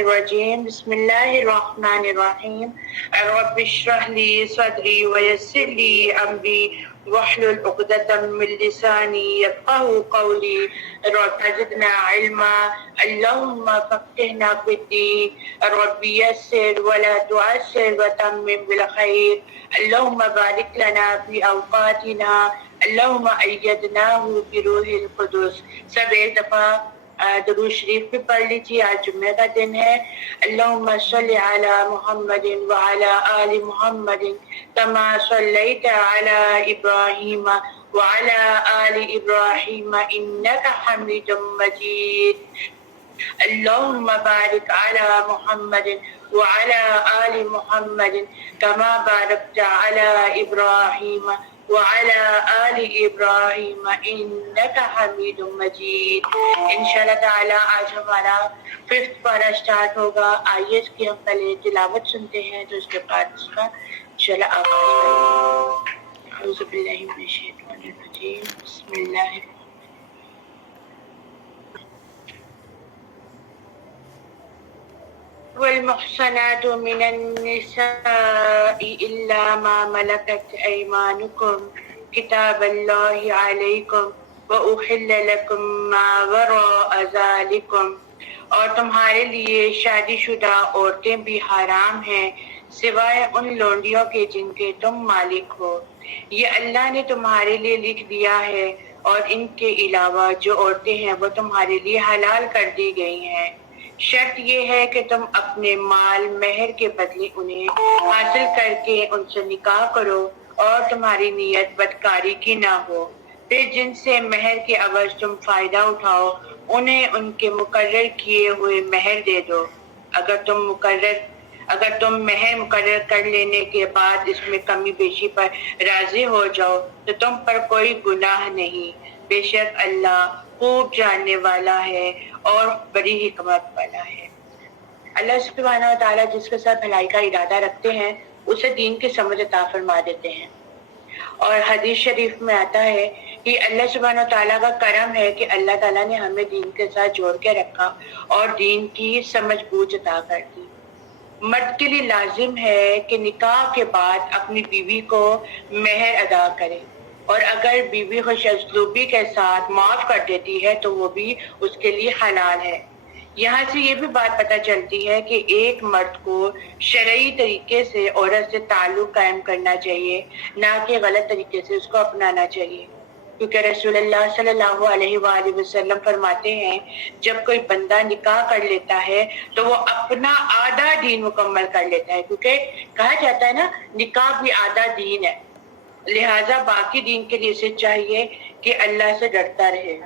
الرجيم بسم الله الرحمن الرحيم رب اشرح لي صدري ويسر لي أمري واحلل عقدة من لساني يفقهوا قولي رب زدنا علما اللهم فقهنا في الدين رب يسر ولا تعسر وتمم بالخير اللهم بارك لنا في أوقاتنا اللهم أيدناه بروح القدس. سب ایک دفعہ درود شریف بھی پڑھ لیجیے. آج جمعہ کا دن ہے. اللہم صلی علی محمد وعلی آل محمد کما صلیت علی ابراہیم وعلی آل ابراہیم انک حمید مجید. اللہم بارک علی محمد وعلی آل محمد کما بارکت علی ابراہیم وعلى آل ابراہیم انک حمید مجید. انشاءاللہ تعالی آج ہمارا 5th پارہ سٹارٹ ہوگا. آئیے اس کی ہم پہلے تلاوت سنتے ہیں تو اس کے بعد اس کا انشاءاللہ آغاز کریں. اعوذ باللہ من الشیطان الرجیم بسم اللہ الرحمن. والمحصنات من النساء إلا ما ملكت أيمانكم كتاب الله عليكم وأحل لكم ما وراء ذلكم. اور تمہارے لیے شادی شدہ عورتیں بھی حرام ہیں سوائے ان لونڈیوں کے جن کے تم مالک ہو. یہ اللہ نے تمہارے لیے لکھ دیا ہے اور ان کے علاوہ جو عورتیں ہیں وہ تمہارے لیے حلال کر دی گئی ہیں. شرط یہ ہے کہ تم اپنے مال مہر کے بدلے انہیں حاصل کر کے ان سے نکاح کرو اور تمہاری نیت بدکاری کی نہ ہو. پھر جن سے مہر کے عوض تم فائدہ اٹھاؤ انہیں ان کے مقرر کیے ہوئے مہر دے دو. اگر تم مہر مقرر کر لینے کے بعد اس میں کمی بیشی پر راضی ہو جاؤ تو تم پر کوئی گناہ نہیں. بے شک اللہ خوب جاننے والا ہے اور بڑی حکمت والا ہے. اللہ سبحانہ و تعالیٰ جس کے ساتھ بھلائی کا ارادہ رکھتے ہیں اسے دین کی سمجھ عطا فرما دیتے ہیں. اور حدیث شریف میں آتا ہے کہ اللہ سبحانہ و تعالیٰ کا کرم ہے کہ اللہ تعالیٰ نے ہمیں دین کے ساتھ جوڑ کے رکھا اور دین کی سمجھ بوجھ عطا کر دی. مرد کے لیے لازم ہے کہ نکاح کے بعد اپنی بیوی کو مہر ادا کرے اور اگر بیوی خوش اسلوبی کے ساتھ معاف کر دیتی ہے تو وہ بھی اس کے لیے حلال ہے. یہاں سے یہ بھی بات پتہ چلتی ہے کہ ایک مرد کو شرعی طریقے سے عورت سے تعلق قائم کرنا چاہیے نہ کہ غلط طریقے سے اس کو اپنانا چاہیے. کیونکہ رسول اللہ صلی اللہ علیہ وآلہ وسلم فرماتے ہیں جب کوئی بندہ نکاح کر لیتا ہے تو وہ اپنا آدھا دین مکمل کر لیتا ہے. کیونکہ کہا جاتا ہے نا نکاح بھی آدھا دین ہے. لہٰذا باقی دین کے لیے اسے چاہیے کہ اللہ سے ڈرتا رہے.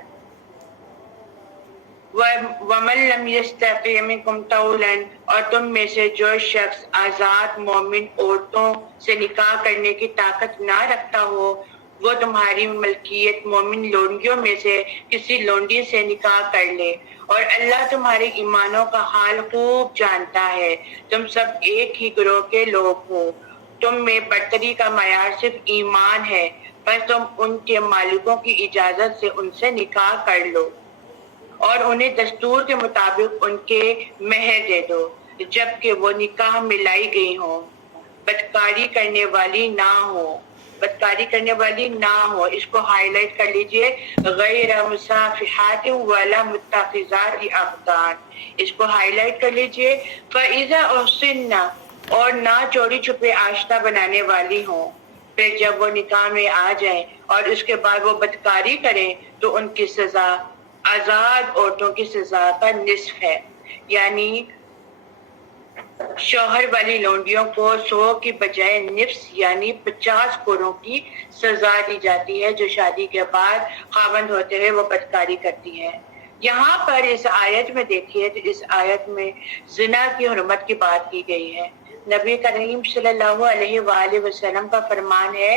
وَمَن لَّمْ يَسْتَطِعْ مِنكُمْ طَوْلًا اور تم میں سے جو شخص آزاد مومن عورتوں سے نکاح کرنے کی طاقت نہ رکھتا ہو وہ تمہاری ملکیت مومن لونڈیوں میں سے کسی لونڈی سے نکاح کر لے. اور اللہ تمہارے ایمانوں کا حال خوب جانتا ہے. تم سب ایک ہی گروہ کے لوگ ہو. تم میں برتری کا معیار صرف ایمان ہے پر تم ان کے مالکوں کی اجازت سے ان سے نکاح کر لو اور انہیں دستور کے مطابق ان کے مہر دے دو جبکہ وہ نکاح میں لائی گئی ہوں. بدکاری کرنے والی نہ ہو. اس کو ہائی لائٹ کر لیجئے. غیر مصافحات ولا متخذات اخدان. اس کو ہائی لائٹ کر لیجئے. فَإِذَا أُحْصِنَّ اور نہ چوری چھپے آشنا بنانے والی ہوں. پھر جب وہ نکاح میں آ جائیں اور اس کے بعد وہ بدکاری کریں تو ان کی سزا آزاد عورتوں کی سزا کا نصف ہے. یعنی شوہر والی لونڈیوں کو 100 کی بجائے نفس یعنی 50 کوروں کی سزا دی جاتی ہے جو شادی کے بعد خاوند ہوتے ہوئے وہ بدکاری کرتی ہے. یہاں پر اس آیت میں دیکھیے تو اس آیت میں زنا کی حرمت کی بات کی گئی ہے. نبی کریم صلی اللہ علیہ وآلہ وسلم کا فرمان ہے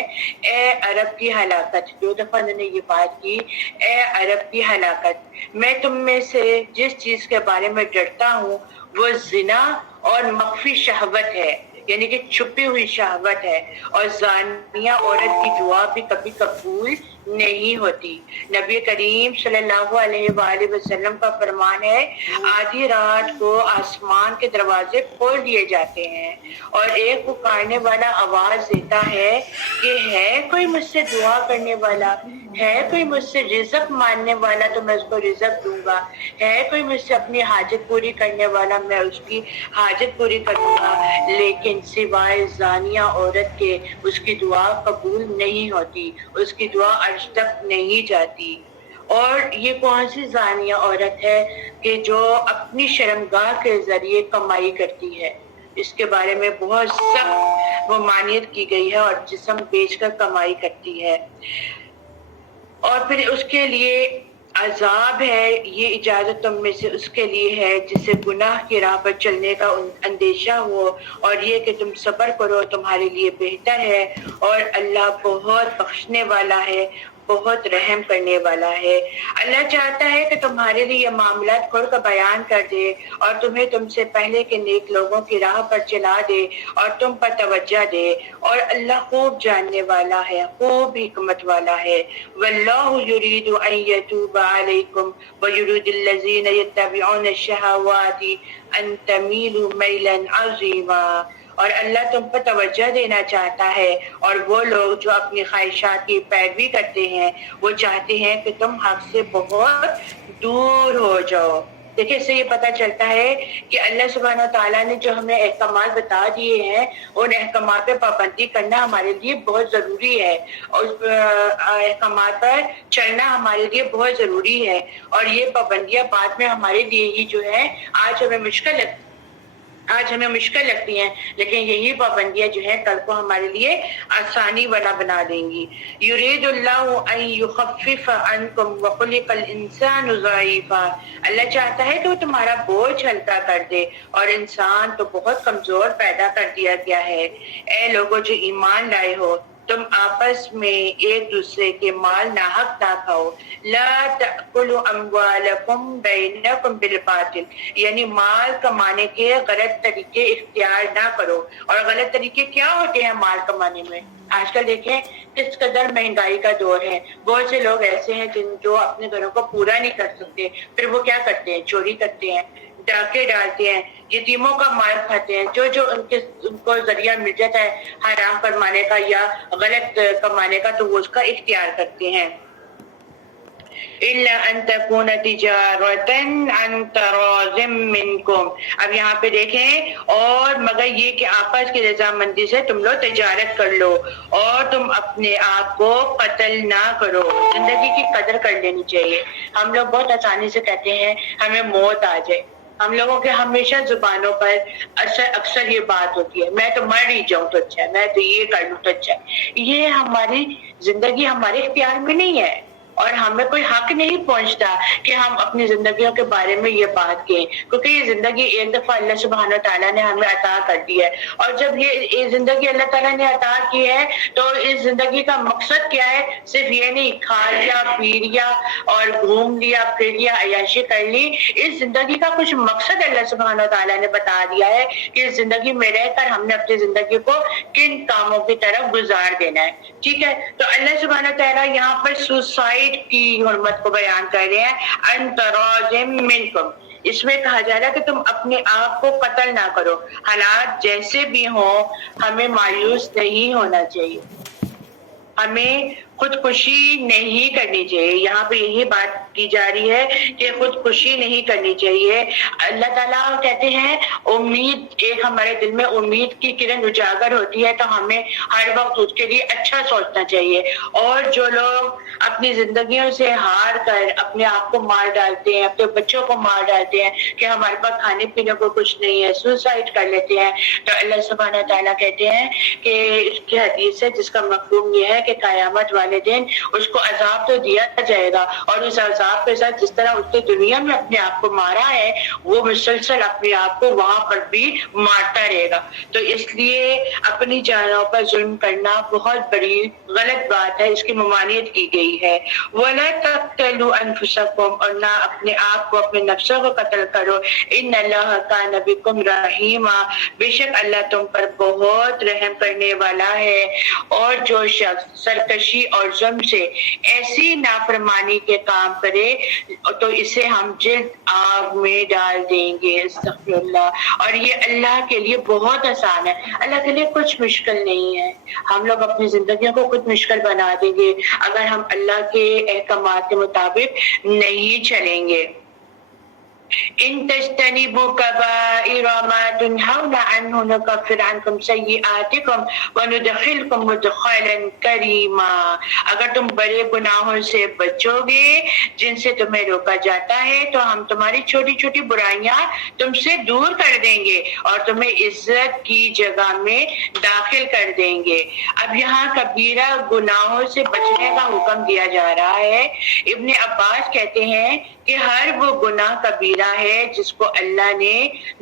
اے عرب کی ہلاکت. 2 دفعہ انہوں نے یہ بات کی اے عرب کی ہلاکت. میں تم میں سے جس چیز کے بارے میں ڈرتا ہوں وہ زنا اور مخفی شہوت ہے یعنی کہ چھپی ہوئی شہوت ہے اور زانیہ عورت کی دعا بھی کبھی قبول نہیں ہوتی۔ نبی کریم صلی اللہ علیہ وآلہ وسلم کا فرمان ہے آدھی رات کو آسمان کے دروازے کھول دیے جاتے ہیں اور ایک پکارنے والا آواز دیتا ہے کہ ہے کوئی مجھ سے دعا کرنے والا، ہے کوئی مجھ سے رزق مانگنے والا تو میں اس کو رزق دوں گا، ہے کوئی مجھ سے اپنی حاجت پوری کرنے والا میں اس کی حاجت پوری کروں گا، لیکن سوائے زانیہ عورت کے اس کی دعا قبول نہیں ہوتی، اس کی دعا عرش تک نہیں جاتی۔ اور یہ کون سی زانیہ عورت ہے کہ جو اپنی شرمگاہ کے ذریعے کمائی کرتی ہے، اس کے بارے میں بہت سخت ممانعت کی گئی ہے، اور جسم بیچ کر کمائی کرتی ہے، اور پھر اس کے لیے عذاب ہے۔ یہ اجازت تم میں سے اس کے لیے ہے جسے گناہ کی راہ پر چلنے کا اندیشہ ہو، اور یہ کہ تم صبر کرو تمہارے لیے بہتر ہے، اور اللہ بہت بخشنے والا ہے، بہت رحم کرنے والا ہے۔ اللہ چاہتا ہے کہ تمہارے لیے یہ معاملات کھول کر بیان کر دے اور تمہیں تم سے پہلے کے نیک لوگوں کی راہ پر چلا دے اور تم پر توجہ دے، اور اللہ خوب جاننے والا ہے، خوب حکمت والا ہے۔ واللہ یرید ان یتوب علیکم ویرید الذین یتبعون الشہوات ان تمیلوا میلا عظیما، اور اللہ تم پر توجہ دینا چاہتا ہے، اور وہ لوگ جو اپنی خواہشات کی پیروی کرتے ہیں وہ چاہتے ہیں کہ تم حق سے بہت دور ہو جاؤ۔ دیکھیں، اس سے یہ پتہ چلتا ہے کہ اللہ سبحانہ و تعالیٰ نے جو ہمیں احکامات بتا دیے ہیں ان احکامات پہ پابندی کرنا ہمارے لیے بہت ضروری ہے، اور اس احکامات پر چلنا ہمارے لیے بہت ضروری ہے، اور یہ پابندیاں بعد میں ہمارے لیے ہی جو ہے آج ہمیں مشکل لگتی ہیں، لیکن یہی پابندیاں جو ہیں کل کو ہمارے لیے آسانی والا بنا دیں گی۔ یرید اللہ ان یخفف عنکم وخلق الانسان ضعیفا، اللہ چاہتا ہے کہ وہ تمہارا بوجھ ہلکا کر دے، اور انسان تو بہت کمزور پیدا کر دیا گیا ہے۔ اے لوگوں جو ایمان لائے ہو، تم آپس میں ایک دوسرے کے مال ناحق نہ کھاؤ۔ لا تأکلوا اموالکم بینکم بالباطل، یعنی مال کمانے کے غلط طریقے اختیار نہ کرو۔ اور غلط طریقے کیا ہوتے ہیں مال کمانے میں؟ آج کل دیکھیں کس قدر مہنگائی کا دور ہے، بہت سے لوگ ایسے ہیں جو اپنے گھروں کو پورا نہیں کر سکتے، پھر وہ کیا کرتے ہیں؟ چوری کرتے ہیں، ڈاکے ڈالتے ہیں، یتیموں کا مال کھاتے ہیں، جو ان کو ذریعہ مل جاتا ہے حرام کمانے کا یا غلط کمانے کا تو وہ اس کا اختیار کرتے ہیں۔ إِلَّا أَن تَكُونَ تِجَارَةً عَن تَرَاضٍ مِّنكُمْ، اب یہاں پہ دیکھیں، اور مگر یہ کہ آپس کی رضامندی سے تم لوگ تجارت کر لو، اور تم اپنے آپ کو قتل نہ کرو۔ زندگی کی قدر کر لینی چاہیے۔ ہم لوگ بہت آسانی سے کہتے ہیں ہمیں موت آ جائے، ہم لوگوں کے ہمیشہ زبانوں پر اکثر یہ بات ہوتی ہے میں تو مر ہی جاؤں تو اچھا ہے، میں تو یہ کر لوں تو اچھا ہے۔ یہ ہماری زندگی ہمارے اختیار میں نہیں ہے، اور ہمیں کوئی حق نہیں پہنچتا کہ ہم اپنی زندگیوں کے بارے میں یہ بات کہیں، کیونکہ یہ زندگی ایک دفعہ اللہ سبحانہ و تعالیٰ نے ہمیں عطا کر دی ہے، اور جب یہ زندگی اللہ تعالیٰ نے عطا کی ہے تو اس زندگی کا مقصد کیا ہے؟ صرف یہ نہیں کھا لیا پی لیا اور گھوم لیا پھر لیا عیاشی کر لی، اس زندگی کا کچھ مقصد اللہ سبحانہ و تعالیٰ نے بتا دیا ہے کہ اس زندگی میں رہ کر ہم نے اپنی زندگی کو کن کاموں کی طرف گزار دینا ہے۔ ٹھیک ہے، تو اللہ سبحانہ و تعالیٰ یہاں پر سوسائڈ کی حرمت کو بیان کر رہے ہیں، ان تراضٍ منکم، اس میں کہا جا رہا ہے کہ تم اپنے آپ کو قتل نہ کرو۔ حالات جیسے بھی ہوں ہمیں مایوس نہیں ہونا چاہیے، ہمیں خودکشی نہیں کرنی چاہیے۔ یہاں پہ یہی بات کی جا رہی ہے کہ خودکشی نہیں کرنی چاہیے۔ اللہ تعالیٰ کہتے ہیں امید، ایک ہمارے دل میں امید کی کرن اجاگر ہوتی ہے تو ہمیں ہر وقت اس کے لیے اچھا سوچنا چاہیے۔ اور جو لوگ اپنی زندگیوں سے ہار کر اپنے آپ کو مار ڈالتے ہیں، اپنے بچوں کو مار ڈالتے ہیں کہ ہمارے پاس کھانے پینے کو کچھ نہیں ہے، سوسائڈ کر لیتے ہیں، تو اللہ سبحانہ تعالیٰ کہتے ہیں کہ اس کی حدیث ہے جس کا مفہوم یہ ہے کہ قیامت والے دن اس کو عذاب تو دیا جائے گا، اور اس عذاب کے ساتھ جس طرح اس نے دنیا میں اپنے آپ کو مارا ہے وہ مسلسل اپنے آپ کو وہاں پر بھی مارتا رہے گا۔ تو اس لیے اپنی جانوں پر ظلم کرنا بہت بڑی غلط بات ہے، اس کی ممانعت کی گئی ہے۔ وَلَا تَقْتُلُوا أَنفُسَكُمْ، اور نہ اپنے آپ کو اپنے نفسوں کو قتل کرو۔ إِنَّ اللَّهَ كَانَ بِكُمْ رَحِيمًا، بے شک اللہ تم پر بہت رحم کرنے والا ہے۔ اور جو شخص سرکشی اور ظلم سے ایسی نافرمانی کے کام کرے تو اسے ہم جلد آگ میں ڈال دیں گے. استغفر اللہ. اور یہ اللہ کے لیے بہت آسان ہے, اللہ کے لیے کچھ مشکل نہیں ہے. ہم لوگ اپنی زندگیوں کو کچھ مشکل بنا دیں گے اگر ہم اللہ کے احکامات کے مطابق نہیں چلیں گے. ان تجتنبوا كبائر ما تنهون عنه نكفر عنكم سيئاتكم وندخلكم مدخلا كريما. اگر تم بڑے گناہوں سے بچو گے جن سے تمہیں روکا جاتا ہے تو ہم تمہاری چھوٹی چھوٹی برائیاں تم سے دور کر دیں گے اور تمہیں عزت کی جگہ میں داخل کر دیں گے. اب یہاں کبیرہ گناہوں سے بچنے کا حکم دیا جا رہا ہے. ابن عباس کہتے ہیں کہ ہر وہ گناہ کبیرہ ہے جس کو اللہ نے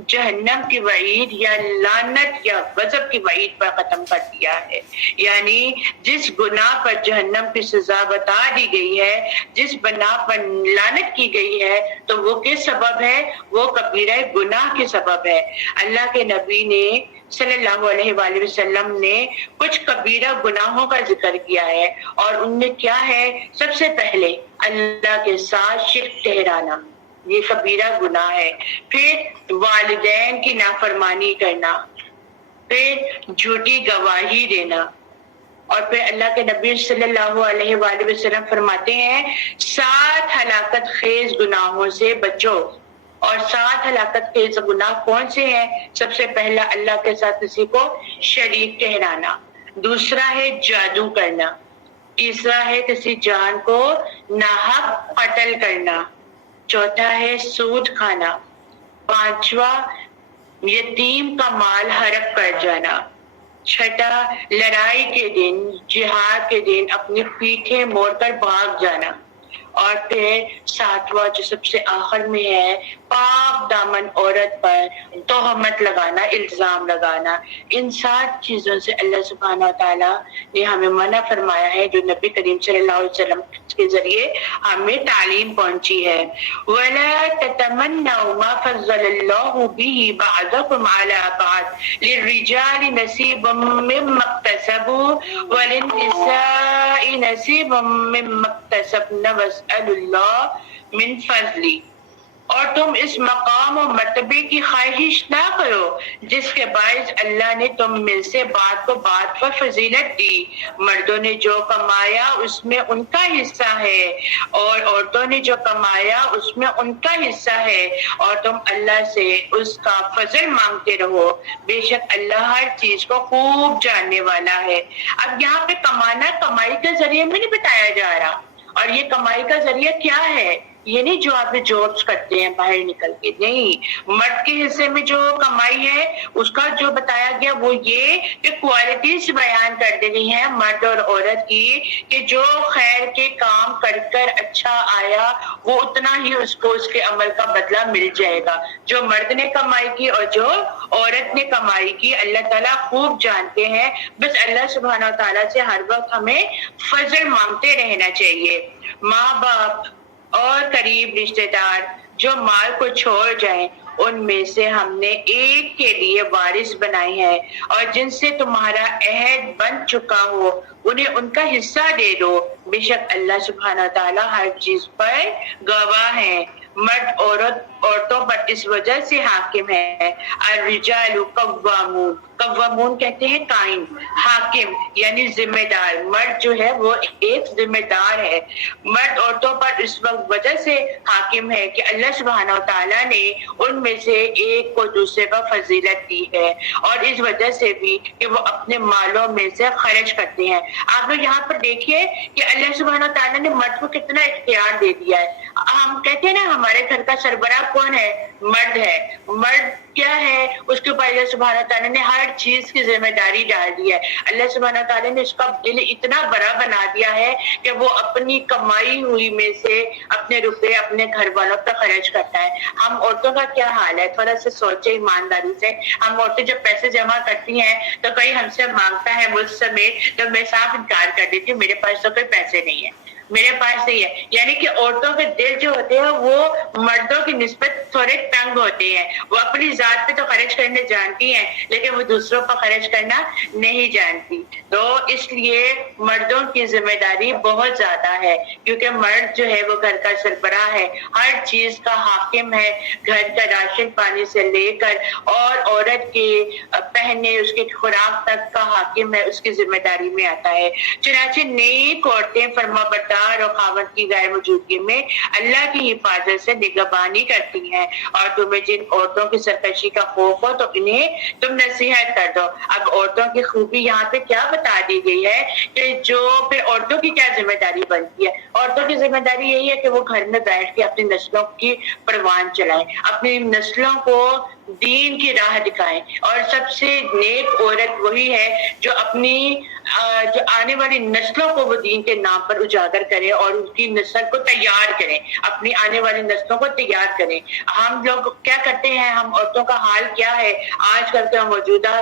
جہنم کی وعید یا لعنت یا غضب کی وعید پر ختم کر دیا ہے. یعنی جس گناہ پر جہنم کی سزا بتا دی گئی ہے, جس بنا پر لعنت کی گئی ہے, تو وہ کس سبب ہے؟ وہ کبیرہ گناہ کے سبب ہے. اللہ کے نبی نے صلی اللہ علیہ وآلہ وسلم نے کچھ کبیرہ گناہوں کا ذکر کیا ہے اور ان میں کیا ہے؟ سب سے پہلے اللہ کے ساتھ شرک ٹھہرانا, یہ کبیرہ گناہ ہے. پھر والدین کی نافرمانی کرنا, پھر جھوٹی گواہی دینا, اور پھر اللہ کے نبی صلی اللہ علیہ وآلہ وسلم فرماتے ہیں 7 ہلاکت خیز گناہوں سے بچو. اور 7 ہلاکت خیز گناہ کون سے ہیں؟ سب سے پہلا اللہ کے ساتھ کسی کو شریک ٹھہرانا, دوسرا ہے جادو کرنا, تیسرا ہے کسی جان کو ناحق قتل کرنا, چوتھا ہے سود کھانا, پانچواں یتیم کا مال ہڑپ کر جانا, چھٹا لڑائی کے دن جہاد کے دن اپنی پیٹھیں موڑ کر بھاگ جانا, اور پھر 7واں جو سب سے آخر میں ہے پاک دامن عورت پر تہمت لگانا, الزام لگانا. ان 7 چیزوں سے اللہ سبحانہ وتعالیٰ نے ہمیں منع فرمایا ہے جو نبی کریم صلی اللہ علیہ وسلم کے ذریعے ہمیں تعلیم پہنچی ہے. وَلَا تَتَمَنَّوْا مَا فَضَّلَ اللَّهُ بِهِ بَعْضَكُمْ عَلَى بَعْضٍ لِلرِّجَالِ نَصِيبٌ مِّمَّا اكْتَسَبُوا وَلِلنِّسَاءِ نَصِيبٌ مِّمَّا اكْتَسَبْنَ وَاسْأَلُوا اللَّهَ مِن فَضْلِهِ. اور تم اس مقام و مرتبے کی خواہش نہ کرو جس کے باعث اللہ نے تم میں سے بات کو بات پر فضیلت دی. مردوں نے جو کمایا اس میں ان کا حصہ ہے اور عورتوں نے جو کمایا اس میں ان کا حصہ ہے, اور تم اللہ سے اس کا فضل مانگتے رہو, بے شک اللہ ہر چیز کو خوب جاننے والا ہے. اب یہاں پہ کمانا کمائی کے ذریعے میں نہیں بتایا جا رہا, اور یہ کمائی کا ذریعہ کیا ہے؟ یہ نہیں جو آپ جابس کرتے ہیں باہر نکل کے, نہیں. مرد کے حصے میں جو کمائی ہے اس کا جو بتایا گیا وہ یہ کہ کوالٹیز بیان کر دی گئی ہیں مرد اور عورت کی, کہ جو خیر کے کام کر کر اچھا آیا وہ اتنا ہی اس کو اس کے عمل کا بدلہ مل جائے گا. جو مرد نے کمائی کی اور جو عورت نے کمائی کی اللہ تعالیٰ خوب جانتے ہیں. بس اللہ سبحانہ و تعالیٰ سے ہر وقت ہمیں فضل مانگتے رہنا چاہیے. ماں باپ اور قریب رشتہ دار جو مال کو چھوڑ جائیں ان میں سے ہم نے ایک کے لیے وارث بنائے ہیں, اور جن سے تمہارا عہد بن چکا ہو انہیں ان کا حصہ دے دو, بے شک اللہ سبحانہ تعالیٰ ہر چیز پر گواہ ہے. مرد عورتوں پر اس وجہ سے حاکم ہے. الرجال قوامون, قوامون کہتے ہیں قائم, حاکم یعنی ذمہ دار. مرد جو ہے وہ ایک ذمہ دار ہے. مرد عورتوں پر اس وجہ سے حاکم ہے کہ اللہ سبحانہ و تعالیٰ نے ان میں سے ایک کو دوسرے پر فضیلت دی ہے, اور اس وجہ سے بھی کہ وہ اپنے مالوں میں سے خرچ کرتے ہیں. آپ لوگ یہاں پر دیکھیے کہ اللہ سبحانہ و تعالیٰ نے مرد کو کتنا اختیار دے دیا ہے. ہم کہتے ہیں نا ہمارے گھر کا سربراہ کون ہے؟ مرد ہے. مرد کیا ہے؟ اس کے اوپر اللہ سبحانہ تعالیٰ نے ہر چیز کی ذمہ داری ڈال دی ہے. اللہ سبحانہ تعالیٰ نے اس کا دل اتنا بڑا بنا دیا ہے کہ وہ اپنی کمائی ہوئی میں سے اپنے روپے اپنے گھر والوں پر خرچ کرتا ہے. ہم عورتوں کا کیا حال ہے؟ تھوڑا سا سوچے ایمانداری سے. ہم عورتیں جب پیسے جمع کرتی ہیں تو کوئی ہم سے مانگتا ہے مجھ سے میں تو میں صاف انکار کر دیتی ہوں, میرے پاس تو کوئی پیسے نہیں ہے, میرے پاس نہیں ہے. یعنی کہ عورتوں کے دل جو ہوتے ہیں وہ مردوں کی نسبت تھوڑے تنگ ہوتے ہیں. وہ اپنی ذات پہ تو خرچ کرنا جانتی ہیں لیکن وہ دوسروں پر خرچ کرنا نہیں جانتی. تو اس لیے مردوں کی ذمہ داری بہت زیادہ ہے کیونکہ مرد جو ہے وہ گھر کا سربراہ ہے, ہر چیز کا حاکم ہے, گھر کا راشن پانی سے لے کر اور عورت کے پہننے اس کے خوراک تک کا حاکم ہے, اس کی ذمہ داری میں آتا ہے. چنانچہ نیک عورتیں فرما بردار اور خاوند کی غیر موجودگی میں اللہ کی حفاظت سے نگہبانی کرتی ہیں. اور تمہیں جن عورتوں کی سرکشی کا خوف ہو تو انہیں تم نصیحت کر دو. اب عورتوں کی خوبی یہاں پہ کیا بتا دی گئی ہے کہ جو پھر عورتوں کی کیا ذمہ داری بنتی ہے. عورتوں کی ذمہ داری یہی ہے کہ وہ گھر میں بیٹھ کے اپنی نسلوں کی پروان چلائیں, اپنی نسلوں کو دین کی راہ دکھائیں. اور سب سے نیک عورت وہی ہے جو اپنی جو آنے والی نسلوں کو وہ دین کے نام پر اجاگر کرے اور ان کی نسل کو تیار کریں, اپنی آنے والی نسلوں کو تیار کریں. ہم لوگ کیا کرتے ہیں, ہم عورتوں کا حال کیا ہے آج کل کا موجودہ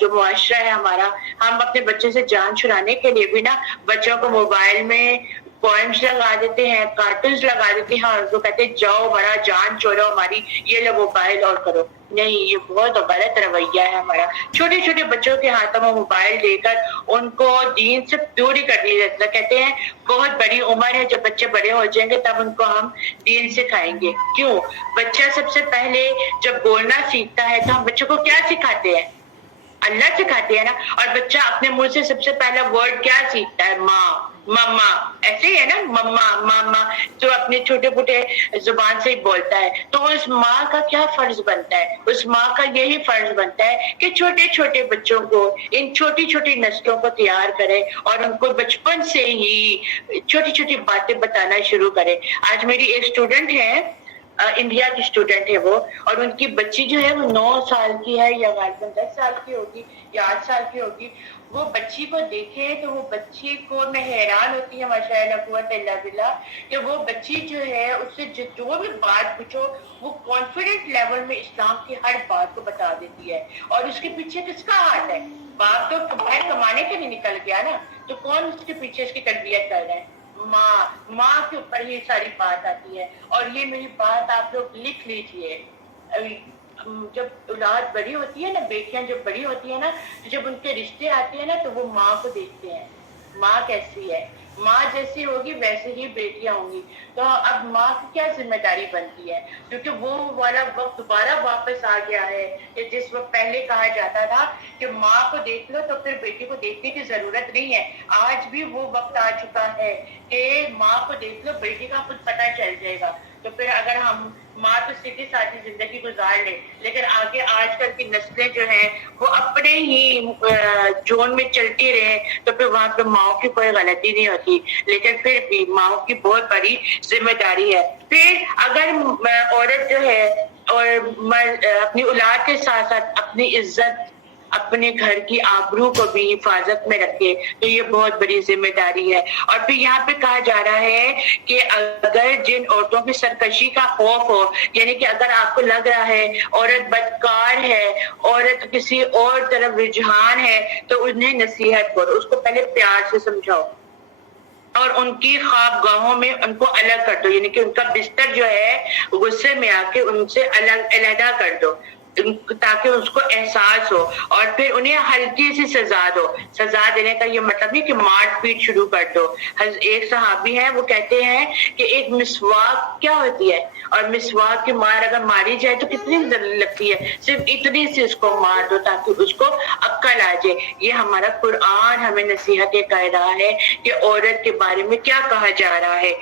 جو معاشرہ ہے ہمارا, ہم اپنے بچے سے جان چھڑانے کے لیے بھی نا بچوں کو موبائل میں پوائمس لگا دیتے ہیں, کارٹونز لگا دیتے ہیں اور ان کو کہتے ہیں جاؤ ہمارا جان چھوڑو ہماری, یہ لو موبائل اور کرو. نہیں, یہ بہت غلط رویہ ہے ہمارا. چھوٹے چھوٹے بچوں کے ہاتھوں میں موبائل دے کر ان کو دین سے دوری کر دی جاتی ہے. کہتے ہیں بہت بڑی عمر ہے, جب بچے بڑے ہو جائیں گے تب ان کو ہم دین سکھائیں گے. کیوں؟ بچہ سب سے پہلے جب بولنا سیکھتا ہے تو ہم بچوں کو کیا سکھاتے ہیں؟ اللہ سکھاتے ہیں نا. اور بچہ اپنے منہ سے سب سے پہلا ورڈ کیا سیکھتا ہے؟ ماں, مما, ایسے ہی ہے نا, مما ماما, جو اپنے چھوٹے پھوٹے زبان سے ہی بولتا ہے. تو اس ماں کا کیا فرض بنتا ہے؟ اس ماں کا یہی فرض بنتا ہے کہ چھوٹے چھوٹے بچوں کو, ان چھوٹی چھوٹی نسلوں کو تیار کرے اور ان کو بچپن سے ہی چھوٹی چھوٹی باتیں بتانا شروع کرے. آج میری ایک اسٹوڈنٹ ہے, انڈیا کی اسٹوڈنٹ ہے وہ, اور ان کی بچی جو ہے وہ 9 سال کی ہے یا غالباً 10 سال کی ہوگی یا 8 سال کی ہوگی. وہ بچی کو دیکھے تو وہ بچی کو میں حیران ہوتی ہے, ماشاء اللہ قوت الا باللہ, کہ وہ بچی جو ہے اس سے جو بھی بات پوچھو وہ کانفیڈنٹ لیول میں اسلام کی ہر بات کو بتا دیتی ہے. اور اس کے پیچھے کس کا ہاتھ ہے؟ باپ تو باہر کمانے کے لیے نکل گیا نا, تو کون اس کے پیچھے اس کی تربیت کر رہے ہیں؟ ماں کے اوپر ہی ساری بات آتی ہے. اور یہ میری بات آپ لوگ لکھ لیجئے, جب اولاد بڑی ہوتی ہے نا, بیٹیاں جب بڑی ہوتی ہیں نا, جب ان کے رشتے آتے ہیں نا تو وہ ماں کو دیکھتے ہیں, ماں کیسی ہے, ماں جیسی ہوگی ویسے ہی بیٹیاں ہوں گی. تو اب ماں کی کیا ذمہ داری بنتی ہے؟ کیونکہ وہ والا وقت دوبارہ واپس آ گیا ہے کہ جس وقت پہلے کہا جاتا تھا کہ ماں کو دیکھ لو تو پھر بیٹی کو دیکھنے کی ضرورت نہیں ہے. آج بھی وہ وقت آ چکا ہے کہ ماں کو دیکھ لو, بیٹی کا خود پتہ چل جائے گا. تو پھر اگر ہم ماں تو سیدھی سادھی زندگی گزار لے, لیکن آگے آج کل کی نسلیں جو ہیں وہ اپنے ہی زون میں چلتی رہے تو پھر وہاں پہ ماؤں کی کوئی غلطی نہیں ہوتی. لیکن پھر بھی ماؤں کی بہت بڑی ذمہ داری ہے. پھر اگر عورت جو ہے اور اپنی اولاد کے ساتھ ساتھ اپنی عزت, اپنے گھر کی آبرو کو بھی حفاظت میں رکھے تو یہ بہت بڑی ذمہ داری ہے. اور پھر یہاں پہ کہا جا رہا ہے کہ اگر جن عورتوں کی سرکشی کا خوف ہو, یعنی کہ اگر آپ کو لگ رہا ہے عورت بدکار ہے, عورت کسی اور طرف رجحان ہے, تو انہیں نصیحت کرو, اس کو پہلے پیار سے سمجھاؤ اور ان کی خواب گاہوں میں ان کو الگ کر دو, یعنی کہ ان کا بستر جو ہے غصے میں آ کے ان سے علیحدہ کر دو تاکہ اس کو احساس ہو. اور پھر انہیں ہلکی سی سزا دو. سزا دینے کا یہ مطلب نہیں کہ مار پیٹ شروع کر دو. ایک صحابی ہے وہ کہتے ہیں کہ ایک مسواک کیا ہوتی ہے, اور مسواک کی مار اگر ماری جائے تو کتنی لگتی ہے, صرف اتنی سی اس کو مار دو تاکہ اس کو عقل آ جائے. یہ ہمارا قرآن ہمیں نصیحتیں کہہ رہا ہے کہ عورت کے بارے میں کیا کہا جا رہا ہے.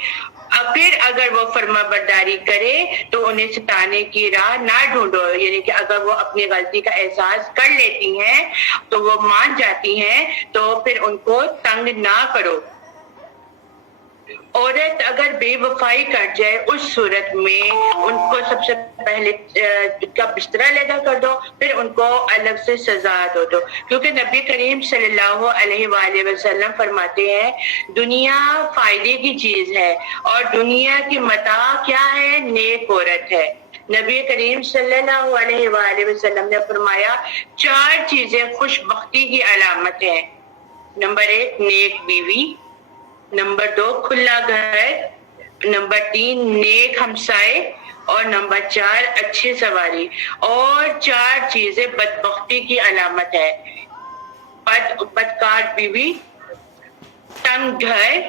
پھر اگر وہ فرما برداری کرے تو انہیں ستانے کی راہ نہ ڈھونڈو, یعنی کہ اگر وہ اپنی غلطی کا احساس کر لیتی ہیں تو وہ مان جاتی ہیں تو پھر ان کو تنگ نہ کرو. عورت اگر بے وفائی کر جائے اس صورت میں ان کو سب سے پہلے کا بستر علیحدہ کر دو, پھر ان کو الگ سے سزا دو. کیونکہ نبی کریم صلی اللہ علیہ وآلہ وسلم فرماتے ہیں دنیا فائدے کی چیز ہے اور دنیا کی متاع کیا ہے؟ نیک عورت ہے. نبی کریم صلی اللہ علیہ وآلہ وسلم نے فرمایا 4 چیزیں خوش بختی کی علامت ہیں. نمبر 1 نیک بیوی, نمبر 2 کھلا گھر, نمبر 3 نیک ہمسائے, اور نمبر 4 اچھی سواری، اور 4 چیزیں بدبختی کی علامت ہے: بدکار بیوی، تنگ گھر،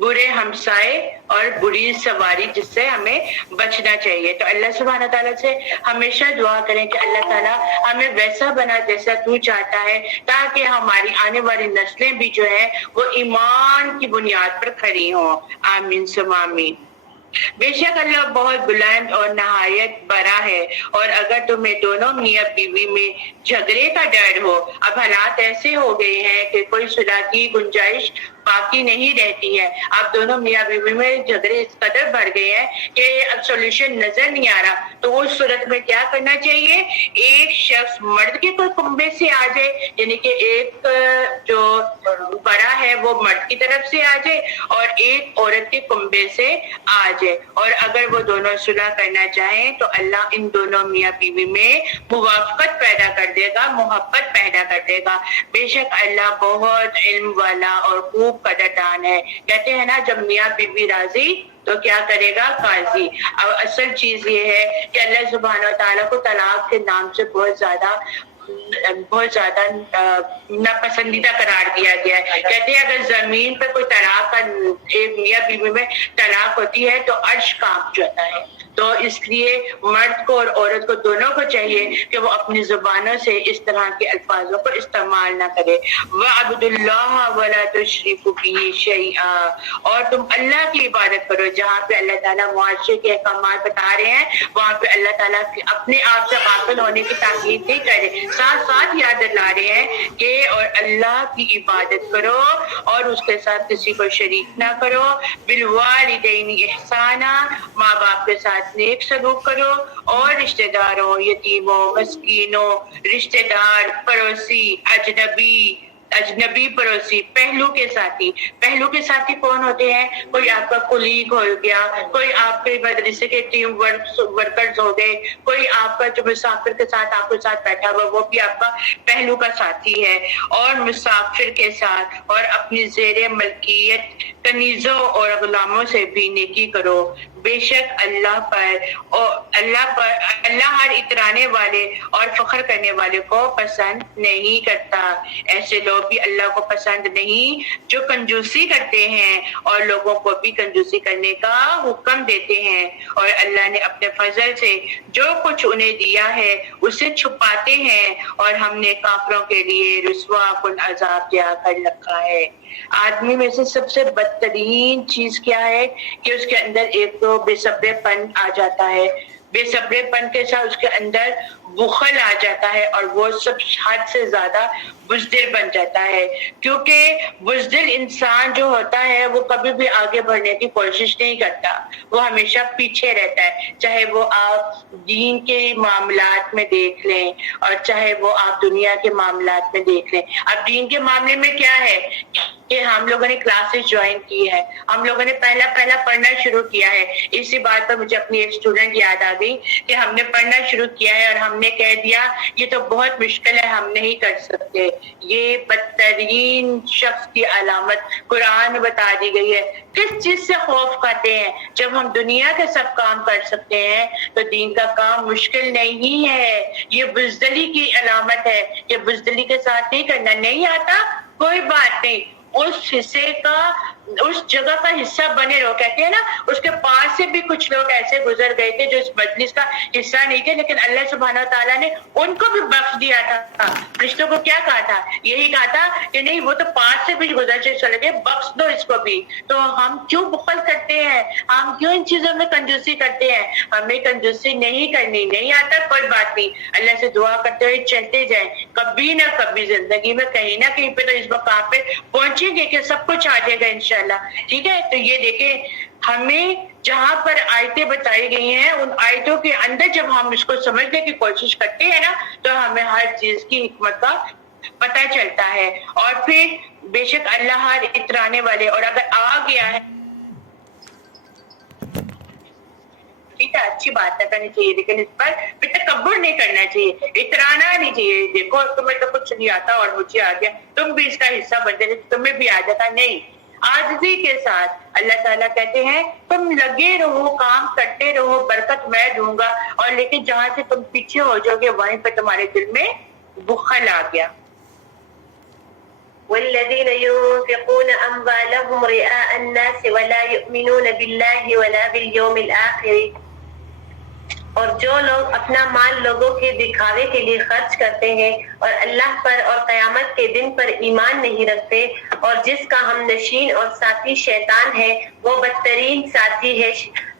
برے ہمسائے اور بری سواری، جس سے ہمیں بچنا چاہیے۔ تو اللہ سبحانہ تعالیٰ سے ہمیشہ دعا کریں کہ اللہ تعالیٰ ہمیں ویسا بنا جیسا تو چاہتا ہے، تاکہ ہماری آنے والی نسلیں بھی جو ہیں وہ ایمان کی بنیاد پر کھڑی ہوں۔ آمین ثم آمین۔ بے شک اللہ بہت بلند اور نہایت بڑا ہے، اور اگر تمہیں دونوں میاں بیوی میں جھگڑے کا ڈر ہو، اب حالات ایسے ہو گئے ہیں کہ کوئی صلح کی گنجائش باقی نہیں رہتی ہے، اب دونوں میاں بیوی میں جھگڑے اس قدر بڑھ گئے ہیں کہ اب سولوشن نظر نہیں آ رہا، تو اس صورت میں کیا کرنا چاہیے؟ ایک شخص مرد کے کوئی کنبے سے آ جائے، یعنی کہ ایک جو بڑا ہے وہ مرد کی طرف سے آ جائے اور ایک عورت کے کنبے سے آ جائے، اور اگر وہ دونوں صلح کرنا چاہیں تو اللہ ان دونوں میاں بیوی میں موافقت پیدا کر دے گا، محبت پیدا کر دے گا۔ بے شک اللہ بہت علم والا اور خوب قدردان ہے۔ کہتے ہیں نا، جب میاں بیوی راضی تو کیا کرے گا قاضی۔ اب اصل چیز یہ ہے کہ اللہ سبحانہ وتعالیٰ کو طلاق کے نام سے بہت زیادہ ناپسندیدہ قرار دیا گیا ہے۔ کہتے ہیں اگر زمین پہ کوئی طلاق کا، ایک میاں بیوی میں طلاق ہوتی ہے تو عرش کانپ جاتا ہے۔ تو اس لیے مرد کو اور عورت کو دونوں کو چاہیے کہ وہ اپنی زبانوں سے اس طرح کے الفاظوں کو استعمال نہ کرے۔ وَاعْبُدُوا اللَّهَ وَلَا تُشْرِكُوا بِهِ شَيْئًا، اور تم اللہ کی عبادت کرو۔ جہاں پہ اللہ تعالیٰ معاشرے کے احکامات بتا رہے ہیں، وہاں پہ اللہ تعالیٰ اپنے آپ سے غافل ہونے کی تاکید نہیں کر رہے، ساتھ ساتھ یاد دلا رہے ہیں کہ اور اللہ کی عبادت کرو اور اس کے ساتھ کسی کو شریک نہ کرو۔ بالوالدین احسانا، ماں باپ کے ساتھ نیک سلوک کرو، اور رشتہ داروں، یتیموں، مسکینوں، رشتہ دار، پڑوسی، اجنبی پڑوسی، پہلو کے ساتھی۔ پہلو کے ساتھی کون ہوتے ہیں؟ کوئی آپ کا کولیگ ہو گیا، کوئی آپ کے مدرسے کے ٹیم ورکرز ہو گئے، کوئی آپ کا جو مسافر کے ساتھ آپ کے ساتھ بیٹھا ہوا وہ بھی آپ کا پہلو کا ساتھی ہے۔ اور مسافر کے ساتھ اور اپنی زیر ملکیت کنیزوں اور غلاموں سے بھی نیکی کرو۔ بے شک اللہ ہر اترانے والے اور فخر کرنے والے کو پسند نہیں کرتا۔ ایسے لوگ بھی اللہ کو پسند نہیں جو کنجوسی کرتے ہیں اور لوگوں کو بھی کنجوسی کرنے کا حکم دیتے ہیں، اور اللہ نے اپنے فضل سے جو کچھ انہیں دیا ہے اسے چھپاتے ہیں، اور ہم نے کافروں کے لیے رسوا کن عذاب تیار کر رکھا ہے۔ آدمی میں سے سب سے بدترین چیز کیا ہے کہ اس کے اندر ایک تو بے صبرے پن آ جاتا ہے، بے صبرے پن کے ساتھ اس کے اندر بخل آ جاتا ہے، اور وہ سب حد سے زیادہ بزدل بن جاتا ہے، کیونکہ بزدل انسان جو ہوتا ہے وہ کبھی بھی آگے بڑھنے کی کوشش نہیں کرتا، وہ ہمیشہ پیچھے رہتا ہے۔ چاہے وہ آپ دین کے معاملات میں دیکھ لیں اور چاہے وہ آپ دنیا کے معاملات میں دیکھ لیں۔ اب دین کے معاملے میں کیا ہے کہ ہم لوگوں نے کلاسز جوائن کی ہے، ہم لوگوں نے پہلا پڑھنا شروع کیا ہے۔ اسی بات پر مجھے اپنی ایک اسٹوڈنٹ یاد آ گئی کہ ہم نے پڑھنا شروع کیا ہے اور ہم نے کہہ دیا یہ تو بہت مشکل ہے، ہم نہیں کر سکتے۔ یہ بدترین شخص کی علامت قرآن میں بتا دی گئی ہے۔ کس چیز سے خوف کھاتے ہیں؟ جب ہم دنیا کے سب کام کر سکتے ہیں تو دین کا کام مشکل نہیں ہے۔ یہ بزدلی کی علامت ہے کہ بزدلی کے ساتھ نہیں کرنا، نہیں آتا کوئی بات نہیں، اس جگہ کا حصہ بنے رہو۔ کہتے ہیں نا، اس کے پاس سے بھی کچھ لوگ ایسے گزر گئے تھے جو اس مجلس کا حصہ نہیں تھے، لیکن اللہ سبحانہ تعالیٰ نے ان کو بھی بخش دیا تھا۔ فرشتوں کو کیا کہا تھا؟ یہی کہا تھا کہ نہیں، وہ تو پاس سے بھی گزر چلے گئے، بخش دو اس کو بھی۔ تو ہم کیوں بخل کرتے ہیں؟ ہم کیوں ان چیزوں میں کنجوسی کرتے ہیں؟ ہمیں کنجوسی نہیں کرنی، نہیں آتا کوئی بات نہیں، اللہ سے دعا کرتے ہوئے چلتے جائیں۔ کبھی نہ کبھی زندگی میں کہیں نہ کہیں پہ تو اس مقام پہ پہنچیں گے کہ سب کچھ آ جائے گا انشاءاللہ، ٹھیک ہے؟ تو یہ دیکھیں، ہمیں جہاں پر آیتیں بتائی گئی ہیں ان آیتوں کے اندر جب ہم اس کو سمجھنے کی کوشش کرتے ہیں نا تو ہمیں ہر چیز کی حکمت کا پتہ چلتا ہے۔ اور پھر بے شک اللہ ہر اترانے والے، اور اگر آ گیا ہے ٹھیک ہے، اچھی بات ہے کرنی چاہیے، لیکن اس پر پھر تکبر نہیں کرنا چاہیے، اترانا نہیں چاہیے۔ دیکھو تمہیں تو کچھ نہیں آتا اور مجھے آ گیا، تم بھی اس کا حصہ بن جائے، تمہیں بھی آ جاتا، نہیں۔ عاجزی کے ساتھ. اللہ تعالیٰ کہتے ہیں تم لگے رہو, کام کرتے رہو, برکت میں دوں گا, اور لیکن جہاں سے تم پیچھے ہو جاؤ گے وہیں پہ تمہارے دل میں بخل آ گیا. والذين ينفقون أموالهم رئاء الناس ولا يؤمنون بالله ولا باليوم الآخر, اور جو لوگ اپنا مال لوگوں کے دکھاوے کے لیے خرچ کرتے ہیں اور اللہ پر اور قیامت کے دن پر ایمان نہیں رکھتے, اور جس کا ہم نشین اور ساتھی شیطان ہے وہ بدترین ساتھی ہے,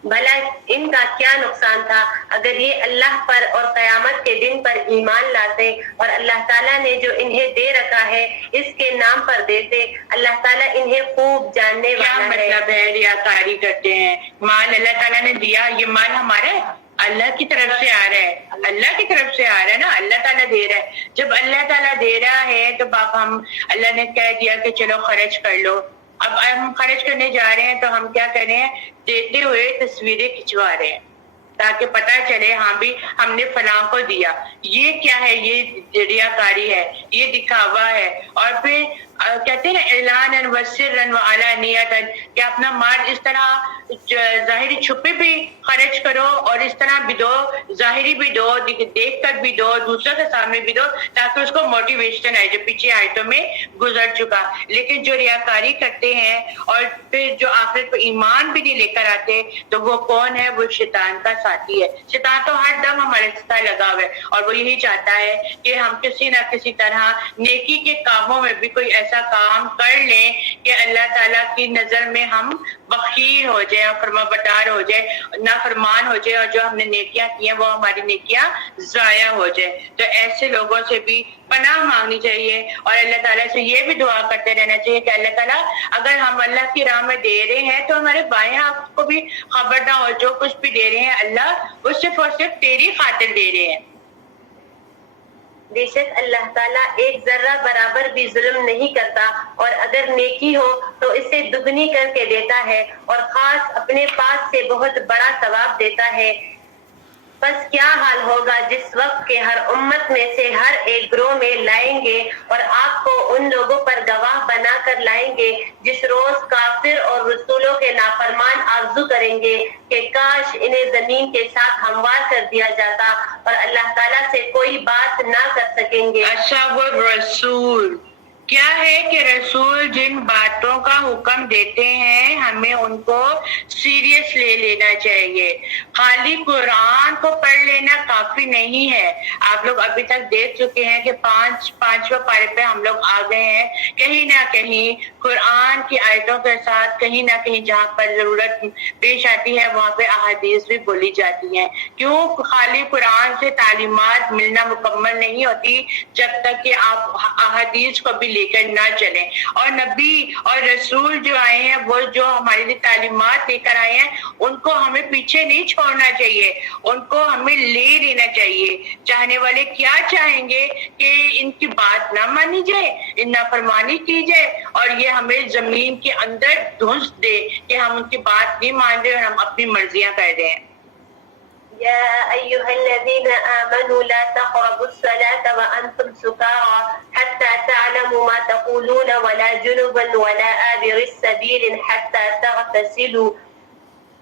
بھلا ان کا کیا نقصان تھا اگر یہ اللہ پر اور قیامت کے دن پر ایمان لاتے اور اللہ تعالیٰ نے جو انہیں دے رکھا ہے اس کے نام پر دیتے. اللہ تعالیٰ انہیں خوب جاننے والا ہے. کیا مطلب ہے ریاکاری کرتے ہیں؟ مال اللہ تعالیٰ نے دیا, یہ مال ہمارا ہے, اللہ کی طرف سے آ رہا ہے, اللہ کی طرف سے آ رہا ہے نا, اللہ تعالیٰ دے رہا ہے. جب اللہ تعالیٰ دے رہا ہے تو باپ ہم اللہ نے کہہ دیا کہ چلو خرچ کر لو. اب ہم خرچ کرنے جا رہے ہیں تو ہم کیا کر رہے ہیں, دیتے ہوئے تصویریں کھنچوا رہے ہیں تاکہ پتہ چلے ہاں بھی ہم نے فلاں کو دیا. یہ کیا ہے؟ یہ ریاکاری ہے, یہ دکھاوا ہے. اور پھر کہتے ہیں نا اعلان و سرا و علانیۃ, کہ اپنا مال اس طرح ظاہری چھپے بھی خرچ کرو اور اس طرح بھی دو, ظاہری بھی دو, دیکھ کر بھی دو, دوسروں کے سامنے بھی دو, تاکہ اس کو موٹیویشن آئے, جو پیچھے آیتوں میں گزر چکا. لیکن جو ریاکاری کرتے ہیں اور پھر جو آخرت پہ ایمان بھی نہیں لے کر آتے تو وہ کون ہے؟ وہ شیطان کا ساتھی ہے. شیطان تو ہر دم ہمارے ساتھ لگا ہوا ہے اور وہ یہی چاہتا ہے کہ ہم کسی نہ کسی طرح نیکی کے کاموں میں بھی کوئی ایسا کام کر لیں کہ اللہ تعالیٰ کی نظر میں ہم بخیل ہو جائیں اور فرما بردار ہو جائے, نافرمان ہو جائے, اور جو ہم نے نیکیاں کی ہیں وہ ہماری نیکیاں ضائع ہو جائے. تو ایسے لوگوں سے بھی پناہ مانگنی چاہیے اور اللہ تعالیٰ سے یہ بھی دعا کرتے رہنا چاہیے کہ اللہ تعالیٰ اگر ہم اللہ کی راہ میں دے رہے ہیں تو ہمارے بائیں ہاتھ کو بھی خبر نہ ہو, جو کچھ بھی دے رہے ہیں اللہ وہ صرف اور صرف تیری خاطر دے رہے ہیں. بے شک اللہ تعالیٰ ایک ذرہ برابر بھی ظلم نہیں کرتا, اور اگر نیکی ہو تو اسے دگنی کر کے دیتا ہے, اور خاص اپنے پاس سے بہت بڑا ثواب دیتا ہے. بس کیا حال ہوگا جس وقت کے ہر امت میں سے ہر ایک گروہ میں لائیں گے اور آپ کو ان لوگوں پر گواہ بنا کر لائیں گے جس روز کافر اور رسولوں کے نافرمان آرزو کریں گے کہ کاش انہیں زمین کے ساتھ ہموار کر دیا جاتا, اور اللہ تعالیٰ سے کوئی بات نہ کر سکیں گے. اچھا, وہ رسول کیا ہے کہ رسول جن باتوں کا حکم دیتے ہیں ہمیں ان کو سیریس لے لینا چاہیے. خالی قرآن کو پڑھ لینا کافی نہیں ہے. آپ لوگ ابھی تک دیکھ چکے ہیں کہ پانچواں پارے پہ ہم لوگ آ گئے ہیں. کہیں نہ کہیں قرآن کی آیتوں کے ساتھ کہیں نہ کہیں جہاں پر ضرورت پیش آتی ہے وہاں پہ احادیث بھی بولی جاتی ہیں. کیوں خالی قرآن سے تعلیمات ملنا مکمل نہیں ہوتی جب تک کہ آپ احادیث کو بھی لے کر نہ چلیں. اور نبی اور رسول جو آئے ہیں وہ جو ہمارے لیے تعلیمات لے کر آئے ہیں ان کو ہمیں پیچھے نہیں چھوڑنا چاہیے, ان کو ہمیں لے لینا چاہیے. چاہنے والے کیا چاہیں گے کہ ان کی بات نہ مانی جائے, نافرمانی کی جائے اور یہ ہمیں زمین کے اندر دھنس دے کہ ہم ان کی بات نہیں مان رہے اور ہم اپنی مرضیاں کر رہے ہیں. يا أيها الذين آمنوا لا تقربوا الصلاة وأنتم سكارى حتى تعلموا ما تقولون ولا جنبا ولا آبر السبيل حتى تغتسلوا.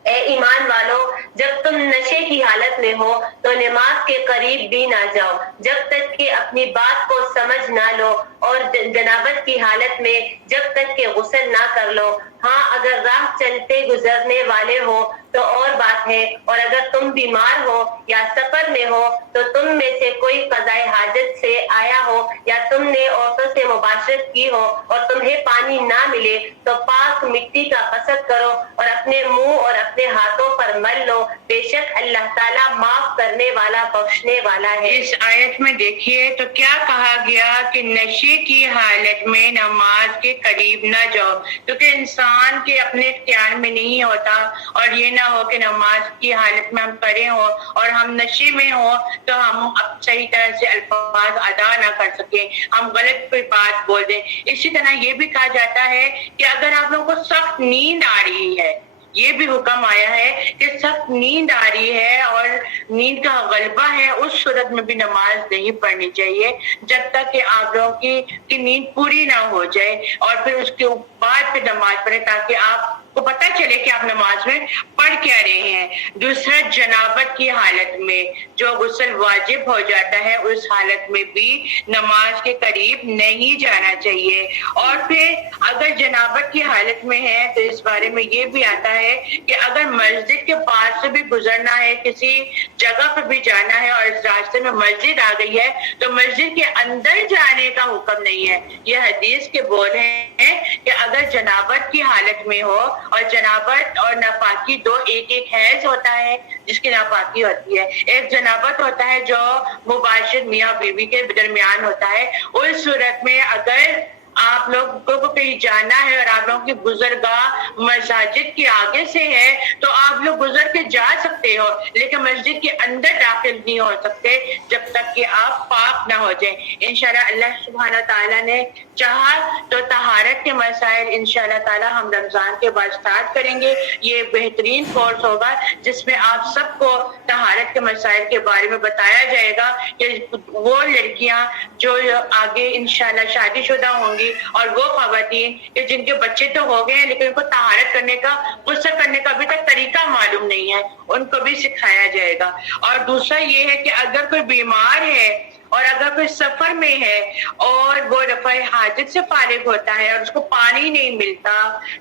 اے ایمان والو, جب تم نشے کی حالت میں ہو تو نماز کے قریب بھی نہ جاؤ جب تک کہ اپنی بات کو سمجھ نہ لو, اور جنابت کی حالت میں جب تک کہ غسل نہ کر لو. ہاں اگر راہ چلتے گزرنے والے ہو تو اور بات ہے, اور اگر تم بیمار ہو یا سفر میں ہو تو تم میں سے کوئی قضائے حاجت سے آیا ہو یا تم نے عورتوں سے مباشرت کی ہو اور تمہیں پانی نہ ملے تو پاک مٹی کا قصد کرو اور اپنے منہ اور اپنے ہاتھوں پر مل لو. بے شک اللہ تعالیٰ معاف کرنے والا بخشنے والا ہے. اس آیت میں دیکھیے تو کیا کہا گیا کہ نشے کی حالت میں نماز کے قریب نہ جاؤ, کیونکہ انسان کے اپنے اختیار میں نہیں ہوتا, اور یہ نہ ہو کہ نماز کی حالت میں ہم کریں ہو اور ہم نشے میں ہو تو ہم اب صحیح طرح سے الفاظ ادا نہ کر سکیں, ہم غلط کوئی بات بول دیں. اسی طرح یہ بھی کہا جاتا ہے کہ اگر آپ لوگوں کو سخت نیند آ رہی ہے یہ بھی حکم آیا ہے کہ سخت نیند آ رہی ہے اور نیند کا غلبہ ہے، اس صورت میں بھی نماز نہیں پڑھنی چاہیے جب تک کہ آپ لوگوں کی نیند پوری نہ ہو جائے، اور پھر اس کے بعد پھر نماز پڑھیں تاکہ آپ کو پتہ چلے کہ آپ نماز میں پڑھ کیا رہے ہیں۔ دوسرا، جنابت کی حالت میں جو غسل واجب ہو جاتا ہے اس حالت میں بھی نماز کے قریب نہیں جانا چاہیے۔ اور پھر اگر جنابت کی حالت میں ہے تو اس بارے میں یہ بھی آتا ہے کہ اگر مسجد کے پاس سے بھی گزرنا ہے، کسی جگہ پہ بھی جانا ہے اور اس راستے میں مسجد آ گئی ہے تو مسجد کے اندر جانے کا حکم نہیں ہے۔ یہ حدیث کے بول ہیں کہ اگر جنابت کی حالت میں ہو، اور جنابت اور ناپاکی دو ایک حیض ہوتا ہے جس کی ناپاکی ہوتی ہے، ایک جنابت ہوتا ہے جو مباشر میاں بیوی کے درمیان ہوتا ہے۔ اس صورت میں اگر آپ لوگوں کو کہیں جانا ہے اور آپ لوگوں کی گزرگاہ مساجد کے آگے سے ہے تو آپ لوگ گزر کے جا سکتے ہو، لیکن مسجد کے اندر داخل نہیں ہو سکتے جب تک کہ آپ پاک نہ ہو جائیں۔ انشاءاللہ اللہ سبحانہ تعالیٰ نے چاہا تو طہارت کے مسائل انشاءاللہ تعالیٰ ہم رمضان کے بعد سٹارٹ کریں گے۔ یہ بہترین کورس ہوگا جس میں آپ سب کو طہارت کے مسائل کے بارے میں بتایا جائے گا کہ وہ لڑکیاں جو آگے انشاءاللہ شادی شدہ ہوں گی اور وہ خواتین کہ جن کے بچے تو ہو گئے ہیں لیکن ان کو طہارت کرنے کا، غسل کرنے کا ابھی تک طریقہ معلوم نہیں ہے، ان کو بھی سکھایا جائے گا۔ اور دوسرا یہ ہے کہ اگر کوئی بیمار ہے اور اگر کوئی سفر میں ہے اور وہ رفع حاجت سے فارغ ہوتا ہے اور اس کو پانی نہیں ملتا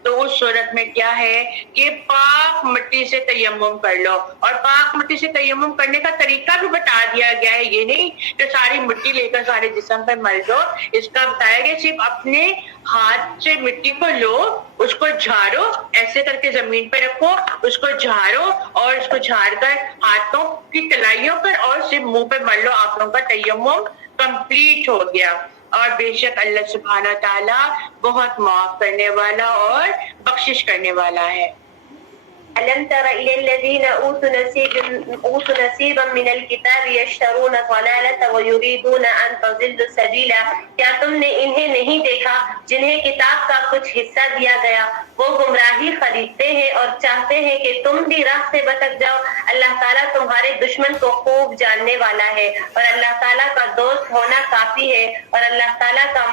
تو اس صورت میں کیا ہے کہ پاک مٹی سے تیمم کر لو، اور پاک مٹی سے تیمم کرنے کا طریقہ بھی بتا دیا گیا ہے۔ یہ نہیں کہ ساری مٹی لے کر سارے جسم پہ مل دو، اس کا بتایا گیا صرف اپنے ہاتھ سے مٹی کو لو، اس کو جھاڑو، ایسے کر کے زمین پہ رکھو، اس کو جھاڑو اور اس کو جھاڑ کر ہاتھوں کی کلائیوں پر اور صرف منہ پہ مل لو، آپ لوگوں کا تیمم کمپلیٹ ہو گیا۔ اور بے شک اللہ سبحانہ تعالیٰ بہت معاف کرنے والا اور بخشش کرنے والا ہے۔ ألم تر إلى الذين أوتوا نصيبا من الكتاب يشترون الضلالة ويريدون أن تضلوا السبيل؟ کیا تم نے انہیں نہیں دیکھا جنہیں کتاب کا کچھ حصہ دیا گیا، وہ گمراہی خریدتے ہیں اور چاہتے ہیں کہ تم بھی راہ سے بھٹک جاؤ۔ اللہ تعالیٰ تمہارے دشمن کو خوب جاننے والا ہے، اور اللہ تعالیٰ کا دوست ہونا کافی ہے، اور اللہ تعالیٰ کا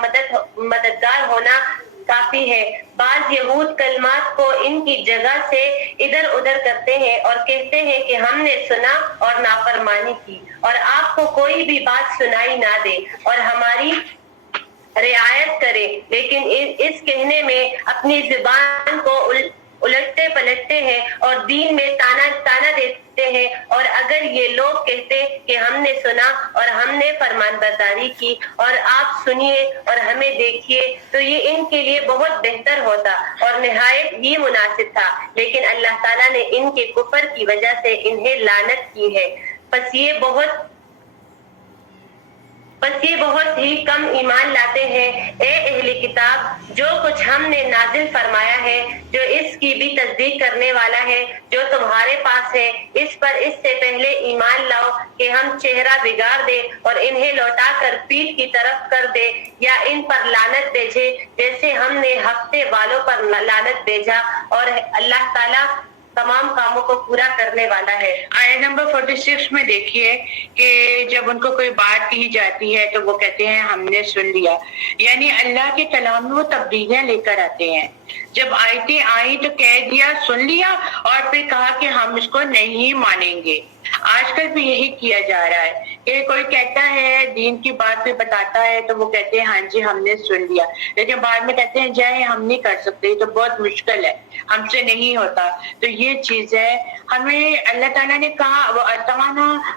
مددگار ہونا کافی ہے۔ بعض یہود کلمات کو ان کی جگہ سے ادھر ادھر کرتے ہیں اور کہتے ہیں کہ ہم نے سنا اور نافرمانی کی، اور آپ کو کوئی بھی بات سنائی نہ دے اور ہماری رعایت کرے، لیکن اس کہنے میں اپنی زبان کو الٹتے پلٹتے ہیں اور دین میں تانا دیتے ہیں۔ اور اگر یہ لوگ کہتے کہ ہم نے سنا اور ہم نے فرمان برداری کی اور آپ سنیے اور ہمیں دیکھیے تو یہ ان کے لیے بہت بہتر ہوتا اور نہایت ہی مناسب تھا، لیکن اللہ تعالیٰ نے ان کے کفر کی وجہ سے انہیں لعنت کی ہے۔ پس یہ بہت ہی کم ایمان لاتے ہیں۔ اے اہل کتاب، جو کچھ ہم نے نازل فرمایا ہے جو اس کی بھی تصدیق کرنے والا ہے جو تمہارے پاس ہے، اس پر اس سے پہلے ایمان لاؤ کہ ہم چہرہ بگاڑ دے اور انہیں لوٹا کر پیٹ کی طرف کر دے یا ان پر لعنت بھیجے جیسے ہم نے ہفتے والوں پر لعنت بھیجا، اور اللہ تعالیٰ تمام کاموں کو پورا کرنے والا ہے۔ آیت نمبر 46 میں دیکھیے کہ جب ان کو کوئی بات کہی جاتی ہے تو وہ کہتے ہیں ہم نے سن لیا، یعنی اللہ کے کلام میں وہ تبدیلیاں لے کر آتے ہیں۔ جب آیتیں آئیں تو کہہ دیا سن لیا، اور پھر کہا کہ ہم اس کو نہیں مانیں گے۔ آج کل بھی یہی کیا جا رہا ہے کہ کوئی کہتا ہے دین کی بات بھی بتاتا ہے تو وہ کہتے ہیں ہاں جی ہم نے سن لیا، لیکن بعد میں کہتے ہیں جائیں ہم نہیں کر سکتے، تو بہت مشکل ہے، ہم سے نہیں ہوتا۔ تو یہ چیز ہے، ہمیں اللہ تعالیٰ نے کہا وہ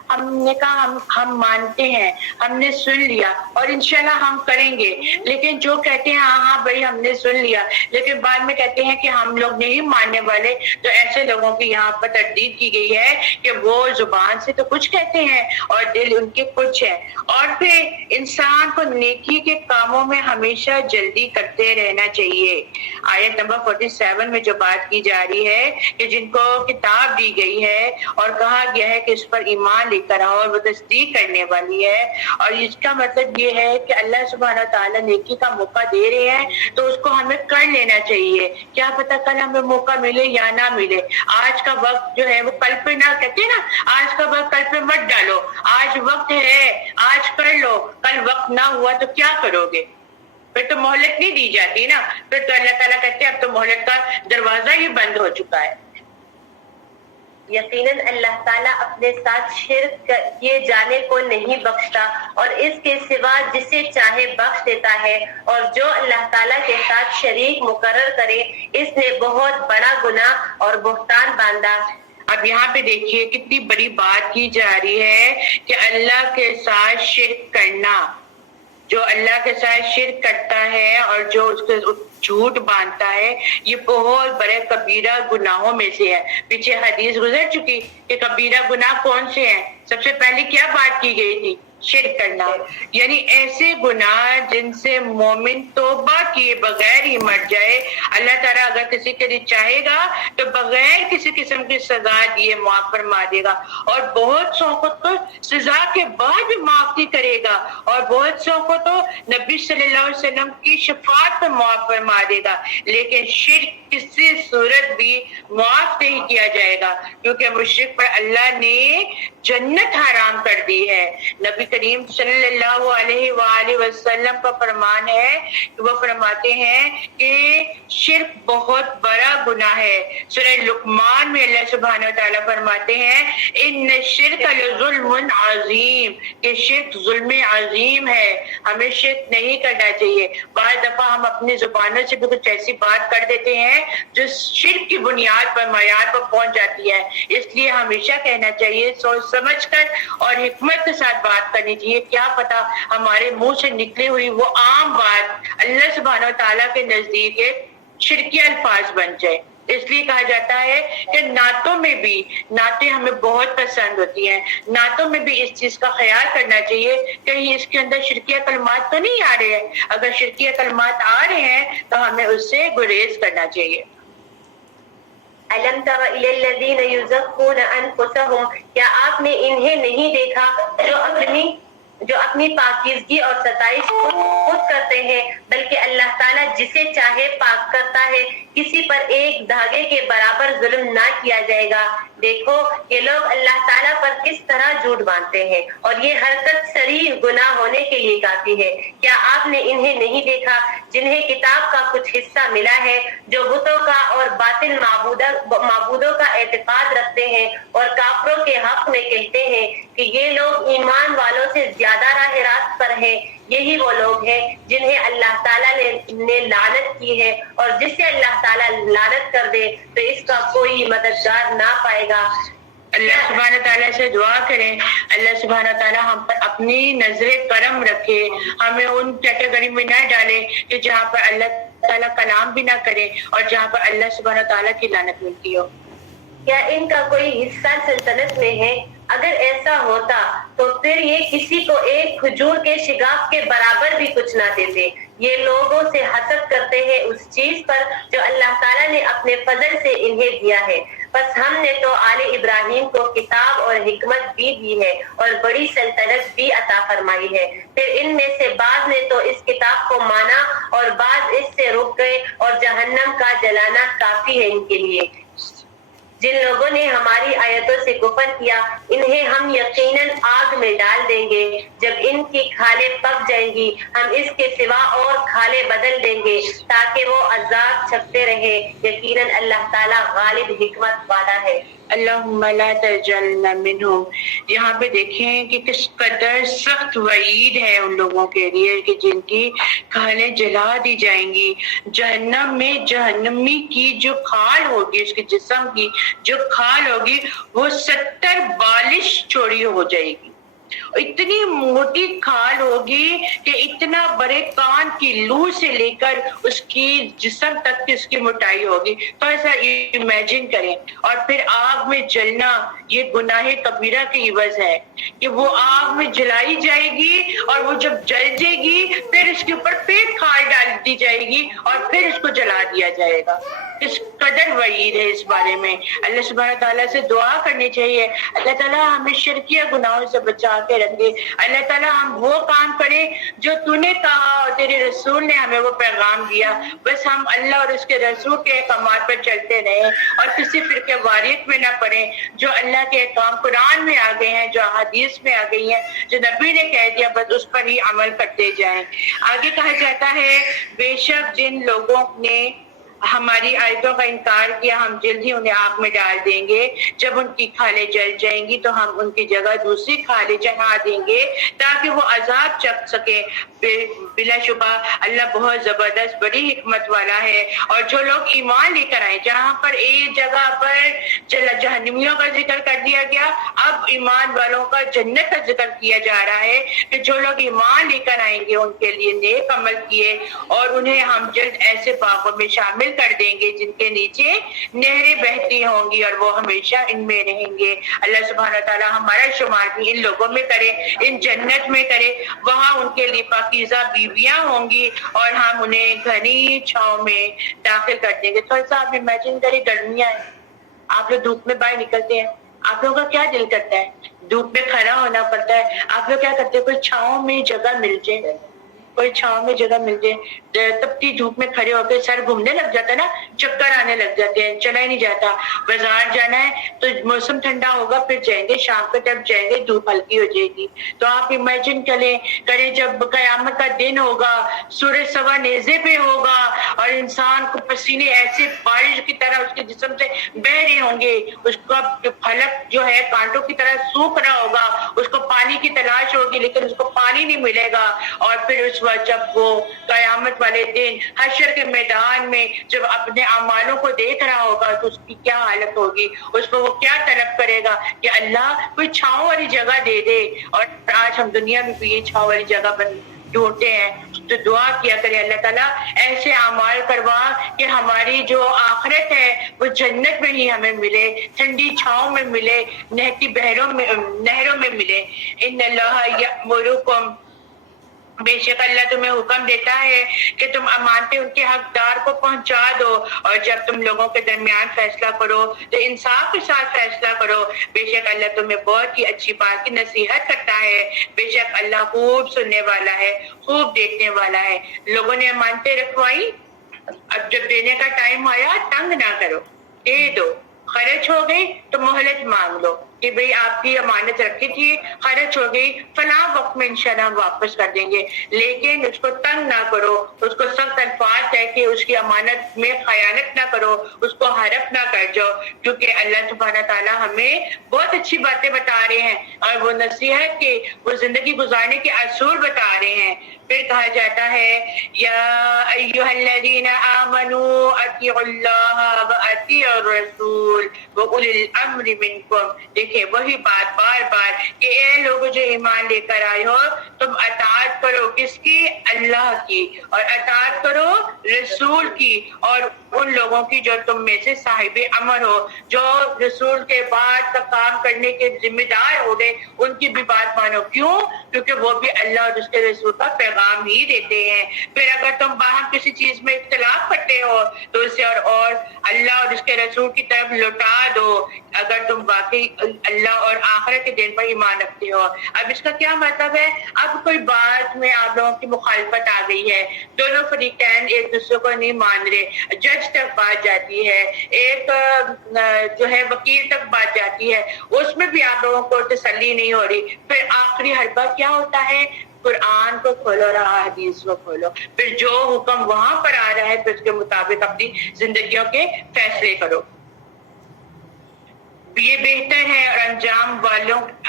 ہم نے کہا ہم مانتے ہیں، ہم نے سن لیا اور انشاءاللہ ہم کریں گے، لیکن جو کہتے ہیں ہاں بھائی ہم نے سن لیا لیکن بعد میں کہتے ہیں کہ ہم لوگ نہیں ماننے والے، تو ایسے لوگوں کی یہاں پر تردید کی گئی ہے کہ وہ زبان سے تو کچھ کہتے ہیں اور دل ان کے کچھ ہے۔ اور پھر انسان کو نیکی کے کاموں میں ہمیشہ جلدی کرتے رہنا چاہیے۔ آیت نمبر 47 میں جو بات کی جا رہی ہے کہ جن کو کتاب دی گئی ہے اور کہا گیا ہے کہ اس پر ایمان لے کر آؤ اور وہ تصدیق کرنے والی ہے، اور اس کا مطلب یہ ہے کہ اللہ سبحانہ تعالیٰ نیکی کا موقع دے رہے ہیں تو اس کو ہمیں کر لینا چاہیے۔ رہی ہے, کیا پتہ کل ہمیں موقع ملے یا نہ ملے. آج کا وقت جو ہے وہ کل پہ نہ, کہتے ہیں نا آج کا وقت کل پہ مت ڈالو, آج وقت ہے آج کر لو, کل وقت نہ ہوا تو کیا کرو گے؟ پھر تو مہلت نہیں دی جاتی نا, پھر تو اللہ تعالیٰ کہتے ہیں اب تو مہلت کا دروازہ ہی بند ہو چکا ہے. یقیناً اللہ تعالیٰ اپنے ساتھ شرک کیے جانے کو نہیں بخشتا اور اس کے سوا جسے چاہے بخش دیتا ہے, اور جو اللہ تعالیٰ کے ساتھ شریک مقرر کرے اس نے بہت بڑا گناہ اور بہتان باندھا. اب یہاں پہ دیکھیے کتنی بڑی بات کی جا رہی ہے کہ اللہ کے ساتھ شرک کرنا, جو اللہ کے ساتھ شرک کرتا ہے اور جو اس کے جھوٹ باندھتا ہے یہ بہت بڑے کبیرہ گناہوں میں سے ہے. پیچھے حدیث گزر چکی کہ کبیرہ گناہ کون سے ہیں. سب سے پہلے کیا بات کی گئی تھی؟ شرک کرنا, یعنی ایسے گناہ جن سے مومن توبہ کیے بغیر ہی مر جائے. اللہ تعالیٰ اگر کسی کے لیے چاہے گا تو بغیر کسی قسم کی سزا دیے معاف فرما دے گا, اور بہت سو کو تو سزا کے بعد بھی معاف نہیں کرے گا, اور بہت سو کو تو نبی صلی اللہ علیہ وسلم کی شفاعت پر معاف فرما دے گا. لیکن شرک کسی صورت بھی معاف نہیں کیا جائے گا, کیونکہ مشرک پر اللہ نے جنت حرام کر دی ہے. نبی کریم صلی اللہ علیہ وآلہ وسلم کا فرمان ہے کہ وہ فرماتے ہیں کہ شرک بہت بڑا گناہ ہے. سورہ لقمان میں اللہ سبحانہ وتعالیٰ فرماتے ہیں ان الشرک لظلم عظیم, کہ شرک ظلم عظیم ہے, ہمیں شرک نہیں کرنا چاہیے. بعض دفعہ ہم اپنی زبانوں سے بھی کچھ ایسی بات کر دیتے ہیں جو شرک کی بنیاد پر معیار پر پہنچ جاتی ہے. اس لیے ہمیشہ کہنا چاہیے سوچ سمجھ کر اور حکمت کے ساتھ بات کرنی چاہیے. کیا پتہ ہمارے منہ سے نکلی ہوئی وہ عام بات اللہ سبحانہ وتعالیٰ کے نزدیک شرکی الفاظ بن جائے. اس لیے کہا جاتا ہے کہ نعتوں میں بھی, نعتیں ہمیں بہت پسند ہوتی ہیں, نعتوں میں بھی اس چیز کا خیال کرنا چاہیے کہیں اس کے اندر شرکیہ کلمات تو نہیں آ رہے ہیں. اگر شرکیہ کلمات آ رہے ہیں تو ہمیں اس سے گریز کرنا چاہیے. أَلَمْ تَرَ إِلَى الَّذِينَ يُزَكُّونَ أَنفُسَهُمْ, کیا آپ نے انہیں نہیں دیکھا جو اپنی پاکیزگی اور ستائش خود کرتے ہیں, بلکہ اللہ تعالیٰ جسے چاہے پاک کرتا ہے, کسی پر ایک دھاگے کے برابر ظلم نہ کیا جائے گا. دیکھو یہ لوگ اللہ تعالیٰ پر کس طرح جھوٹ باندھتے ہیں, اور یہ حرکت صریح گناہ ہونے کے لیے کافی ہے. کیا آپ نے انہیں نہیں دیکھا جنہیں کتاب کا کچھ حصہ ملا ہے, جو بتوں کا اور باطل معبودوں کا اعتقاد رکھتے ہیں, اور کافروں کے حق میں کہتے ہیں کہ یہ لوگ ایمان والوں سے زیادہ راہ راست پر ہیں. یہی وہ لوگ ہیں جنہیں اللہ تعالیٰ نے لعنت کی ہے, اور جس سے اللہ تعالیٰ لعنت کر دے تو اس کا کوئی مددگار نہ پائے گا. اللہ سبحانہ تعالیٰ سے دعا کریں اللہ سبحانہ تعالیٰ ہم پر اپنی نظر کرم رکھے, ہمیں ان کیٹیگری میں نہ ڈالے کہ جہاں پر اللہ تعالیٰ کلام بھی نہ کرے اور جہاں پر اللہ سبحانہ تعالیٰ کی لعنت ملتی ہو. کیا ان کا کوئی حصہ سلطنت میں ہے؟ اگر ایسا ہوتا تو پھر یہ کسی کو ایک کھجور کے شگاف کے برابر بھی کچھ نہ دیتے. یہ لوگوں سے حسد کرتے ہیں اس چیز پر جو اللہ تعالیٰ نے اپنے فضل سے انہیں دیا ہے. بس ہم نے تو آل ابراہیم کو کتاب اور حکمت بھی دی ہے اور بڑی سلطنت بھی عطا فرمائی ہے. پھر ان میں سے بعض نے تو اس کتاب کو مانا اور بعض اس سے رک گئے, اور جہنم کا جلانا کافی ہے ان کے لیے. جن لوگوں نے ہماری آیتوں سے کفر کیا انہیں ہم یقیناً آگ میں ڈال دیں گے. جب ان کی کھالیں پک جائیں گی ہم اس کے سوا اور کھالیں بدل دیں گے تاکہ وہ عذاب چھکتے رہے. یقیناً اللہ تعالیٰ غالب حکمت والا ہے. اللہم لا تجعلنا منہم. یہاں پہ دیکھیں کہ کس قدر سخت وعید ہے ان لوگوں کے لیے کہ جن کی کھالیں جلا دی جائیں گی. جہنم میں جہنمی کی جو کھال ہوگی, اس کے جسم کی جو کھال ہوگی وہ 70 بالش چوڑی ہو جائے گی. اتنی موٹی کھال ہوگی کہ اتنا بڑے کان کی لو سے لے کر اس کی جسم تک کی اس کی موٹائی ہوگی. تو ایسا امیجن کریں. اور پھر آگ میں جلنا یہ گناہ کبیرہ کی عوض ہے کہ وہ آگ میں جلائی جائے گی اور وہ جب جل جائے گی پھر اس کے اوپر پھر کھال ڈال رکھ دی جائے گی اور پھر اس کو جلا دیا جائے گا. اس قدر وعید ہے اس بارے میں. اللہ سبحانہ تعالیٰ سے دعا کرنی چاہیے اللہ تعالیٰ ہمیں شرکیہ گناہوں سے بچا کے رکھے. اللہ تعالیٰ ہم وہ کام کریں جو تو نے کہا اور تیرے رسول نے ہمیں وہ پیغام دیا. بس ہم اللہ اور اس کے رسول کے احکامات پر چلتے رہیں اور کسی فرقے واریت میں نہ پڑیں. جو اللہ کے احکام قرآن میں آ گئے ہیں, جو حدیث میں آ گئی ہیں, جو نبی نے کہہ دیا, بس اس پر ہی عمل کرتے جائیں. آگے کہا جاتا ہے بے شک جن لوگوں نے ہماری آیتوں کا انکار کیا ہم جلد ہی انہیں آگ میں ڈال دیں گے. جب ان کی کھالیں جل جائیں گی تو ہم ان کی جگہ دوسری کھالیں چڑھا دیں گے تاکہ وہ عذاب چکھ سکیں. بلا شبہ اللہ بہت زبردست بڑی حکمت والا ہے. اور جو لوگ ایمان لے کر آئے, جہاں پر ایک جگہ پر جہنمیوں کا ذکر کر دیا گیا, اب ایمان والوں کا جنت کا ذکر کیا جا رہا ہے کہ جو لوگ ایمان لے کر آئیں گے ان کے لیے نیک عمل کیے اور انہیں ہم جلد ایسے باغوں میں شامل کر دیں گے جن کے نیچے نہریں بہتی ہوں گی اور وہ ہمیشہ ان میں رہیں گے. اللہ سبحانہ تعالیٰ ہمارا شمار بھی ان لوگوں میں کرے, ان جنت میں کرے. وہاں ان کے لیے پاکیزہ بیویاں ہوں گی اور ہم انہیں گھنی چھاؤں میں داخل کر دیں گے. تھوڑا سا آپ امیجن کریں, گرمیاں ہیں, آپ لوگ دھوپ میں باہر نکلتے ہیں, آپ لوگوں کا کیا دل کرتا ہے؟ دھوپ میں کھڑا ہونا پڑتا ہے. آپ لوگ کیا کرتے ہیں؟ کوئی چھاؤں میں جگہ مل جائے, کوئی چھاؤں میں جگہ مل جائے, تپتی دھوپ میں کھڑے ہو کے سر گھومنے لگ جاتا ہے نا, چکر آنے لگ جاتے ہیں, چلا ہی نہیں جاتا. بازار جانا ہے تو موسم ٹھنڈا ہوگا پھر جائیں گے, شام کے ٹائم جائیں گے, دھوپ ہلکی ہو جائے گی. تو آپ امیجن کریں جب قیامت کا دن ہوگا, سورج سوا نیزے پہ ہوگا اور انسان کو پسینے ایسے بارش کی طرح اس کے جسم سے بہ رہے ہوں گے, اس کا پھلک جو ہے کانٹوں کی طرح سوکھ رہا ہوگا, اس کو پانی کی تلاش ہوگی لیکن اس کو پانی نہیں ملے گا. اور پھر اس وقت جب وہ قیامت والے دن حشر کے میدان میں جب اپنے اعمالوں کو دیکھ رہا ہوگا تو اس کی کیا حالت ہوگی, اس کو وہ کیا طلب کرے گا کہ اللہ کوئی چھاؤں والی جگہ دے دے. اور آج ہم دنیا میں بھی یہ چھاؤں والی جگہ ڈھونڈتے ہیں. تو دعا کیا کرے اللہ تعالیٰ ایسے اعمال کروا کہ ہماری جو آخرت ہے وہ جنت میں ہی ہمیں ملے, ٹھنڈی چھاؤں میں ملے, نہروں میں ملے. ان اللہ یأمرکم, بے شک اللہ تمہیں حکم دیتا ہے کہ تم امانتیں ان کے حقدار کو پہنچا دو, اور جب تم لوگوں کے درمیان فیصلہ کرو تو انصاف کے ساتھ فیصلہ کرو. بے شک اللہ تمہیں بہت ہی اچھی بات کی نصیحت کرتا ہے. بے شک اللہ خوب سننے والا ہے, خوب دیکھنے والا ہے. لوگوں نے امانتیں رکھوائی, اب جب دینے کا ٹائم آیا تنگ نہ کرو, دے دو. خرچ ہو گئی تو مہلت مانگ لو کہ بھئی آپ کی امانت رکھی تھی, خرچ ہو گئی, فلاں وقت میں انشاءاللہ ہم واپس کر دیں گے. لیکن اس کو تنگ نہ کرو, اس کو سخت الفاظ ہے کہ اس کی امانت میں خیانت نہ کرو, اس کو حرف نہ کر جاؤ, کیونکہ اللہ سبحانہ تعالیٰ ہمیں بہت اچھی باتیں بتا رہے ہیں اور وہ نصیحت کے, وہ زندگی گزارنے کے اصول بتا رہے ہیں. پھر کہا جاتا ہے یا ایھا الذین آمنوا اطیعوا اللہ واطیعوا الرسول واولی الامر منکم. دیکھیں وہی بات بار بار کہ اے لوگ جو ایمان لے کر آئے ہو تم اطاعت کرو, کس کی؟ اللہ کی, اور اطاعت کرو رسول کی, اور ان لوگوں کی جو تم میں سے صاحب امر ہو, جو رسول کے بعد کا کام کرنے کے ذمہ دار ہو گئے, ان کی بھی بات مانو. کیوں؟ کیونکہ وہ بھی اللہ اور اس کے رسول کا پیغام ہی دیتے ہیں. پھر اگر تم باہم کسی چیز میں اختلاف کرتے ہو تو اسے اور اللہ اور اس کے رسول کی طرف لوٹا دو, اگر تم واقعی اللہ اور آخرت کے دن پر ایمان رکھتے ہو. اب اس کا کیا مطلب ہے؟ اب کوئی بات میں آپ لوگوں کی مخالفت آ گئی ہے, دونوں فریقین ایک دوسرے کو نہیں مان رہے, جج تک بات جاتی ہے, ایک جو ہے وکیل تک بات جاتی ہے, اس میں بھی آپ لوگوں کو تسلی نہیں ہو رہی. پھر آخری حربہ کیا ہوتا ہے؟ قرآن کو کھولو اور حدیث کو کھولو, پھر جو حکم وہاں پر آ رہا ہے پھر اس کے مطابق اپنی زندگیوں کے فیصلے کرو. یہ بہتر ہے اور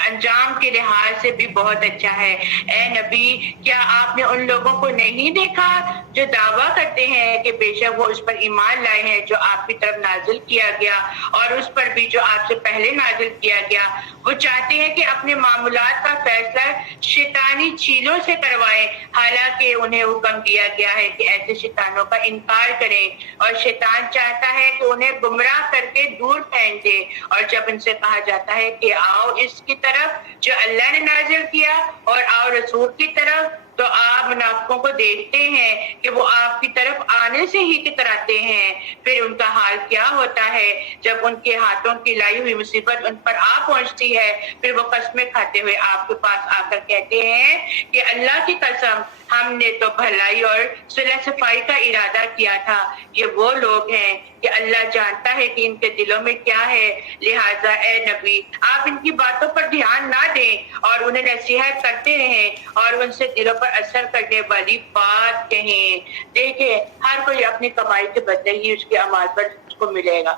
انجام کے لحاظ سے بھی بہت اچھا ہے. اے نبی کیا آپ نے ان لوگوں کو نہیں دیکھا جو دعویٰ کرتے ہیں کہ بے شک وہ اس پر ایمان لائے ہیں جو آپ کی طرف نازل کیا گیا اور اس پر بھی جو آپ سے پہلے نازل کیا گیا. وہ چاہتے ہیں کہ اپنے معاملات کا فیصلہ شیطانی چیلوں سے کروائیں, حالانکہ انہیں حکم دیا گیا ہے کہ ایسے شیطانوں کا انکار کریں, اور شیطان چاہتا ہے کہ انہیں گمراہ کر کے دور پھینک دے. اور جب ان سے کہا جاتا ہے کہ آؤ اس کی طرف جو اللہ نے نازل کیا اور آؤ رسول کی طرف, تو آپ منافقوں کو دیکھتے ہیں کہ وہ آپ کی طرف آنے سے ہی کتراتے ہیں، پھر ان کا حال کیا ہوتا ہے جب ان کے ہاتھوں کی لائی ہوئی مصیبت ان پر آ پہنچتی ہے، پھر وہ قسمیں کھاتے ہوئے آپ کے پاس آ کر کہتے ہیں کہ اللہ کی قسم ہم نے تو بھلائی اور صلح صفائی کا ارادہ کیا تھا۔ یہ وہ لوگ ہیں کہ اللہ جانتا ہے کہ ان کے دلوں میں کیا ہے، لہٰذا اے نبی آپ ان کی باتوں پر دھیان نہ دیں اور انہیں نصیحت کرتے رہیں اور ان سے دلوں پر اثر کرنے والی بات کہیں۔ دیکھیں ہر کوئی اپنی کمائی کے بدلے ہی اس کے اعمال پر اس کو ملے گا،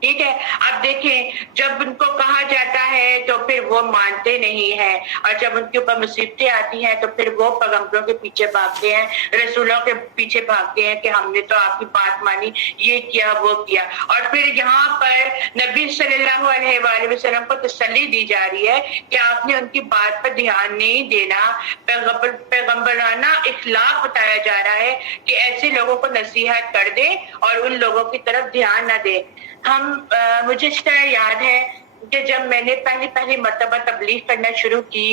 ٹھیک ہے۔ اب دیکھیں جب ان کو کہا جاتا ہے تو پھر وہ مانتے نہیں ہیں، اور جب ان کے اوپر مصیبتیں آتی ہیں تو پھر وہ پیغمبروں کے پیچھے بھاگتے ہیں، رسولوں کے پیچھے بھاگتے ہیں کہ ہم نے تو آپ کی بات مانی، یہ کیا وہ کیا۔ اور پھر یہاں پر نبی صلی اللہ علیہ وآلہ وسلم کو تسلی دی جا رہی ہے کہ آپ نے ان کی بات پر دھیان نہیں دینا، پیغمبرانہ اخلاق بتایا جا رہا ہے کہ ایسے لوگوں کو نصیحت کر دیں اور ان لوگوں کی طرف دھیان نہ دیں۔ مجھے اس طرح یاد ہے کہ جب میں نے پہلی مرتبہ تبلیغ کرنا شروع کی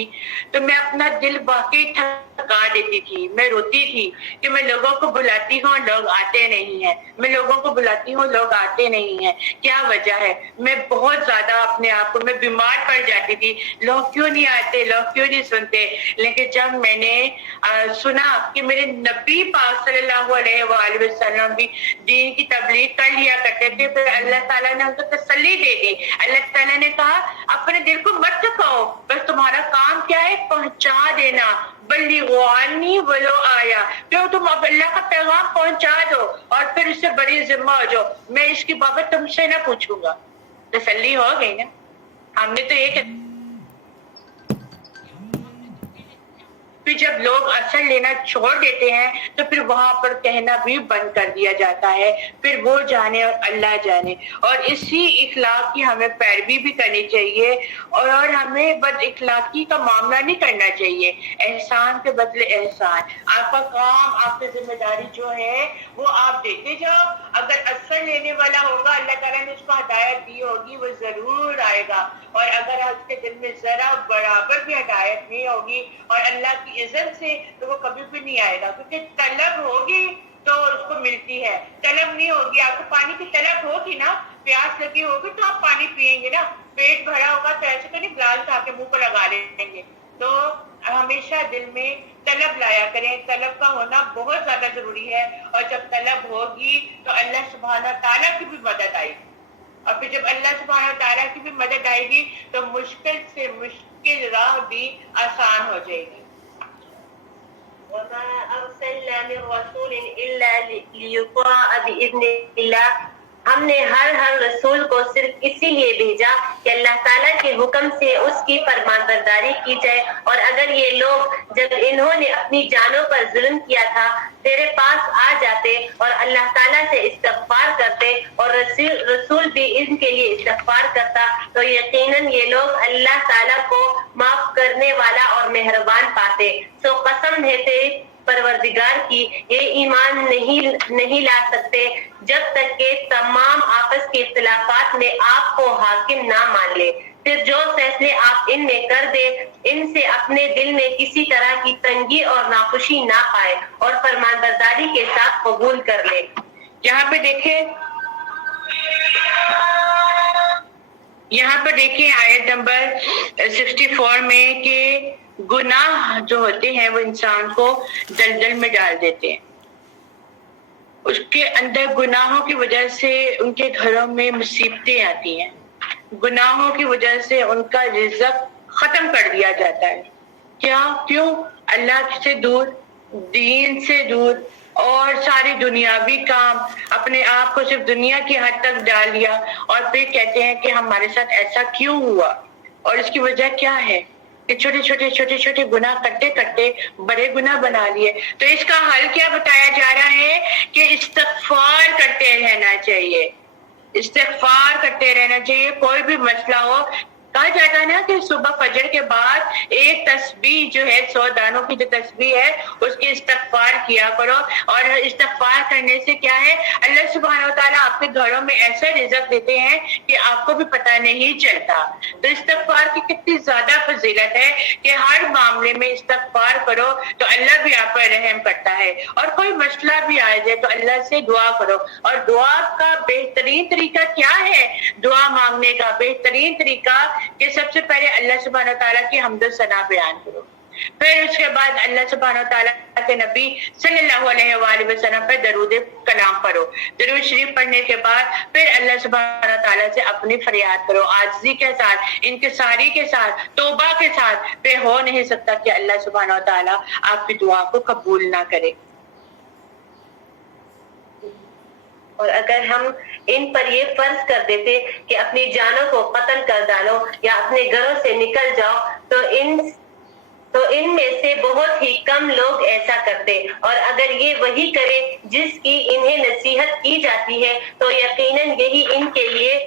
تو میں اپنا دل واقعی تھکا دیتی تھی، میں روتی تھی کہ میں لوگوں کو بلاتی ہوں لوگ آتے نہیں ہیں، میں لوگوں کو بلاتی ہوں لوگ آتے نہیں ہیں، کیا وجہ ہے؟ میں بہت زیادہ اپنے آپ کو میں بیمار پڑ جاتی تھی، لوگ کیوں نہیں آتے، لوگ کیوں نہیں سنتے۔ لیکن جب میں نے سنا کہ میرے نبی پاک صلی اللہ علیہ وآلہ وسلم بھی دین کی تبلیغ کر لیا کرتے تھے، پھر اللہ تعالیٰ نے ان کو تسلی دے دی۔ اللہ تعالیٰ نے کہا اپنے دل کو مت تھکاؤ، بس تمہارا کام کیا ہے، پہنچا دینا، بلغوا عنی ولو آیا، جو تم اب اللہ کا پیغام پہنچا دو اور پھر اس سے بڑی ذمہ ہو جاؤ، میں اس کی بابت تم سے نہ پوچھوں گا۔ تسلی ہو گئی نا۔ ہم نے تو یہ کہ پھر جب لوگ اثر لینا چھوڑ دیتے ہیں تو پھر وہاں پر کہنا بھی بند کر دیا جاتا ہے، پھر وہ جانے اور اللہ جانے۔ اور اسی اخلاق کی ہمیں پیروی بھی کرنی چاہیے اور ہمیں بد اخلاقی کا معاملہ نہیں کرنا چاہیے، احسان کے بدلے احسان۔ آپ کا کام، آپ کی ذمہ داری جو ہے وہ آپ دیتے جاؤ، اگر اثر لینے والا ہوگا اللہ تعالیٰ نے اس کو ہدایت دی ہوگی وہ ضرور آئے گا، اور اگر آپ کے دل میں ذرا برابر بھی ہدایت نہیں ہوگی اور اللہ کی عزت سے تو وہ کبھی بھی نہیں آئے گا، کیونکہ طلب ہوگی تو اس کو ملتی ہے، طلب نہیں ہوگی۔ آپ کو پانی کی طلب ہوگی نا، پیاس لگی ہوگی تو آپ پانی پیئیں گے نا، پیٹ بھرا ہوگا تو ایسے تو نہیں گلاس اٹھا کے منہ پر لگا لیں گے۔ تو ہمیشہ دل میں طلب لایا کریں، طلب کا ہونا بہت زیادہ ضروری ہے، اور جب طلب ہوگی تو اللہ سبحانہ تعالیٰ کی بھی مدد آئے گی، اور پھر جب اللہ سبحانہ تعالیٰ کی بھی مدد آئے گی تو مشکل سے مشکل راہ بھی آسان ہو جائے گی۔ وما أرسلنا من رسول إلا ليطاع بإذن الله، ہم نے ہر رسول کو صرف اسی لیے بھیجا کہ اللہ تعالیٰ کے حکم سے اس کی فرمان برداری کی جائے۔ اور اگر یہ لوگ جب انہوں نے اپنی جانوں پر ظلم کیا تھا تیرے پاس آ جاتے اور اللہ تعالیٰ سے استغفار کرتے اور رسول بھی ان کے لیے استغفار کرتا تو یقیناً یہ لوگ اللہ تعالیٰ کو معاف کرنے والا اور مہربان پاتے۔ سو قسم ہے تیری پروردگار کی، یہ ایمان نہیں لا سکتے جب تک کہ تمام آپس کے اختلافات میں آپ کو حاکم نہ مان لے، پھر جو فیصلے آپ ان میں کر دے ان سے اپنے دل میں کسی طرح کی تنگی اور ناخوشی نہ پائے اور فرمان برداری کے ساتھ قبول کر لے۔ یہاں پہ دیکھیں آیت نمبر 64 میں کہ گناہ جو ہوتے ہیں وہ انسان کو دلدل میں ڈال دیتے ہیں، اس کے اندر گناہوں کی وجہ سے ان کے گھروں میں مصیبتیں آتی ہیں، گناہوں کی وجہ سے ان کا رزق ختم کر دیا جاتا ہے۔ کیوں؟ اللہ سے دور، دین سے دور، اور ساری دنیاوی کام، اپنے آپ کو صرف دنیا کی حد تک ڈال لیا، اور پھر کہتے ہیں کہ ہمارے ساتھ ایسا کیوں ہوا، اور اس کی وجہ کیا ہے کہ چھوٹے گناہ کرتے کرتے بڑے گناہ بنا لیے۔ تو اس کا حل کیا بتایا جا رہا ہے کہ استغفار کرتے رہنا چاہیے، استغفار کرتے رہنا چاہیے۔ کوئی بھی مسئلہ ہو کہا جاتا ہے نا کہ صبح فجر کے بعد ایک تسبیح جو ہے 100 دانوں کی جو تسبیح ہے اس کی استغفار کیا کرو. اور استغفار کرنے سے کیا ہے اللہ سبحانہ و تعالیٰ آپ کے گھروں میں ایسا رزق دیتے ہیں کہ آپ کو بھی پتہ نہیں چلتا. تو استغفار کی کتنی زیادہ فضیلت ہے کہ ہر معاملے میں استغفار کرو تو اللہ بھی آپ پر رحم کرتا ہے. اور کوئی مسئلہ بھی آ جائے تو اللہ سے دعا کرو. اور دعا کا بہترین طریقہ کیا ہے؟ دعا مانگنے کا بہترین طریقہ کہ سب سے پہلے اللہ سبحانہ و تعالیٰ کی حمد و ثنا بیان کرو. پھر اس کے بعد اللہ سبحانہ و تعالیٰ کے نبی صلی اللہ علیہ وآلہ وسلم پہ درود کلام پڑھو. درود شریف پڑھنے کے بعد پھر اللہ سبحانہ و تعالیٰ سے اپنی فریاد کرو عاجزی کے ساتھ, انکساری کے ساتھ, توبہ کے ساتھ. پھر ہو نہیں سکتا کہ اللہ سبحانہ و تعالیٰ آپ کی دعا کو قبول نہ کرے. اور اگر ہم ان پر یہ فرض کر دیتے کہ اپنی جانوں کو قتل کر ڈالو یا اپنے گھروں سے نکل جاؤ تو ان میں سے بہت ہی کم لوگ ایسا کرتے. اور اگر یہ وہی کرے جس کی انہیں نصیحت کی جاتی ہے تو یقیناً یہی ان کے لیے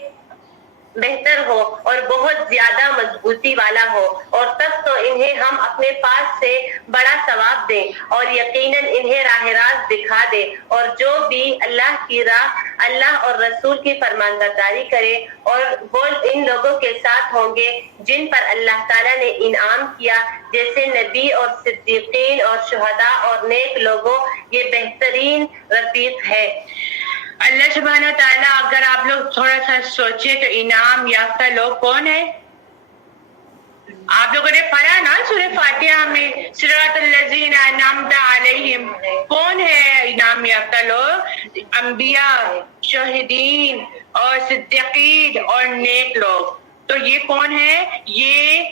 بہتر ہو اور بہت زیادہ مضبوطی والا ہو. اور تب تو انہیں ہم اپنے پاس سے بڑا ثواب دیں اور یقیناً انہیں راہ راست دکھا دیں. اور جو بھی اللہ کی راہ, اللہ اور رسول کی فرمانبرداری کرے اور وہ ان لوگوں کے ساتھ ہوں گے جن پر اللہ تعالیٰ نے انعام کیا, جیسے نبی اور صدیقین اور شہداء اور نیک لوگوں, یہ بہترین رفیق ہے. اللہ سبحانہ تعالیٰ اگر آپ لوگ تھوڑا سا سوچے تو انعام یافتہ لوگ کون ہیں؟ آپ لوگوں نے پڑھا نا سورہ فاتحہ میں صراط الذین انعمت علیہم, کون ہے انعام یافتہ لوگ؟ انبیاء, شہیدین اور صدیقین اور نیک لوگ. تو یہ کون ہے؟ یہ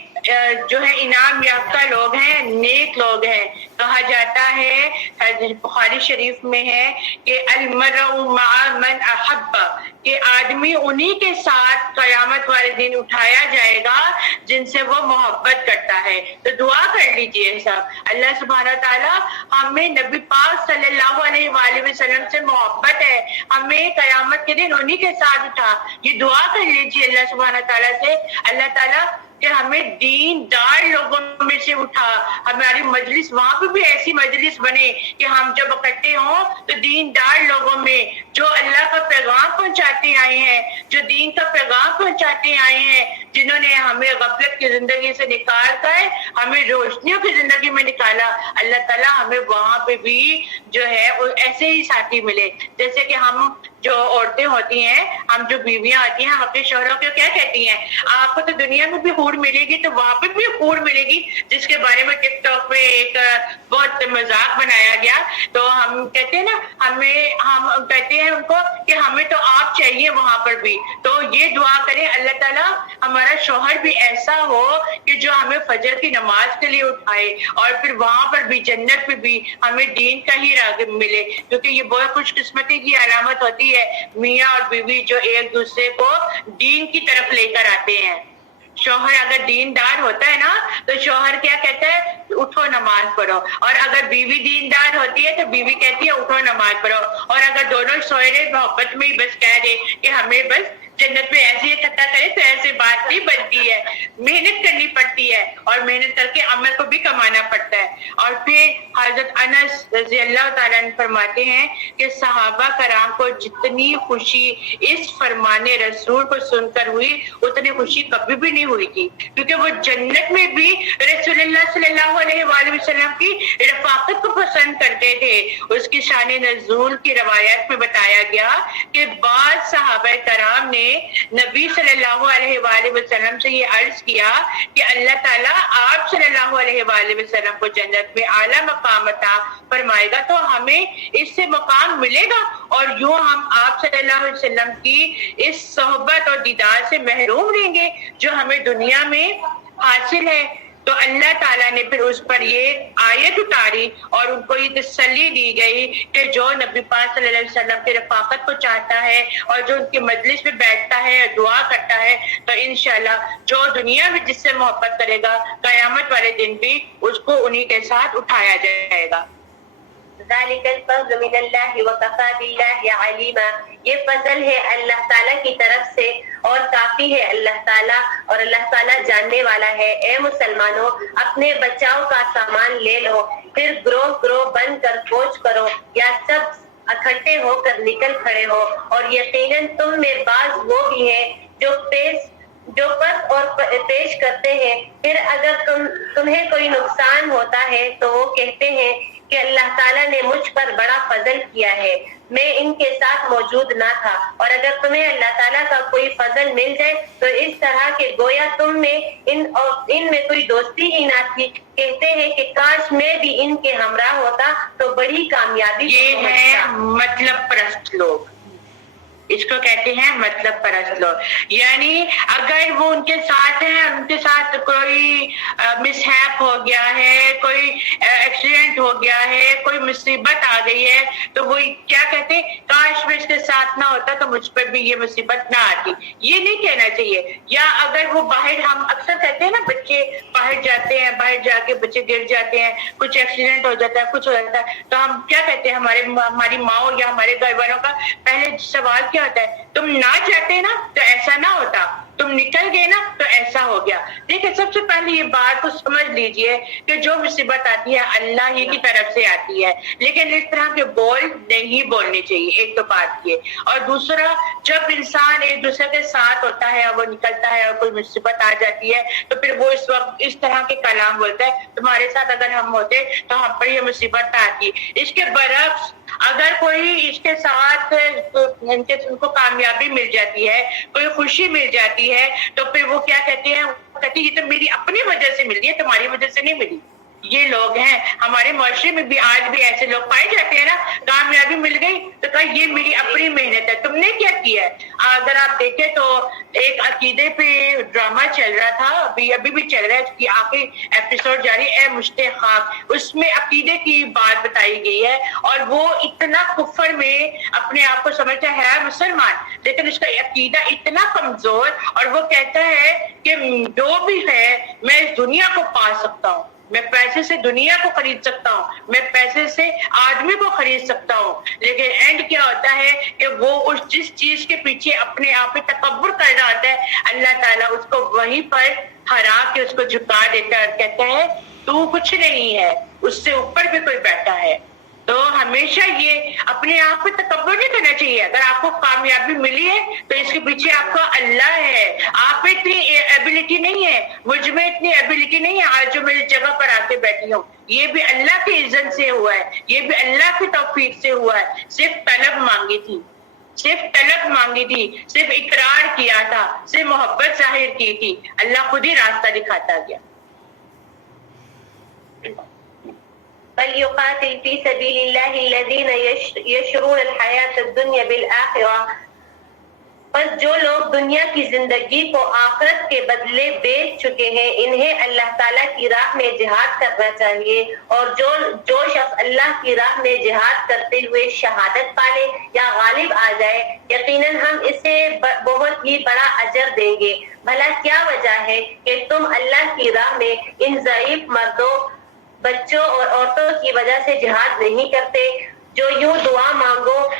جو ہے انعام یافتہ لوگ ہیں, نیک لوگ ہیں. کہا جاتا ہے حدیث بخاری شریف میں ہے کہ المرء مع من احب, کہ آدمی انہی کے ساتھ قیامت والے دن اٹھایا جائے گا جن سے وہ محبت کرتا ہے. تو دعا کر لیجئے سب, اللہ سبحانہ تعالیٰ ہمیں نبی پاک صلی اللہ علیہ وآلہ وسلم سے محبت ہے, ہمیں قیامت کے دن انہی کے ساتھ اٹھا. یہ دعا کر لیجئے اللہ سبحانہ تعالیٰ سے, اللہ تعالیٰ کہ ہمیں دین دار لوگوں میں سے اٹھا, ہماری مجلس وہاں پہ بھی ایسی مجلس بنے کہ ہم جب اکٹھے ہوں تو دین دار لوگوں میں جو اللہ کا پیغام پہنچاتے آئے ہیں, جو دین کا پیغام پہنچاتے آئے ہیں, جنہوں نے ہمیں غفلت کی زندگی سے نکال کر ہمیں روشنیوں کی زندگی میں نکالا. اللہ تعالیٰ ہمیں وہاں پہ بھی جو ہے ایسے ہی ساتھی ملے. جیسے کہ ہم جو عورتیں ہوتی ہیں, ہم جو بیویاں ہوتی ہیں, ہم اپنے شوہروں کو کیا کہتی ہیں, آپ کو تو دنیا میں بھی حور ملے گی تو وہاں پہ بھی حور ملے گی, جس کے بارے میں ٹک ٹاک پہ ایک بہت مذاق بنایا گیا. تو ہم کہتے ہیں نا, ہم کہتے ہیں ان کو کہ ہمیں تو آپ چاہیے وہاں پر بھی. تو یہ دعا کریں اللہ تعالیٰ ہمارا شوہر بھی ایسا ہو کہ جو ہمیں فجر کی نماز کے لیے اٹھائے, اور پھر وہاں پر بھی جنت پہ بھی ہمیں دین کا ہی راغب ملے. کیونکہ یہ بہت خوش قسمتی کی علامت ہوتی ہے, میاں اور بیوی جو ایک دوسرے کو دین کی طرف لے کر آتے ہیں. شوہر اگر دیندار ہوتا ہے نا تو شوہر کیا کہتا ہے, اٹھو نماز پڑھو. اور اگر بیوی دیندار ہوتی ہے تو بیوی کہتی ہے اٹھو نماز پڑھو. اور اگر دونوں شوہر محبت میں ہی بس کہہ دے کہ ہمیں بس جنت میں ایسے اکٹھا کرے تو ایسے بات نہیں بنتی ہے, محنت کرنی پڑتی ہے, اور محنت کر کے عمل کو بھی کمانا پڑتا ہے. اور پھر حضرت انس رضی اللہ تعالیٰ عنہ فرماتے ہیں کہ صحابہ کرام کو جتنی خوشی اس فرمان رسول کو سن کر ہوئی اتنی خوشی کبھی بھی نہیں ہوئی تھی, کیونکہ وہ جنت میں بھی رسول اللہ صلی اللہ علیہ وآلہ وسلم کی رفاقت کو پسند کرتے تھے. اس کی شان نزول کی روایت میں بتایا گیا کہ بعض صحابہ کرام نے نبی صلی اللہ علیہ وآلہ وسلم سے یہ عرض کیا کہ اللہ تعالیٰ آپ صلی اللہ علیہ وآلہ وسلم کو جنت میں اعلیٰ مقام عطا فرمائے گا تو ہمیں اس سے مقام ملے گا, اور یوں ہم آپ صلی اللہ علیہ وسلم کی اس صحبت اور دیدار سے محروم رہیں گے جو ہمیں دنیا میں حاصل ہے. تو اللہ تعالیٰ نے پھر اس پر یہ آیت اتاری اور ان کو یہ تسلی دی گئی کہ جو نبی پاک صلی اللہ علیہ وسلم کی رفاقت کو چاہتا ہے اور جو ان کی مجلس میں بیٹھتا ہے اور دعا کرتا ہے تو انشاءاللہ جو دنیا میں جس سے محبت کرے گا قیامت والے دن بھی اس کو انہی کے ساتھ اٹھایا جائے گا. ذالک الفضل من اللہ وکفی باللہ علیما، یہ فضل ہے اللہ تعالیٰ کی طرف سے اور کافی ہے اللہ تعالیٰ، اور اللہ تعالیٰ جاننے والا ہے۔ اے مسلمانوں، اپنے بچاؤ کا سامان لے لو، پھر گروہ گروہ بن کر فوج کرو یا سب اکٹھے ہو کر نکل کھڑے ہو، اور یقیناً تم میں بعض وہ بھی ہیں جو پس اور پیش کرتے ہیں، پھر اگر تمہیں کوئی نقصان ہوتا ہے تو وہ کہتے ہیں کہ اللہ تعالیٰ نے مجھ پر بڑا فضل کیا ہے، میں ان کے ساتھ موجود نہ تھا۔ اور اگر تمہیں اللہ تعالیٰ کا کوئی فضل مل جائے تو اس طرح کہ گویا تم میں ان میں کوئی دوستی ہی نہ تھی، کہتے ہیں کہ کاش میں بھی ان کے ہمراہ ہوتا تو بڑی کامیابی۔ یہ ہے مطلب پرست لوگ، اس کو کہتے ہیں مطلب پرست لوگ، یعنی اگر وہ ان کے ساتھ ہیں، ان کے ساتھ کوئی مس ہیپ ہو گیا ہے، کوئی ایکسیڈنٹ ہو گیا ہے، کوئی مصیبت آ گئی ہے، تو وہ کیا کہتے ہیں، کاش میں اس کے ساتھ نہ ہوتا تو مجھ پر بھی یہ مصیبت نہ آتی، یہ نہیں کہنا چاہیے۔ یا اگر وہ باہر، ہم اکثر کہتے ہیں نا بچے باہر جاتے ہیں، باہر جا کے بچے گر جاتے ہیں، کچھ ایکسیڈنٹ ہو جاتا ہے، کچھ ہو جاتا ہے، تو ہم کیا کہتے ہیں، ہماری ماں یا ہمارے گھر والوں کا پہلے سوال کیا ہوتا ہے، تم نہ جاتے نا تو ایسا نہ ہوتا، تم نکل گئے نا تو ایسا ہو گیا۔ دیکھیں، سب سے پہلے یہ بات کو سمجھ لیجئے کہ جو مصیبت آتی ہے اللہ ہی کی طرف سے آتی ہے، لیکن اس طرح کے بول نہیں بولنے چاہیے، ایک تو بات یہ۔ اور دوسرا، جب انسان ایک دوسرے کے ساتھ ہوتا ہے اور وہ نکلتا ہے اور کوئی مصیبت آ جاتی ہے تو پھر وہ اس وقت اس طرح کے کلام بولتا ہے، تمہارے ساتھ اگر ہم ہوتے تو ہم پر یہ مصیبت آتی۔ اس کے برعکس اگر کوئی اس کے ساتھ ان کو کامیابی مل جاتی ہے، کوئی خوشی مل جاتی ہے، تو پھر وہ کیا کہتے ہیں، کہتے ہیں یہ تو میری اپنی وجہ سے ملی ہے، تمہاری وجہ سے نہیں ملی۔ یہ لوگ ہیں ہمارے معاشرے میں بھی، آج بھی ایسے لوگ پائے جاتے ہیں نا، کامیابی مل گئی تو کہا یہ میری اپنی محنت ہے، تم نے کیا کیا ہے۔ اگر آپ دیکھیں تو ایک عقیدے پہ ڈرامہ چل رہا تھا، ابھی بھی چل رہا ہے، اس کی آخری ایپیسوڈ جاری، اے مشتے خاک، اس میں عقیدے کی بات بتائی گئی ہے، اور وہ اتنا کفر میں اپنے آپ کو سمجھتا ہے مسلمان، لیکن اس کا عقیدہ اتنا کمزور، اور وہ کہتا ہے کہ جو بھی ہے میں اس دنیا کو پا سکتا ہوں، میں پیسے سے دنیا کو خرید سکتا ہوں، میں پیسے سے آدمی کو خرید سکتا ہوں، لیکن اینڈ کیا ہوتا ہے کہ وہ اس جس چیز کے پیچھے اپنے آپ پہ تکبر کر رہا ہوتا ہے، اللہ تعالیٰ اس کو وہیں پر ہرا کے اس کو جھکا دیتا ہے اور کہتا ہے تو کچھ نہیں ہے، اس سے اوپر بھی کوئی بیٹھا ہے۔ تو ہمیشہ یہ اپنے آپ پہ تکبر نہیں کرنا چاہیے۔ اگر آپ کو کامیابی ملی ہے تو اس کے پیچھے آپ کا اللہ ہے، آپ پہ اتنی ایبلٹی نہیں ہے، مجھ میں اتنی ایبلٹی نہیں ہے آج جو میری جگہ پر آ کے بیٹھی ہوں، یہ بھی اللہ کی عزت سے ہوا ہے، یہ بھی اللہ کی توفیق سے ہوا ہے۔ صرف طلب مانگی تھی، صرف طلب مانگی تھی، صرف اقرار کیا تھا، صرف محبت ظاہر کی تھی، اللہ خود ہی راستہ دکھاتا گیا۔ فَلْيُقَاتِلْ فِي سَبِيلِ اللَّهِ الَّذِينَ يَشْرُونَ الْحَيَاةَ الدُّنْيَا بِالْآخِرَةِ، پس جو لوگ دنیا کی زندگی کو آخرت کے بدلے بیچ چکے ہیں، انہیں اللہ تعالیٰ کی راہ میں جہاد کرنا چاہیے، اور جو شخص اللہ کی راہ میں جہاد کرتے ہوئے شہادت پالے یا غالب آ جائے، یقیناً ہم اسے بہت ہی بڑا اجر دیں گے۔ بھلا کیا وجہ ہے کہ تم اللہ کی راہ میں ان ضعیف مردوں، بچوں اور عورتوں کی وجہ سے جہاد نہیں کرتے، جو یوں دعا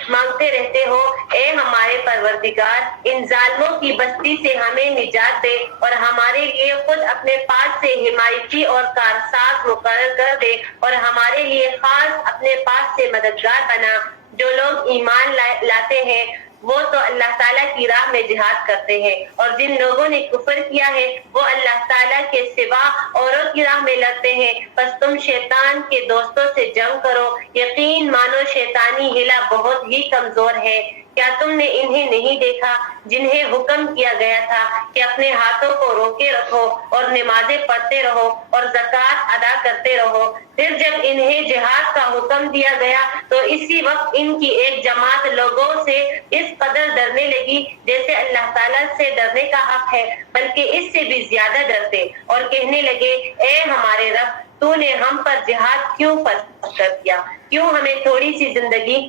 مانگتے رہتے ہو، اے ہمارے پروردگار، ان ظالموں کی بستی سے ہمیں نجات دے اور ہمارے لیے خود اپنے پاس سے حمایتی اور کارساز مقرر کر دے، اور ہمارے لیے خاص اپنے پاس سے مددگار بنا۔ جو لوگ ایمان لاتے ہیں وہ تو اللہ تعالیٰ کی راہ میں جہاد کرتے ہیں، اور جن لوگوں نے کفر کیا ہے وہ اللہ تعالیٰ کے سوا اوروں کی راہ میں لڑتے ہیں، بس تم شیطان کے دوستوں سے جنگ کرو، یقین مانو شیطانی ہلا بہت ہی کمزور ہے۔ کیا تم نے انہیں نہیں دیکھا جنہیں حکم کیا گیا تھا کہ اپنے ہاتھوں کو روکے رکھو اور نمازیں پڑھتے رہو اور زکوٰۃ ادا کرتے رہو، پھر جب انہیں جہاد کا حکم دیا گیا تو اسی وقت ان کی ایک جماعت لوگوں سے اس قدر ڈرنے لگی جیسے اللہ تعالیٰ سے ڈرنے کا حق ہے، بلکہ اس سے بھی زیادہ ڈرتے، اور کہنے لگے اے ہمارے رب، تو نے ہم پر جہاد کیوں فرض کر دیا، کیوں ہمیں تھوڑی سی زندگی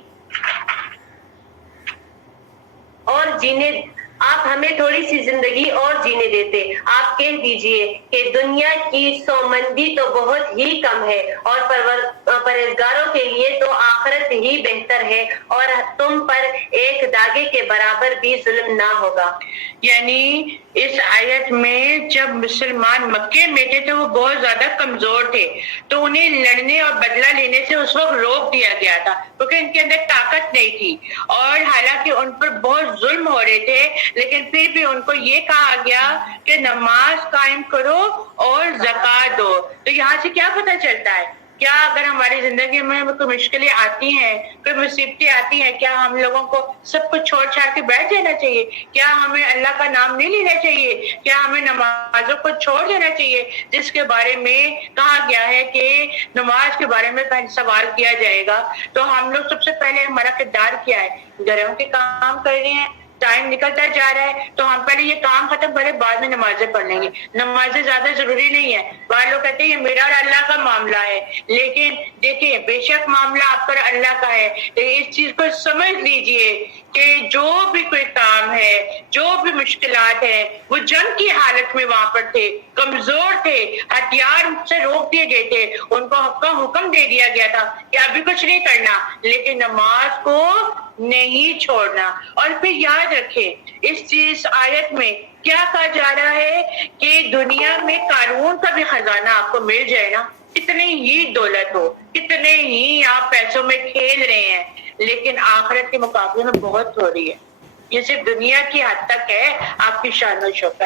اور آپ ہمیں تھوڑی سی زندگی اور جینے دیتے۔ آپ کہہ دیجئے کہ دنیا کی سومندی تو بہت ہی کم ہے، اور پرہیزگاروں کے لیے تو آخرت ہی بہتر ہے اور تم پر ایک داغے کے برابر بھی ظلم نہ ہوگا. یعنی اس آیت میں جب مسلمان مکے میں تھے تو وہ بہت زیادہ کمزور تھے، تو انہیں لڑنے اور بدلہ لینے سے اس وقت روک دیا گیا تھا کیونکہ ان کے اندر طاقت نہیں تھی، اور حالانکہ ان پر بہت ظلم ہو رہے تھے لیکن پھر بھی ان کو یہ کہا گیا کہ نماز قائم کرو اور زکوٰۃ دو. تو یہاں سے کیا پتہ چلتا ہے؟ کیا اگر ہماری زندگی میں کوئی مشکلیں آتی ہیں، کوئی مصیبتیں آتی ہیں، کیا ہم لوگوں کو سب کچھ چھوڑ چھاڑ کے بیٹھ جانا چاہیے؟ کیا ہمیں اللہ کا نام نہیں لینا چاہیے؟ کیا ہمیں نمازوں کو چھوڑ دینا چاہیے جس کے بارے میں کہا گیا ہے کہ نماز کے بارے میں سوال کیا جائے گا؟ تو ہم لوگ سب سے پہلے ہمارا کردار کیا ہے؟ گھروں کے کام کر رہے ہیں، ٹائم نکلتا جا رہا ہے تو ہم پہلے یہ کام ختم کریں، بعد میں نمازیں پڑھ لیں گے. نمازیں زیادہ ضروری نہیں ہے. بعض لوگ کہتے ہیں یہ میرا اور اللہ کا معاملہ ہے، لیکن دیکھیں بے شک معاملہ آپ پر اللہ کا ہے، لیکن اس چیز کو سمجھ لیجئے کہ جو بھی کوئی کام ہے، جو بھی مشکلات ہیں، وہ جنگ کی حالت میں وہاں پر تھے، کمزور تھے، ہتھیار سے روک دیے گئے تھے، ان کو حق کا حکم دے دیا گیا تھا کہ ابھی کچھ نہیں کرنا، لیکن نماز کو نہیں چھوڑنا. اور پھر یاد رکھیں اس آیت میں کیا کہا جا رہا ہے کہ دنیا میں قارون کا بھی خزانہ آپ کو مل جائے نا، کتنی ہی دولت ہو، کتنے ہی آپ پیسوں میں کھیل رہے ہیں، لیکن آخرت کے مقابلے میں بہت تھوڑی ہے. یہ صرف دنیا کی حد تک ہے آپ کی شان و شوکت،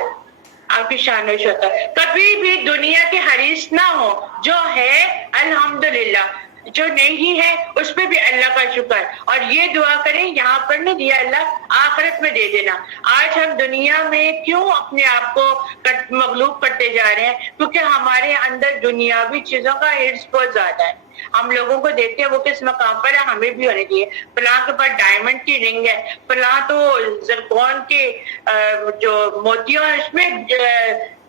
آپ کی شان و شوکت. کبھی بھی دنیا کے حریص نہ ہو، جو ہے الحمدللہ، جو نہیں ہے اس پہ بھی اللہ کا شکر، اور یہ دعا کریں یہاں پر نہیں دیا اللہ آخرت میں دے دینا. آج ہم دنیا میں کیوں اپنے آپ کو مغلوب کرتے جا رہے ہیں؟ کیونکہ ہمارے اندر دنیاوی چیزوں کا حرص بہت زیادہ ہے. ہم لوگوں کو دیکھتے ہیں وہ کس مقام پر ہے، ہمیں بھی ہونے چاہیے. فلاں کے پاس ڈائمنڈ کی رنگ ہے، فلاں تو زرکون کے جو موتیوں اس میں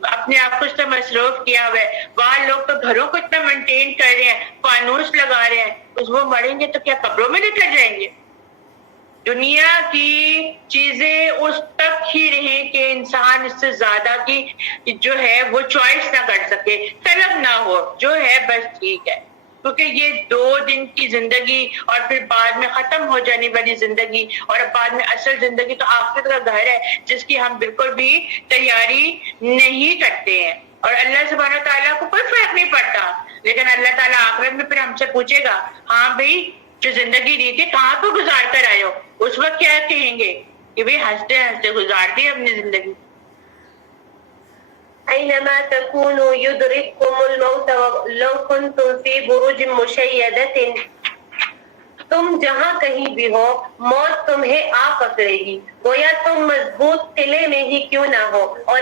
اپنے آپ کو اس سے مصروف کیا ہوا ہے. وہاں لوگ تو گھروں کو اتنا مینٹین کر رہے ہیں، فانوس لگا رہے ہیں، وہ مریں گے تو کیا قبروں میں لے کر جائیں گے؟ دنیا کی چیزیں اس تک ہی رہیں کہ انسان اس سے زیادہ کی جو ہے وہ چوائس نہ کر سکے، طلب نہ ہو، جو ہے بس ٹھیک ہے. کیونکہ یہ 2 دن کی زندگی اور پھر بعد میں ختم ہو جانے والی زندگی اور بعد میں اصل زندگی تو آخرت کا گھر ہے جس کی ہم بالکل بھی تیاری نہیں کرتے ہیں. اور اللہ سبحانہ تعالیٰ کو کوئی فرق نہیں پڑتا، لیکن اللہ تعالیٰ آخرت میں پھر ہم سے پوچھے گا ہاں بھائی جو زندگی دی تھی کہاں کو گزار کر آئے ہو؟ اس وقت کیا کہیں گے کہ بھئی ہنستے ہنستے گزار دی اپنی زندگی. أينما تكونوا يدرككم الموت لو كنتم في بروج مشيدة. تم جہاں کہیں بھی ہو موت تمہیں آ پکڑے گی، گویا تم مضبوط قلعے میں ہی کیوں نہ ہو. اور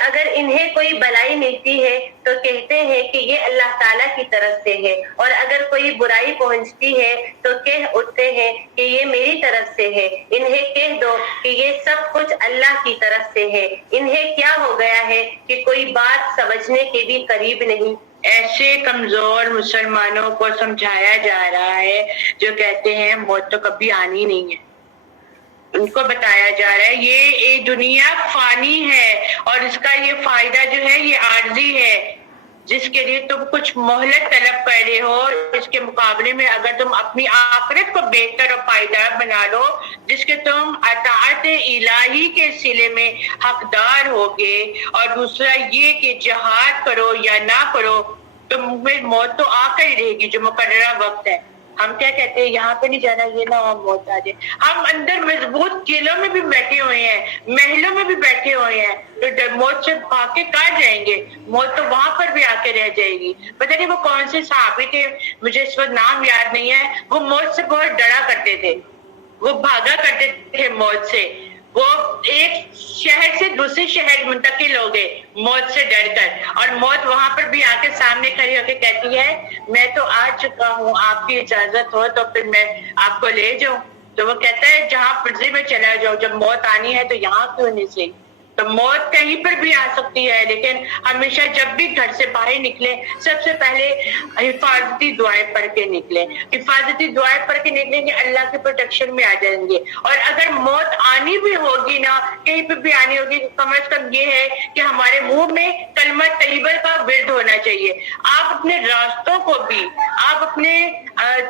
اگر انہیں کوئی بلائی ملتی ہے تو کہتے ہیں کہ یہ اللہ تعالیٰ کی طرف سے ہے، اور اگر کوئی برائی پہنچتی ہے تو کہہ اٹھتے ہیں کہ یہ میری طرف سے ہے. انہیں کہہ دو کہ یہ سب کچھ اللہ کی طرف سے ہے. انہیں کیا ہو گیا ہے کہ کوئی بات سمجھنے کے بھی قریب نہیں. ایسے کمزور مسلمانوں کو سمجھایا جا رہا ہے جو کہتے ہیں موت تو کبھی آنی نہیں ہے. ان کو بتایا جا رہا ہے یہ دنیا فانی ہے اور اس کا یہ فائدہ جو ہے یہ عارضی ہے، جس کے لیے تم کچھ مہلت طلب کر رہے ہو. اس کے مقابلے میں اگر تم اپنی آخرت کو بہتر اور پائیدار بنا لو جس کے تم اطاعت الہی کے صلے میں حقدار ہوگے، اور دوسرا یہ کہ جہاد کرو یا نہ کرو تمہیں موت تو آ کر ہی رہے گی جو مقررہ وقت ہے. ہم کیا کہتے ہیں یہاں پہ نہیں جانا، یہ نہ ہو موت آ جائے. ہم اندر مضبوط قلعوں میں بھی بیٹھے ہوئے ہیں، محلوں میں بھی بیٹھے ہوئے ہیں، تو موت سے بھاگ کے کہاں جائیں گے؟ موت تو وہاں پر بھی آ کے رہ جائے گی. پتہ نہیں وہ کون سے صحابی تھے، مجھے اس وقت نام یاد نہیں ہے، وہ موت سے بہت ڈرا کرتے تھے، وہ بھاگا کرتے تھے موت سے. وہ ایک شہر سے دوسرے شہر منتقل ہو گئے موت سے ڈر کر، اور موت وہاں پر بھی آ کے سامنے کھڑی ہو کے کہتی ہے میں تو آ چکا ہوں، آپ کی اجازت ہو تو پھر میں آپ کو لے جاؤں. تو وہ کہتا ہے جہاں مرضی میں چلا جاؤ، جب موت آنی ہے تو یہاں کیوں نہیں صحیح. تو موت کہیں پر بھی آ سکتی ہے، لیکن ہمیشہ جب بھی گھر سے باہر نکلیں سب سے پہلے حفاظتی دعائیں پڑھ کے نکلیں. حفاظتی دعائیں پڑھ کے نکلیں گے اللہ کے پروٹیکشن میں آ جائیں گے. اور اگر موت آنی بھی ہوگی نا، کہیں پہ بھی آنی ہوگی، کم از کم یہ ہے کہ ہمارے منہ میں کلمہ طیبہ کا ورد ہونا چاہیے. آپ اپنے راستوں کو بھی، آپ اپنے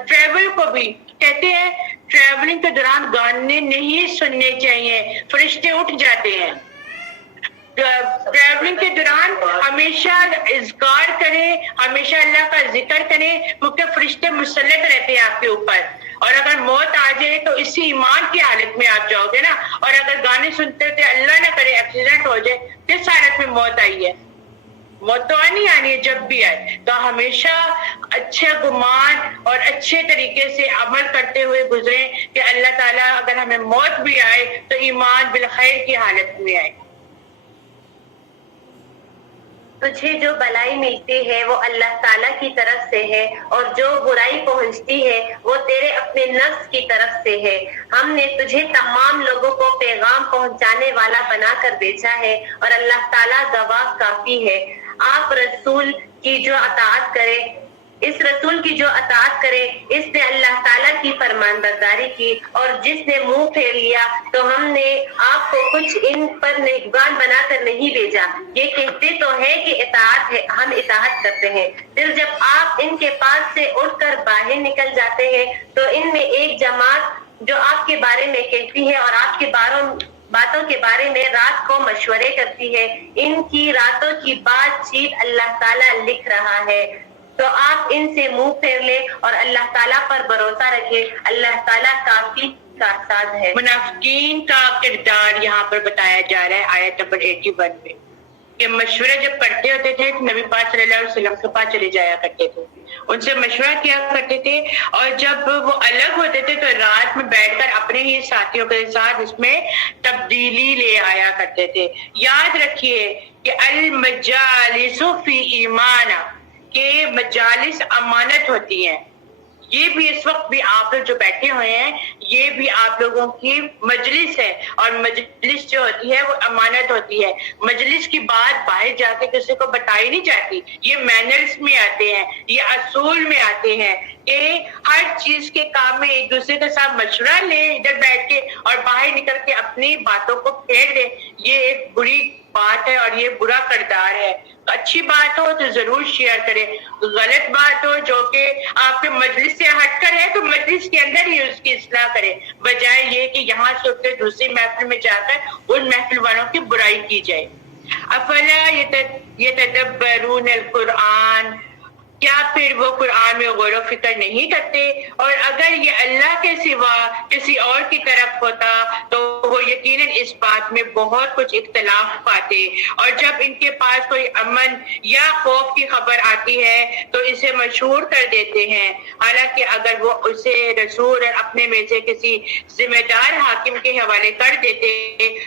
ٹریول کو بھی، کہتے ہیں ٹریولنگ کے دوران گانے نہیں سننے چاہیے، فرشتے اٹھ جاتے ہیں. ٹریولنگ کے دوران ہمیشہ اذکار کریں، ہمیشہ اللہ کا ذکر کریں، کیونکہ فرشتے مسلط رہتے ہیں آپ کے اوپر. اور اگر موت آ جائے تو اسی ایمان کی حالت میں آپ جاؤ گے نا. اور اگر گانے سنتے ہوتے اللہ نہ کرے ایکسیڈنٹ ہو جائے، کس حالت میں موت آئی ہے؟ موت تو آنی ہے جب بھی آئے. تو ہمیشہ اچھا گمان اور اچھے طریقے سے عمل کرتے ہوئے گزریں کہ اللہ تعالیٰ اگر ہمیں موت بھی آئے تو ایمان بالخیر کی حالت میں آئے. تجھے جو بلائی ملتی ہے وہ اللہ تعالیٰ کی طرف سے ہے، اور جو برائی پہنچتی ہے وہ تیرے اپنے نفس کی طرف سے ہے. ہم نے تجھے تمام لوگوں کو پیغام پہنچانے والا بنا کر بھیجا ہے، اور اللہ تعالیٰ گواہ کافی ہے. آپ رسول کی جو اطاعت کرے، اس رسول کی جو اطاعت کرے اس نے اللہ تعالیٰ کی فرمان برداری کی، اور جس نے منہ پھیر لیا تو ہم نے آپ کو کچھ ان پر نگہبان بنا کر نہیں بھیجا. یہ کہتے تو ہے کہ اطاعت ہے، ہم اطاعت کرتے ہیں، پھر جب آپ ان کے پاس سے اٹھ کر باہر نکل جاتے ہیں تو ان میں ایک جماعت جو آپ کے بارے میں کہتی ہے اور آپ کے باتوں کے بارے میں رات کو مشورے کرتی ہے. ان کی راتوں کی بات چیت اللہ تعالیٰ لکھ رہا ہے. تو آپ ان سے منہ پھیر لیں اور اللہ تعالیٰ پر بھروسہ رکھیں، اللہ تعالیٰ کافی کارساز ہے. منافقین کا کردار یہاں پر بتایا جا رہا ہے آیت نمبر 81 میں، کہ مشورہ جب کرتے ہوتے تھے نبی پاک صلی اللہ علیہ وسلم کے پاس چلے جایا کرتے تھے، ان سے مشورہ کیا کرتے تھے، اور جب وہ الگ ہوتے تھے تو رات میں بیٹھ کر اپنے ہی ساتھیوں کے ساتھ اس میں تبدیلی لے آیا کرتے تھے. یاد رکھیے کہ المجالس فی ایمان، کہ مجالس امانت ہوتی ہیں. یہ بھی اس وقت بھی آپ لوگ جو بیٹھے ہوئے ہیں یہ بھی آپ لوگوں کی مجلس ہے، اور مجلس جو ہوتی ہے وہ امانت ہوتی ہے. مجلس کی بات باہر جا کے کسی کو بتائی نہیں جاتی. یہ مینرز میں آتے ہیں، یہ اصول میں آتے ہیں کہ ہر چیز کے کام میں ایک دوسرے کے ساتھ مشورہ لیں ادھر بیٹھ کے، اور باہر نکل کے اپنی باتوں کو پھیر دیں. یہ ایک بری بات ہے اور یہ برا کردار ہے. اچھی بات ہو تو ضرور شیئر کریں، غلط بات ہو جو کہ آپ کے مجلس سے ہٹ کر ہے تو مجلس کے اندر ہی اس کی اصلاح کریں، بجائے یہ کہ یہاں سے اٹھ کے دوسری محفل میں جا کر ان محفل والوں کی برائی کی جائے. افلا یتدبرون القرآن، کیا پھر وہ قرآن میں غور و فکر نہیں کرتے؟ اور اگر یہ اللہ کے سوا کسی اور کی طرف ہوتا تو وہ یقیناً اس بات میں بہت کچھ اختلاف پاتے. اور جب ان کے پاس کوئی امن یا خوف کی خبر آتی ہے تو اسے مشہور کر دیتے ہیں، حالانکہ اگر وہ اسے رسول اور اپنے میں سے کسی ذمہ دار حاکم کے حوالے کر دیتے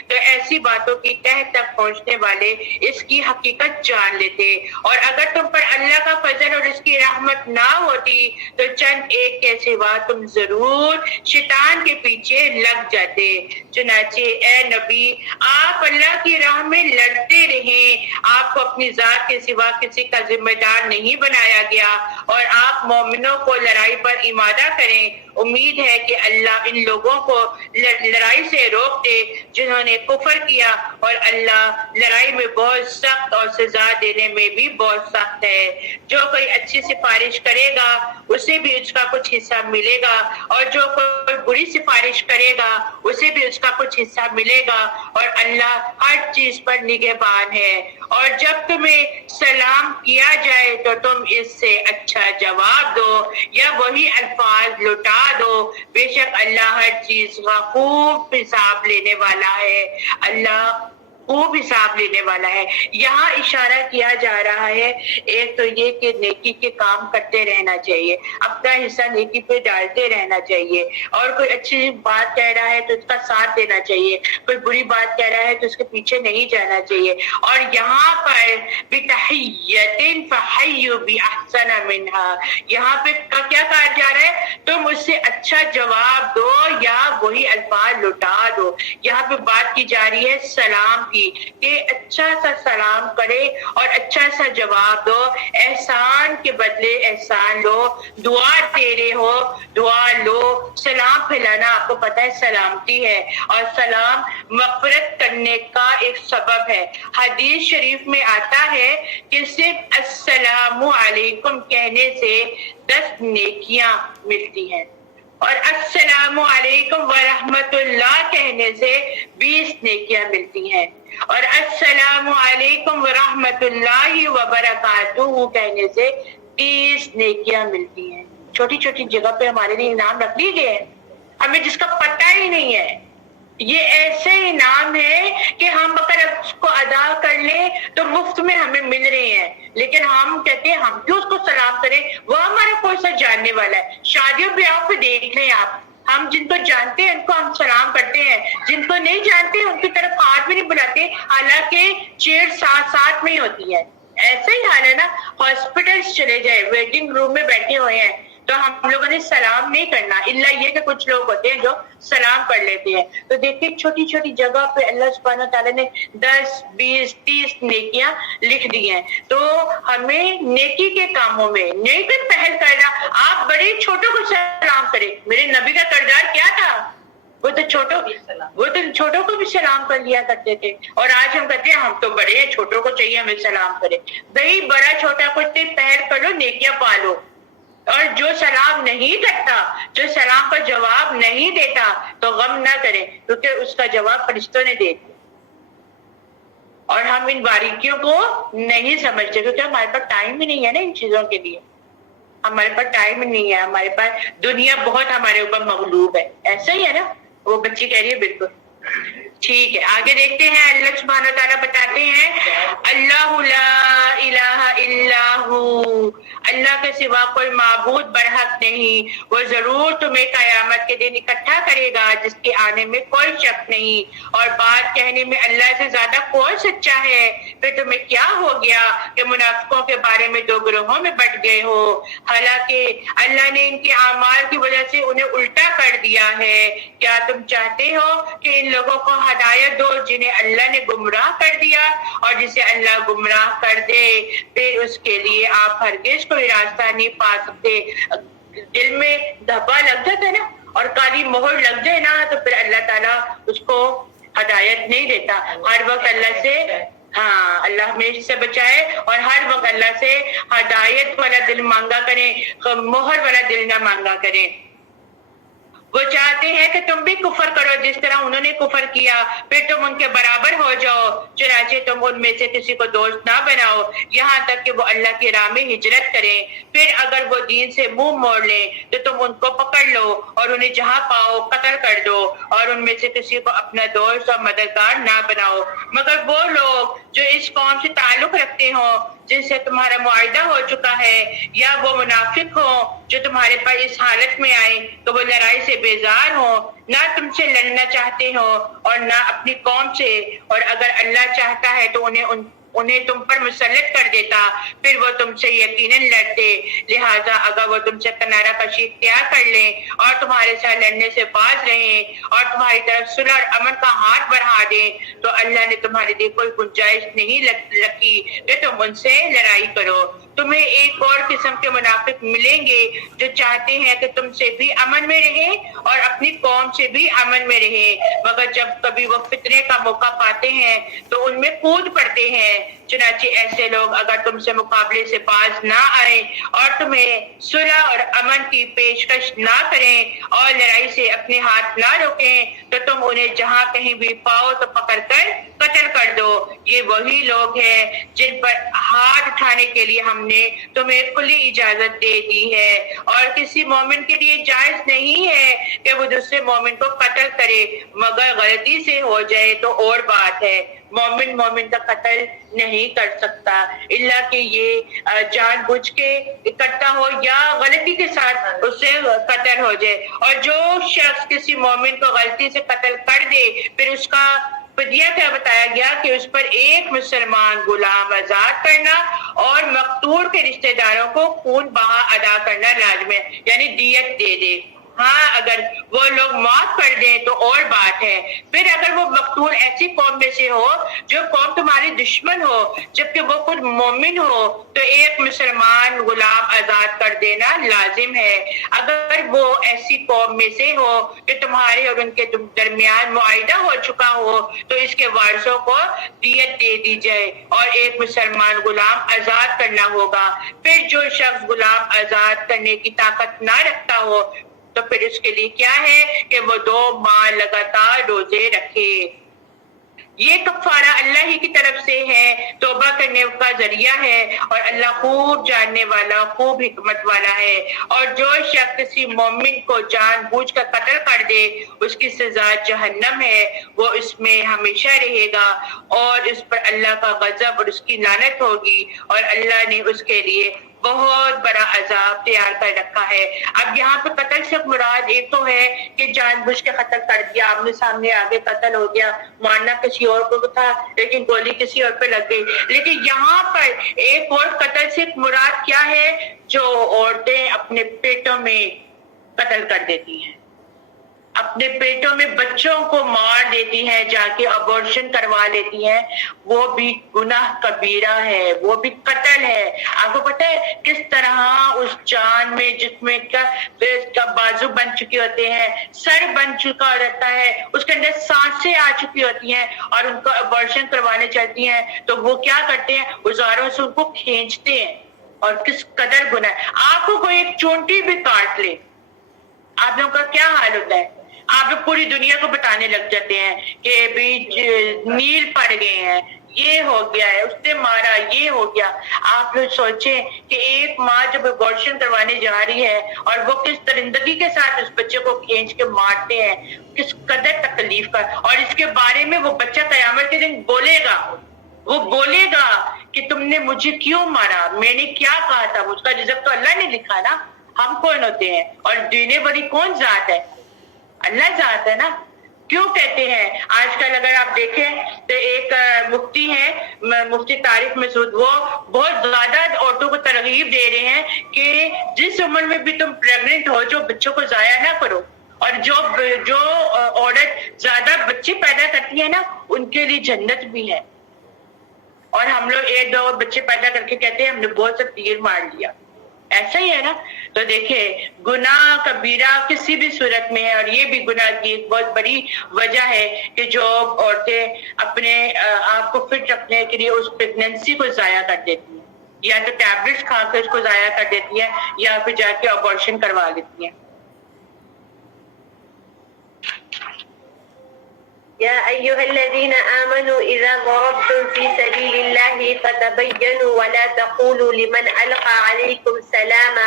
تو ایسی باتوں کی تہ تک پہنچنے والے اس کی حقیقت جان لیتے. اور اگر تم پر اللہ کا فضل اور اس کی رحمت نہ ہوتی تو چند ایک کے سوا تم ضرور شیطان کے پیچھے لگ جاتے. چنانچہ اے نبی آپ اللہ کی راہ میں لڑتے رہیں، آپ کو اپنی ذات کے سوا کسی کا ذمہ دار نہیں بنایا گیا، اور آپ مومنوں کو لڑائی پر آمادہ کریں. امید ہے کہ اللہ ان لوگوں کو لڑائی سے روک دے جنہوں نے کفر کیا، اور اللہ لڑائی میں بہت سخت اور سزا دینے میں بھی بہت سخت ہے. جو کوئی اچھی سفارش کرے گا اسے بھی اس کا کچھ حصہ ملے گا، اور جو کوئی بری سفارش کرے گا اسے بھی اس کا کچھ حصہ ملے گا، اور اللہ ہر چیز پر نگہبان ہے. اور جب تمہیں سلام کیا جائے تو تم اس سے اچھا جواب دو یا وہی الفاظ لوٹا دو، بے شک اللہ ہر چیز کا خوب حساب لینے والا ہے. اللہ خوب حساب لینے والا ہے. یہاں اشارہ کیا جا رہا ہے ایک تو یہ کہ نیکی کے کام کرتے رہنا چاہیے، اپنا حصہ نیکی پہ ڈالتے رہنا چاہیے، اور کوئی اچھی بات کہہ رہا ہے تو اس کا ساتھ دینا چاہیے، کوئی بری بات کہہ رہا ہے تو اس کے پیچھے نہیں جانا چاہیے. اور یہاں پر بِتَحِيَّةٍ فَحَيُّوا بِأَحْسَنَ مِنْهَا، یہاں پہ کیا کہا جا رہا ہے؟ تم اس سے اچھا جواب دو یا وہی الفاظ لوٹا دو۔ یہاں پہ بات کی جا رہی ہے سلام کی، کہ اچھا سا سلام کرے اور اچھا سا جواب دو، احسان کے بدلے احسان لو، دعا دے رہے ہو دعا لو۔ سلام پھیلانا آپ کو پتہ ہے سلامتی ہے، اور سلام مغفرت کرنے کا ایک سبب ہے۔ حدیث شریف میں آتا ہے کہ صرف السلام علیکم کہنے سے 10 نیکیاں ملتی ہیں، اور السلام علیکم ورحمۃ اللہ کہنے سے 20 نیکیاں ملتی ہیں، اور السلام علیکم ورحمۃ اللہ وبرکاتہ کہنے سے 30 نیکیاں ملتی ہیں۔ چھوٹی چھوٹی جگہ پہ ہمارے لیے انعام رکھ لیے گئے ہیں، ہمیں جس کا پتہ ہی نہیں ہے۔ یہ ایسے انعام ہے کہ ہم اگر اس کو ادا کر لیں تو مفت میں ہمیں مل رہے ہیں، لیکن ہم کہتے ہیں ہم کیوں اس کو سلام کریں، وہ ہمارا کوئی سا جاننے والا ہے۔ شادیوں بیاہوں پہ دیکھ لیں آپ، ہم جن کو جانتے ہیں ان کو ہم سلام کرتے ہیں، جن کو نہیں جانتے ان کی طرف ہاتھ بھی نہیں بلاتے، حالانکہ چیڑ ساتھ ساتھ میں ہی ہوتی ہے۔ ایسا ہی حال ہے نا، ہاسپٹل چلے جائے، ویٹنگ روم میں بیٹھے ہوئے ہیں تو ہم لوگوں نے سلام نہیں کرنا، الا یہ کہ کچھ لوگ ہوتے ہیں جو سلام کر لیتے ہیں۔ تو دیکھیں چھوٹی چھوٹی جگہ پہ اللہ سبحانہ تعالیٰ نے 10 20 30 نیکیاں لکھ دی ہیں۔ تو ہمیں نیکی کے کاموں میں نیکی پہل کرنا، آپ بڑے چھوٹوں کو سلام کریں۔ میرے نبی کا کردار کیا تھا، وہ تو چھوٹوں کو بھی سلام کر لیا کرتے تھے، اور آج ہم کہتے ہیں ہم تو بڑے ہیں، چھوٹوں کو چاہیے ہمیں سلام کرے۔ بھئی بڑا چھوٹا کچھ پہل کرو، نیکیاں پالو، اور جو سلام نہیں کرتا، جو سلام کا جواب نہیں دیتا تو غم نہ کرے، کیونکہ اس کا جواب فرشتوں نے دے دیا۔ اور ہم ان باریکیوں کو نہیں سمجھتے کیونکہ ہمارے پاس ٹائم ہی نہیں ہے نا ان چیزوں کے لیے، ہمارے پاس ٹائم ہی نہیں ہے، ہمارے پاس دنیا بہت ہمارے اوپر مغلوب ہے۔ ایسا ہی ہے نا، وہ بچی کہہ رہی ہے بالکل ٹھیک ہے۔ آگے دیکھتے ہیں، اللہ سبحانہ تعالیٰ بتاتے ہیں اللہ لا الہ الا ہو، اللہ کے سوا کوئی معبود برحق نہیں، وہ ضرور تمہیں قیامت کے دن اکٹھا کرے گا جس کے آنے میں کوئی شک نہیں، اور بات کہنے میں اللہ سے زیادہ کون سچا ہے۔ پھر تمہیں کیا ہو گیا کہ منافقوں کے بارے میں 2 گروہوں میں بٹ گئے ہو، حالانکہ اللہ نے ان کے اعمال کی وجہ سے انہیں الٹا کر دیا ہے۔ کیا تم چاہتے ہو کہ ان لوگوں کو ہدایت دو جنہیں اللہ نے گمراہ کر دیا، اور جسے اللہ گمراہ کر دے پھر اس کے لیے آپ ہرگز کوئی راستہ نہیں پا سکتے۔ دل میں دھبا لگ جاتا ہے نا، اور کالی مہر لگ جائے نا، تو پھر اللہ تعالیٰ اس کو ہدایت نہیں دیتا۔ ہر وقت اللہ سے اللہ ہمیشہ سے بچائے، اور ہر وقت اللہ سے ہدایت والا دل مانگا کریں، مہر والا دل نہ مانگا کریں۔ وہ چاہتے ہیں کہ تم بھی کفر کرو جس طرح انہوں نے کفر کیا، پھر تم ان کے برابر ہو جاؤ، چنانچہ تم ان میں سے کسی کو دوست نہ بناؤ یہاں تک کہ وہ اللہ کی راہ میں ہجرت کریں، پھر اگر وہ دین سے منہ موڑ لیں تو تم ان کو پکڑ لو اور انہیں جہاں پاؤ قتل کر دو، اور ان میں سے کسی کو اپنا دوست اور مددگار نہ بناؤ مگر وہ لوگ جو اس قوم سے تعلق رکھتے ہوں جن سے تمہارا معاہدہ ہو چکا ہے، یا وہ منافق ہوں جو تمہارے پاس اس حالت میں آئے تو وہ لڑائی سے بیزار ہوں، نہ تم سے لڑنا چاہتے ہو اور نہ اپنی قوم سے، اور اگر اللہ چاہتا ہے تو انہیں تم پر مسلط کر دیتا، پھر وہ تم سے یقیناً لڑتے۔ لہذا اگر وہ تم سے کنارہ کشی اختیار کر لیں اور تمہارے ساتھ لڑنے سے باز رہیں اور تمہاری طرف صلح اور امن کا ہاتھ بڑھا دیں تو اللہ نے تمہارے لیے کوئی گنجائش نہیں رکھی کہ تم ان سے لڑائی کرو۔ تمہیں ایک اور قسم کے منافق ملیں گے جو چاہتے ہیں کہ تم سے بھی امن میں رہیں اور اپنی قوم سے بھی امن میں رہیں، مگر جب کبھی وہ فتنے کا موقع پاتے ہیں تو ان میں کود پڑتے ہیں۔ چنانچہ ایسے لوگ اگر تم سے مقابلے سے باز نہ آئیں اور تمہیں صلح اور امن کی پیشکش نہ کریں اور لڑائی سے اپنے ہاتھ نہ روکیں تو تم انہیں جہاں کہیں بھی پاؤ تو پکڑ کر قتل کر دو۔ یہ وہی لوگ ہیں جن پر ہاتھ اٹھانے کے لیے ہم نے تمہیں کھلی اجازت دے دی ہے، اور کسی مومن کے لیے جائز نہیں ہے کہ وہ دوسرے مومن کو قتل کرے مگر غلطی سے ہو جائے تو اور بات ہے۔ مومن کا قتل نہیں کر سکتا الا کہ یہ جان بوجھ کے کرتا ہو یا غلطی کے ساتھ اس سے قتل ہو جائے، اور جو شخص کسی مومن کو غلطی سے قتل کر دے پھر فدیہ کیا بتایا گیا کہ اس پر ایک مسلمان غلام آزاد کرنا اور مقتول کے رشتہ داروں کو خون بہا ادا کرنا لازم ہے، یعنی دیت دے دے۔ ہاں اگر وہ لوگ معاف کر دیں تو اور بات ہے۔ پھر اگر وہ مقتول ایسی قوم میں سے ہو جو قوم تمہاری دشمن ہو جبکہ وہ خود مومن ہو تو ایک مسلمان غلام آزاد کر دینا لازم ہے۔ اگر وہ ایسی قوم میں سے ہو کہ تمہارے اور ان کے درمیان معاہدہ ہو چکا ہو تو اس کے وارثوں کو دیت دے دی جائے اور ایک مسلمان غلام آزاد کرنا ہوگا۔ پھر جو شخص غلام آزاد کرنے کی طاقت نہ رکھتا ہو تو پھر اس کے لیے کیا ہے کہ وہ 2 ماہ لگاتار روزے رکھے۔ یہ کفارہ اللہ ہی کی طرف سے ہے، توبہ کرنے کا ذریعہ ہے اور اللہ خوب جاننے والا، خوب حکمت والا ہے۔ اور جو شخص کسی مومن کو جان بوجھ کر قتل کر دے اس کی سزا جہنم ہے، وہ اس میں ہمیشہ رہے گا اور اس پر اللہ کا غضب اور اس کی لعنت ہوگی اور اللہ نے اس کے لیے بہت بڑا عذاب تیار کر رکھا ہے۔ اب یہاں پہ قتل سے مراد ایک تو ہے کہ جان بوجھ کے قتل کر دیا، آمنے سامنے آگے قتل ہو گیا، مارنا کسی اور کو تھا لیکن گولی کسی اور پہ لگ گئی، لیکن یہاں پر ایک اور قتل سے مراد کیا ہے، جو عورتیں اپنے پیٹوں میں قتل کر دیتی ہیں، اپنے پیٹوں میں بچوں کو مار دیتی ہیں، جا کے ابورشن کروا لیتی ہیں، وہ بھی گناہ کبیرہ ہے، وہ بھی قتل ہے۔ آپ کو پتہ ہے کس طرح اس جان میں جس میں کا بازو بن چکے ہوتے ہیں، سر بن چکا رہتا ہے، اس کے اندر سانسیں آ چکی ہوتی ہیں اور ان کو ابورشن کروانے چلتی ہیں تو وہ کیا کرتے ہیں، اوزاروں سے ان کو کھینچتے ہیں، اور کس قدر گناہ ہے۔ آپ کو کوئی ایک چونٹی بھی کاٹ لے، آپ لوگوں کا کیا حال ہوتا ہے؟ آپ لوگ پوری دنیا کو بتانے لگ جاتے ہیں کہ نیل پڑ گئے ہیں، یہ ہو گیا ہے، اس نے مارا، یہ ہو گیا۔ آپ لوگ سوچیں کہ ایک ماں جب ابورشن کروانے جا رہی ہے اور وہ کس درندگی کے ساتھ اس بچے کو کھینچ کے مارتے ہیں، کس قدر تکلیف کا، اور اس کے بارے میں وہ بچہ قیامت کے دن بولے گا، وہ بولے گا کہ تم نے مجھے کیوں مارا، میں نے کیا کہا تھا۔ اس کا رزق تو اللہ نے لکھا نا، ہم کون ہوتے ہیں اور دینے والی کون ذات ہے؟ اللہ ذات ہے نا۔ کیوں کہتے ہیں آج کل اگر آپ دیکھیں تو ایک مفتی ہیں، مفتی طارق مسعود، وہ بہت زیادہ عورتوں کو ترغیب دے رہے ہیں کہ جس عمر میں بھی تم پریگننٹ ہو جو بچوں کو ضائع نہ کرو، اور جو عورت زیادہ بچے پیدا کرتی ہے نا ان کے لیے جنت بھی ہے۔ اور ہم لوگ 1-2 بچے پیدا کر کے کہتے ہیں ہم نے بہت سا تیر مار لیا، ایسا ہی ہے نا۔ تو دیکھیں گناہ کبیرہ کسی بھی صورت میں ہے، اور یہ بھی گناہ کی ایک بہت بڑی وجہ ہے کہ جو عورتیں اپنے آپ کو فٹ رکھنے کے لیے اس پریگننسی کو ضائع کر دیتی ہیں، یا تو ٹیبلٹس کھا کے اس کو ضائع کر دیتی ہیں یا پھر جا کے ابورشن کروا لیتی ہیں۔ يا أيها الذين آمنوا إذا ضربتم في سبيل الله فتبينوا ولا تقولوا لمن ألقى عليكم السلام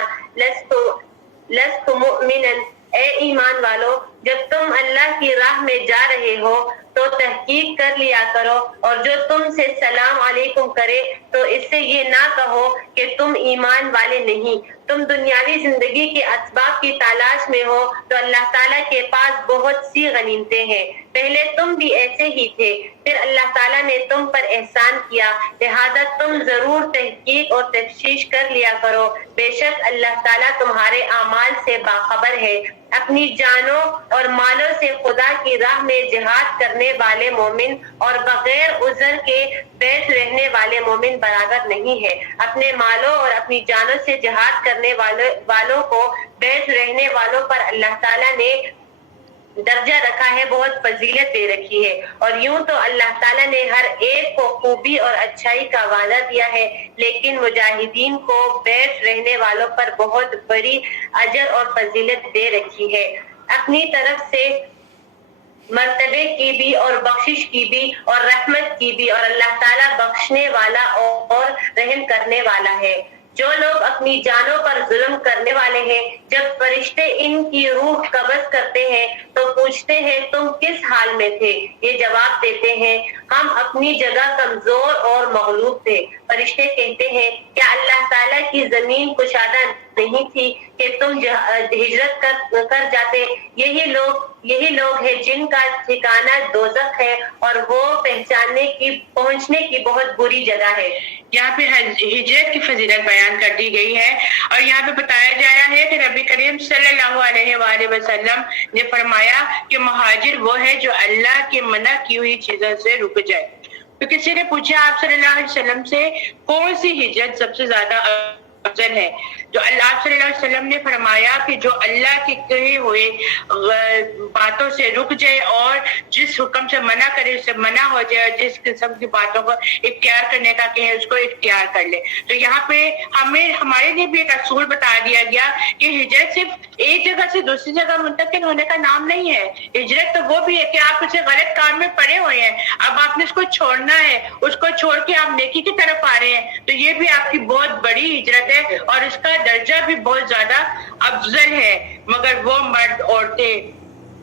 لست مؤمنا۔ اے ایمان والو، جب تم اللہ کی راہ میں جا رہے ہو تو تحقیق کر لیا کرو، اور جو تم سے سلام علیکم کرے تو اس سے یہ نہ کہو کہ تم ایمان والے نہیں۔ تم دنیاوی زندگی کے اسباب کی تلاش میں ہو تو اللہ تعالیٰ کے پاس بہت سی غنیمتیں ہیں، پہلے تم بھی ایسے ہی تھے، پھر اللہ تعالیٰ نے تم پر احسان کیا، لہذا تم ضرور تحقیق اور تفتیش کر لیا کرو، بے شک اللہ تعالیٰ تمہارے اعمال سے باخبر ہے۔ اپنی جانوں اور مالوں سے خدا کی راہ میں جہاد کرنے والے مومن اور بغیر عذر کے بیٹھ رہنے والے مومن برابر نہیں ہے۔ اپنے مالوں اور اپنی جانوں سے جہاد کرنے والوں کو بیٹھ رہنے والوں پر اللہ تعالیٰ نے درجہ رکھا ہے، بہت فضیلت دے رکھی ہے، اور یوں تو اللہ تعالیٰ نے ہر ایک کو خوبی اور اچھائی کا وعدہ دیا ہے، لیکن مجاہدین کو بیٹھ رہنے والوں پر بہت بڑی اجر اور فضیلت دے رکھی ہے۔ اپنی طرف سے مرتبے کی بھی اور بخشش کی بھی اور رحمت کی بھی، اور اللہ تعالیٰ بخشنے والا اور رحم کرنے والا ہے۔ جو لوگ اپنی جانوں پر ظلم کرنے والے ہیں، جب فرشتے ان کی روح قبض کرتے ہیں تو پوچھتے ہیں تم کس حال میں تھے؟ یہ جواب دیتے ہیں ہم اپنی جگہ کمزور اور مغلوب تھے، فرشتے کہتے ہیں کہ اللہ تعالیٰ کی زمین کشادہ نہیں تھی کہ تم ہجرت کر جاتے. یہی لوگ ہیں جن کا ٹھکانہ دوزخ ہے اور وہ پہنچنے کی بہت بری جگہ ہے. یہاں پہ ہجرت کی فضیلت بیان کر دی گئی ہے اور یہاں پہ بتایا جایا ہے کہ نبی کریم صلی اللہ علیہ وآلہ وسلم نے فرمایا کہ مہاجر وہ ہے جو اللہ کی منع کی ہوئی چیزوں سے رک جائے. تو کسی نے پوچھا آپ صلی اللہ علیہ وسلم سے کون سی ہجرت سب سے زیادہ افضل ہے؟ جو اللہ صلی اللہ علیہ وسلم نے فرمایا کہ جو اللہ کی کہی ہوئے باتوں سے رک جائے اور جس حکم سے منع کرے اس سے منع ہو جائے اور جس قسم کی باتوں کو اختیار کرنے کا کہے اس کو اختیار کر لے. تو یہاں پہ ہمارے لیے بھی ایک اصول بتا دیا گیا کہ ہجرت صرف ایک جگہ سے دوسری جگہ منتقل ہونے کا نام نہیں ہے. ہجرت تو وہ بھی ہے کہ آپ کسی غلط کام میں پڑے ہوئے ہیں, اب آپ نے اس کو چھوڑنا ہے, اس کو چھوڑ کے آپ نیکی کی طرف آ رہے ہیں, تو یہ بھی آپ کی بہت بڑی ہجرت ہے اور اس کا درجہ بھی بہت زیادہ افضل ہے. مگر وہ مرد, عورتیں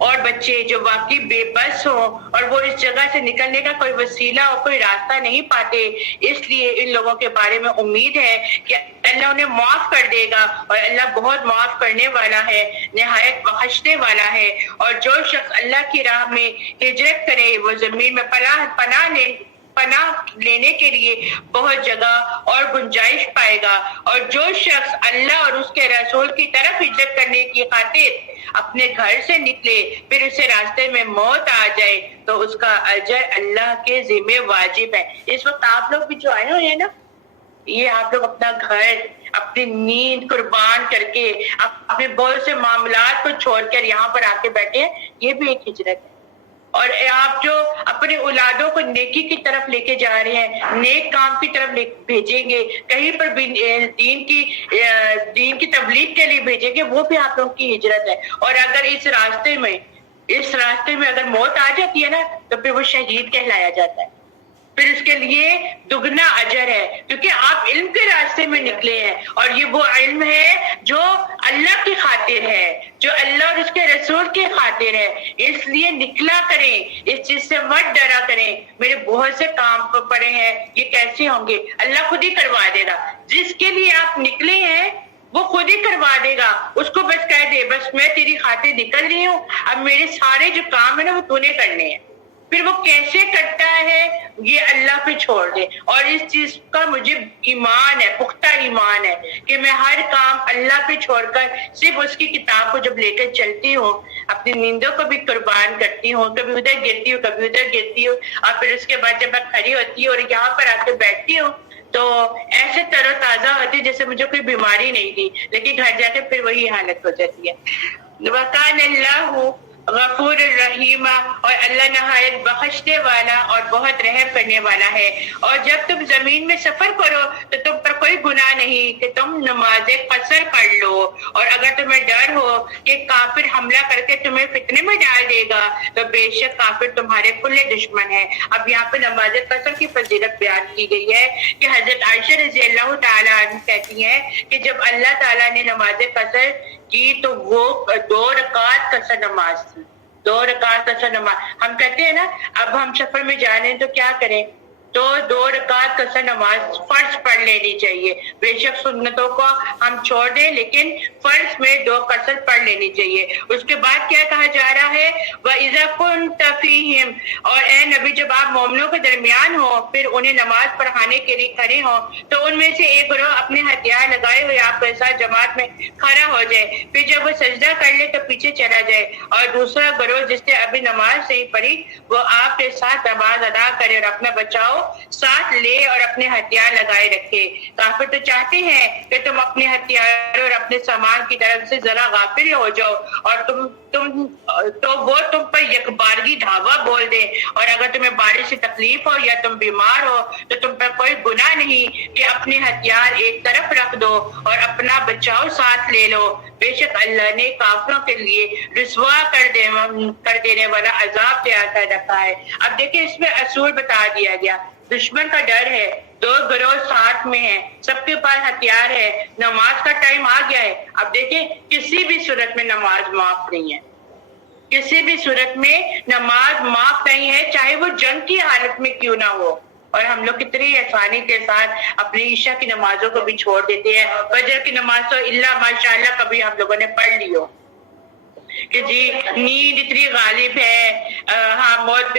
اور بچے جو واقعی بے بس ہوں اور وہ اس جگہ سے نکلنے کا کوئی وسیلہ اور کوئی راستہ نہیں پاتے, اس لیے ان لوگوں کے بارے میں امید ہے کہ اللہ انہیں معاف کر دے گا اور اللہ بہت معاف کرنے والا ہے, نہایت بخشنے والا ہے. اور جو شخص اللہ کی راہ میں ہجرت کرے وہ زمین میں پناہ لینے کے لیے بہت جگہ اور گنجائش پائے گا. اور جو شخص اللہ اور اس کے رسول کی طرف ہجرت کرنے کی خاطر اپنے گھر سے نکلے پھر اسے راستے میں موت آ جائے تو اس کا اجر اللہ کے ذمہ واجب ہے. اس وقت آپ لوگ بھی جو آئے ہوئے ہیں نا, یہ آپ لوگ اپنا گھر, اپنی نیند قربان کر کے, اپنے بہت سے معاملات کو چھوڑ کر یہاں پر آ کے بیٹھے ہیں, یہ بھی ایک ہجرت ہے. اور آپ جو اپنے اولادوں کو نیکی کی طرف لے کے جا رہے ہیں, نیک کام کی طرف بھیجیں گے, کہیں پر بھی دین کی تبلیغ کے لیے بھیجیں گے, وہ بھی آپ لوگوں کی ہجرت ہے. اور اگر اس راستے میں اگر موت آ جاتی ہے نا تو پھر وہ شہید کہلایا جاتا ہے, پھر اس کے لیے دگنا اجر ہے, کیونکہ آپ علم کے راستے میں نکلے ہیں اور یہ وہ علم ہے جو اللہ کی خاطر ہے, جو اللہ اور اس کے رسول کی خاطر ہے. اس لیے نکلا کریں, اس چیز سے مت ڈرا کریں. میرے بہت سے کام پڑے ہیں, یہ کیسے ہوں گے؟ اللہ خود ہی کروا دے گا. جس کے لیے آپ نکلے ہیں وہ خود ہی کروا دے گا. اس کو بس کہہ دے بس میں تیری خاطر نکل رہی ہوں, اب میرے سارے جو کام ہے نا وہ تو نے کرنے ہیں. پھر وہ کیسے کرتا ہے یہ اللہ پہ چھوڑ دے. اور اس چیز کا مجھے ایمان ہے, پختہ ایمان ہے کہ میں ہر کام اللہ پہ چھوڑ کر صرف اس کی کتاب کو جب لے کر چلتی ہوں, اپنی نیندوں کو بھی قربان کرتی ہوں, کبھی ادھر گرتی ہوں کبھی ادھر گرتی ہوں, اور پھر اس کے بعد جب میں کھڑی ہوتی ہوں اور یہاں پر آ کے بیٹھتی ہوں تو ایسے تر و تازہ ہوتی ہے جیسے مجھے کوئی بیماری نہیں تھی, لیکن گھر جا کے پھر وہی حالت ہو جاتی ہے. وَقَانَ اللَّهُ غفور الرحیم, اور اللہ نہایت بخشنے والا اور بہت رحم کرنے والا ہے. اور جب تم زمین میں سفر کرو تو تم پر کوئی گناہ نہیں کہ تم نماز قصر پڑھ لو, اور اگر تمہیں ڈر ہو کہ کافر حملہ کر کے تمہیں فتنے میں ڈال دے گا تو بے شک کافر تمہارے کھلے دشمن ہے. اب یہاں پہ نماز قصر کی فضیلت بیان کی گئی ہے کہ حضرت عائشہ رضی اللہ تعالیٰ عنہ کہتی ہیں کہ جب اللہ تعالیٰ نے نماز قصر کی تو وہ 2 رکعت قصر نماز تھی. 2 رکعت قصر نماز. ہم کہتے ہیں نا اب ہم سفر میں جا رہے ہیں تو کیا کریں, تو 2 رکعت قصر نماز فرض پڑھ لینی چاہیے. بے شک سنتوں کو ہم چھوڑ دیں لیکن فرض میں 2 قصر پڑھ لینی چاہیے. اس کے بعد کیا کہا جا رہا ہے, وَإِذَا كُنْتَ فِيهِمْ, اور اے نبی جب آپ مومنوں کے درمیان ہو پھر انہیں نماز پڑھانے کے لیے کھڑے ہوں تو ان میں سے ایک گروہ اپنے ہتھیار لگائے ہوئے آپ کے ساتھ جماعت میں کھڑا ہو جائے, پھر جب وہ سجدہ کر لے تو پیچھے چلا جائے, اور دوسرا گروہ جس نے ابھی نماز نہیں پڑھی وہ آپ کے ساتھ نماز ادا کرے اور اپنا بچاؤ ساتھ لے اور اپنے ہتھیار لگائے رکھے. کافر تو چاہتے ہیں کہ تم اپنے ہتھیار اور اپنے سامان کی طرف سے ذرا غافل ہو جاؤ اور وہ تم پر یکبارگی دھاوا بول دے, اور اگر تمہیں بارش سے تکلیف ہو یا تم بیمار ہو تو تم پر کوئی گناہ نہیں کہ اپنے ہتھیار ایک طرف رکھ دو اور اپنا بچاؤ ساتھ لے لو. بے شک اللہ نے کافروں کے لیے رسوا کر دینے والا عذاب تیار کر رکھا ہے. اب دیکھیں اس میں اصول بتا دیا گیا, دشمن کا ڈر ہے, 2 گروہ ساتھ میں ہیں, سب کے پاس ہتھیار ہے, نماز کا ٹائم آ گیا ہے. اب دیکھیں کسی بھی صورت میں نماز معاف نہیں ہے, کسی بھی صورت میں نماز معاف نہیں ہے, چاہے وہ جنگ کی حالت میں کیوں نہ ہو. اور ہم لوگ کتنی آسانی کے ساتھ اپنی عشاء کی نمازوں کو بھی چھوڑ دیتے ہیں. فجر کی نماز تو اللہ ماشاءاللہ کبھی ہم لوگوں نے پڑھ لی ہو کہ جی نیند اتنی غالب ہے. ہاں موت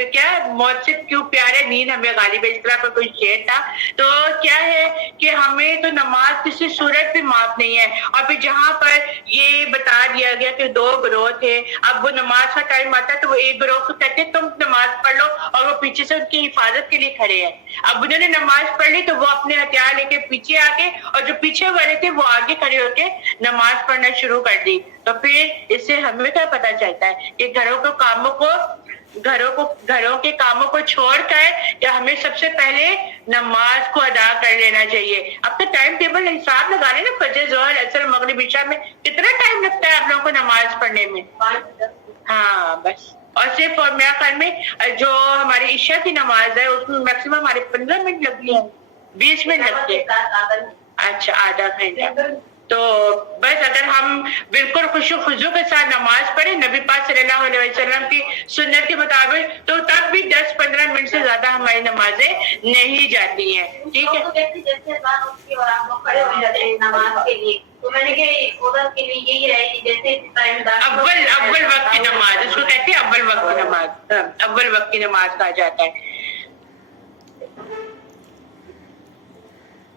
سے کیوں پیار ہے, نیند ہمیں غالب ہے, اس طرح کا کوئی شعر تھا. تو کیا ہے کہ ہمیں تو نماز کسی صورت بھی معاف نہیں ہے. اور پھر جہاں پر یہ بتا دیا گیا کہ 2 گروہ تھے, اب وہ نماز کا ٹائم آتا ہے تو وہ ایک گروہ کو کہتے تم نماز پڑھ لو, اور وہ پیچھے سے ان کی حفاظت کے لیے کھڑے ہیں. اب انہوں نے نماز پڑھ لی تو وہ اپنے ہتھیار لے کے پیچھے آ کے, اور جو پیچھے والے تھے وہ آگے کھڑے ہو کے نماز پڑھنا شروع کر دی. تو پھر اس سے ہمیں کیا پتا چلتا ہے کہ گھروں کے کاموں کو چھوڑ کر کہ ہمیں سب سے پہلے نماز کو ادا کر لینا چاہیے. اب تو ٹائم ٹیبل حساب لگا لیں نا, فجر ظہر عصر مغرب عشاء میں کتنا ٹائم لگتا ہے آپ لوگوں کو نماز پڑھنے میں؟ ہاں بس. اور صرف اور میرا خیال میں جو ہماری عشاء کی نماز ہے اس میں میکسیمم ہمارے 15 منٹ لگتی ہے, 20 منٹ لگتے ہیں. اچھا, آدھا گھنٹہ. تو بس اگر ہم بالکل خوشو خضو کے ساتھ نماز پڑھیں نبی پاک صلی اللہ علیہ وسلم کی سنت کے مطابق, تو تب بھی 10-15 منٹ سے زیادہ ہماری نمازیں نہیں جاتی ہیں. ٹھیک ہے, نماز کے لیے تو میں نے کے لیے یہی رہے کہ جیسے اول وقت کی نماز, اس کو کہتے ہیں اول وقت کی نماز, اول وقت کی نماز کہا جاتا ہے.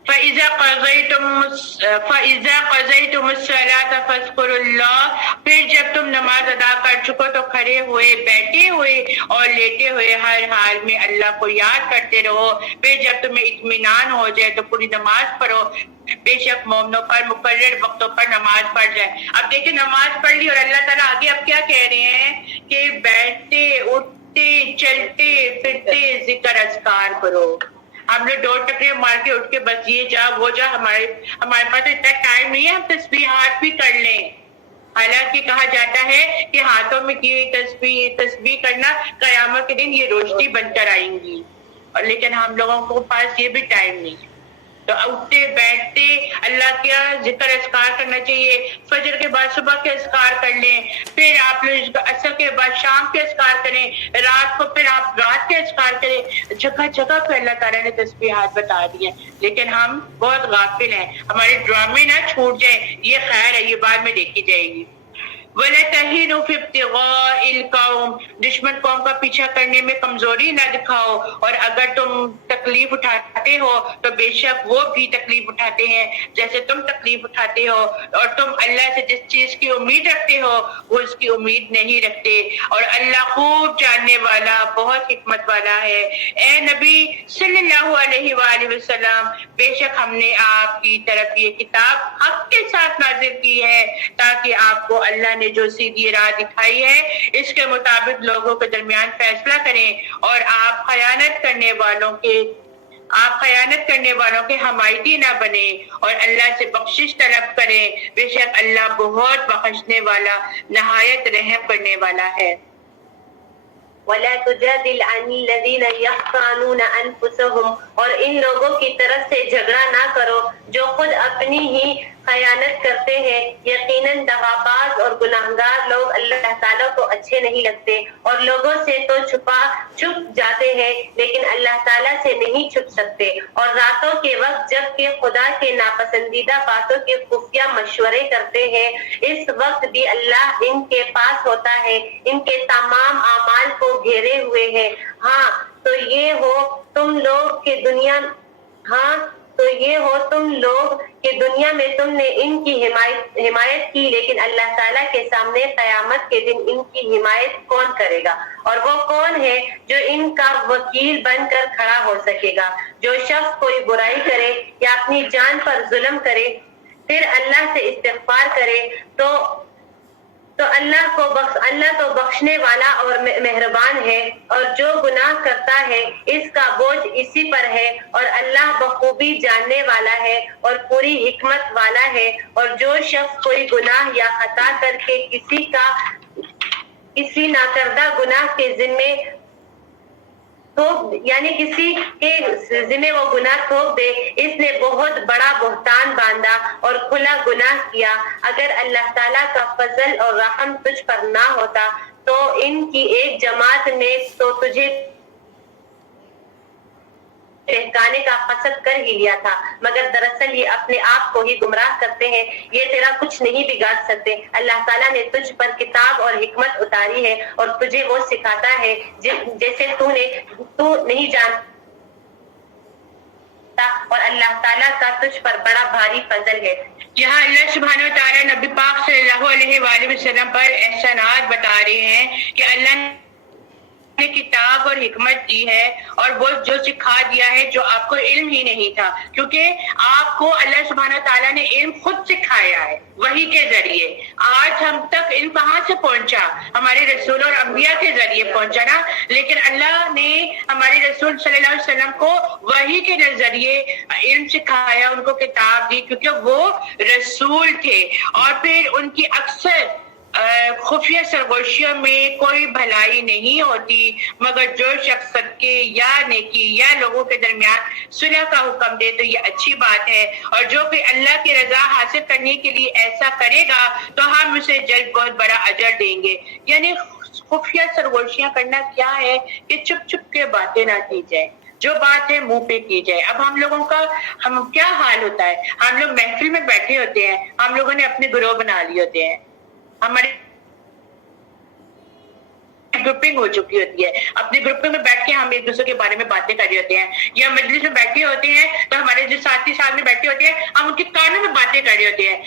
فَإِذَا قَضَيْتُمُ الصَّلَاةَ فَاذْكُرُوا اللَّهَ, پھر جب تم نماز ادا کر چکو تو کھڑے ہوئے, بیٹھے ہوئے اور لیٹے ہوئے ہر حال میں اللہ کو یاد کرتے رہو. پھر جب تمہیں اطمینان ہو جائے تو پوری نماز پڑھو. بے شک مومنوں پر مقرر وقتوں پر نماز پڑھ جائے. اب دیکھیں نماز پڑھ لی اور اللہ تعالیٰ آگے اب کیا کہہ رہے ہیں کہ بیٹھتے اٹھتے چلتے پھرتے ذکر اذکار کرو. ہم لوگ 2 ٹکرے مار کے اٹھ کے بس یہ جا وہ جا, ہمارے پاس اتنا ٹائم نہیں ہے ہم تسبیحات بھی کر لیں. حالانکہ کہا جاتا ہے کہ ہاتھوں میں کی تسبیح کرنا قیامت کے دن یہ روشنی بن کر آئیں گی, اور لیکن ہم لوگوں کو پاس یہ بھی ٹائم نہیں ہے. تو اٹھتے بیٹھتے اللہ کا ذکر اذکار کرنا چاہیے. فجر کے بعد صبح کے اذکار کر لیں, پھر آپ لوگ عصر کے بعد شام کے اذکار کریں, رات کو پھر آپ رات کے اذکار کریں. جگہ جگہ پہ اللہ تعالیٰ نے تسبیحات بتا دی ہیں, لیکن ہم بہت غافل ہیں. ہمارے ڈرامے نہ چھوٹ جائیں, یہ خیر ہے, یہ بعد میں دیکھی جائے گی. وَلَا تَهِنُوا فِي ابْتِغَاءِ الْقَوْمِ, دشمن قوم کا پیچھا کرنے میں کمزوری نہ دکھاؤ. اور اگر تم تکلیف اٹھاتے ہو تو بے شک وہ بھی تکلیف اٹھاتے ہیں جیسے تم تکلیف اٹھاتے ہو. اور تم اللہ سے جس چیز کی امید رکھتے ہو وہ اس کی امید نہیں رکھتے, اور اللہ خوب جاننے والا بہت حکمت والا ہے. اے نبی صلی اللہ علیہ وآلہ وسلم, بے شک ہم نے آپ کی طرف یہ کتاب حق کے ساتھ نازل کی ہے تاکہ آپ کو اللہ نے جو سیدھی راہ دکھائی ہے اس کے مطابق لوگوں کے درمیان فیصلہ کریں, اور آپ خیانت کرنے والوں کے حمایتی نہ بنیں, اور اللہ سے بخشش طلب کریں. بے شک اللہ بہت بخشنے والا نہایت رحم کرنے والا ہے. وَلَا تُجَادِلْ عَنِ الَّذِينَ يَخْتَانُونَ أَنفُسَهُمْ, اور ان لوگوں کی طرف سے جھگڑا نہ کرو جو خود اپنی ہی خیانت کرتے ہیں. یقیناً دغاباز اور گناہگار لوگ اللہ تعالیٰ کو اچھے نہیں لگتے, اور لوگوں سے تو چھپ جاتے ہیں لیکن اللہ تعالیٰ سے نہیں چھپ سکتے. اور راتوں کے وقت جب کہ خدا کے ناپسندیدہ باتوں کے خفیہ مشورے کرتے ہیں, اس وقت بھی اللہ ان کے پاس ہوتا ہے, ان کے تمام اعمال کو گھیرے ہوئے ہے. ہاں تو یہ ہو تم لوگ کہ دنیا میں تم نے ان کی حمایت کی, لیکن اللہ تعالیٰ کے سامنے قیامت کے دن ان کی حمایت کون کرے گا؟ اور وہ کون ہے جو ان کا وکیل بن کر کھڑا ہو سکے گا؟ جو شخص کوئی برائی کرے یا اپنی جان پر ظلم کرے پھر اللہ سے استغفار کرے تو اللہ تو بخشنے والا اور مہربان ہے, اور جو گناہ کرتا ہے اس کا بوجھ اسی پر ہے, اور اللہ بخوبی جاننے والا ہے اور پوری حکمت والا ہے. اور جو شخص کوئی گناہ یا خطا کر کے کسی ناکردہ گناہ کے ذمے کسی کے ذمہ وہ گناہ تھوپ دے, اس نے بہت بڑا بہتان باندھا اور کھلا گناہ کیا. اگر اللہ تعالیٰ کا فضل اور رحم تجھ پر نہ ہوتا تو ان کی ایک جماعت نے تو تجھے بہکانے کا قصد کر ہی لیا تھا، مگر دراصل یہ اپنے آپ کو ہی گمراہ کرتے ہیں، یہ تیرا کچھ نہیں بگاڑ سکتے۔ اللہ تعالیٰ نے تجھ پر کتاب اور حکمت اتاری ہے اور تجھے وہ سکھاتا ہے جیسے تو نہیں جانتا، اور اللہ تعالیٰ کا تجھ پر بڑا بھاری فضل ہے۔ یہاں اللہ سبحانہ و تعالیٰ نبی پاک صلی اللہ علیہ وآلہ وسلم پر احسانات بتا رہے ہیں کہ اللہ نے کتاب اور حکمت دی ہے اور وہ جو سکھا دیا ہے جو آپ کو علم ہی نہیں تھا، کیونکہ آپ کو اللہ سبحانہ تعالیٰ نے علم خود سکھایا ہے وحی کے ذریعے۔ آج ہم تک علم کہاں سے پہنچا؟ ہمارے رسول اور انبیاء کے ذریعے پہنچا نا، لیکن اللہ نے ہمارے رسول صلی اللہ علیہ وسلم کو وحی کے ذریعے علم سکھایا، ان کو کتاب دی، کیونکہ وہ رسول تھے۔ اور پھر ان کی اکثر خفیہ سرگوشیوں میں کوئی بھلائی نہیں ہوتی، مگر جو شخص صدقے یا نیکی یا لوگوں کے درمیان صلح کا حکم دے تو یہ اچھی بات ہے، اور جو کہ اللہ کی رضا حاصل کرنے کے لیے ایسا کرے گا تو ہم اسے جلد بہت بڑا اجر دیں گے۔ یعنی خفیہ سرگوشیاں کرنا کیا ہے کہ چپ چپ کے باتیں نہ کی جائے، جو بات ہے منہ پہ کی جائے۔ اب ہم لوگوں کا کیا حال ہوتا ہے، ہم لوگ محفل میں بیٹھے ہوتے ہیں، ہم لوگوں نے اپنے گروہ بنا لیے ہوتے ہیں، ہماری گروپنگ ہو چکی ہوتی ہے، اپنی گروپنگ میں بیٹھ کے ہم ایک دوسرے کے بارے میں باتیں کر رہے ہوتے ہیں، یا مجلس میں بیٹھے ہوتے ہیں تو ہمارے جو ساتھی ساتھ میں بیٹھے ہوتے ہیں ہم ان کے کانوں میں باتیں کر رہے ہوتے ہیں۔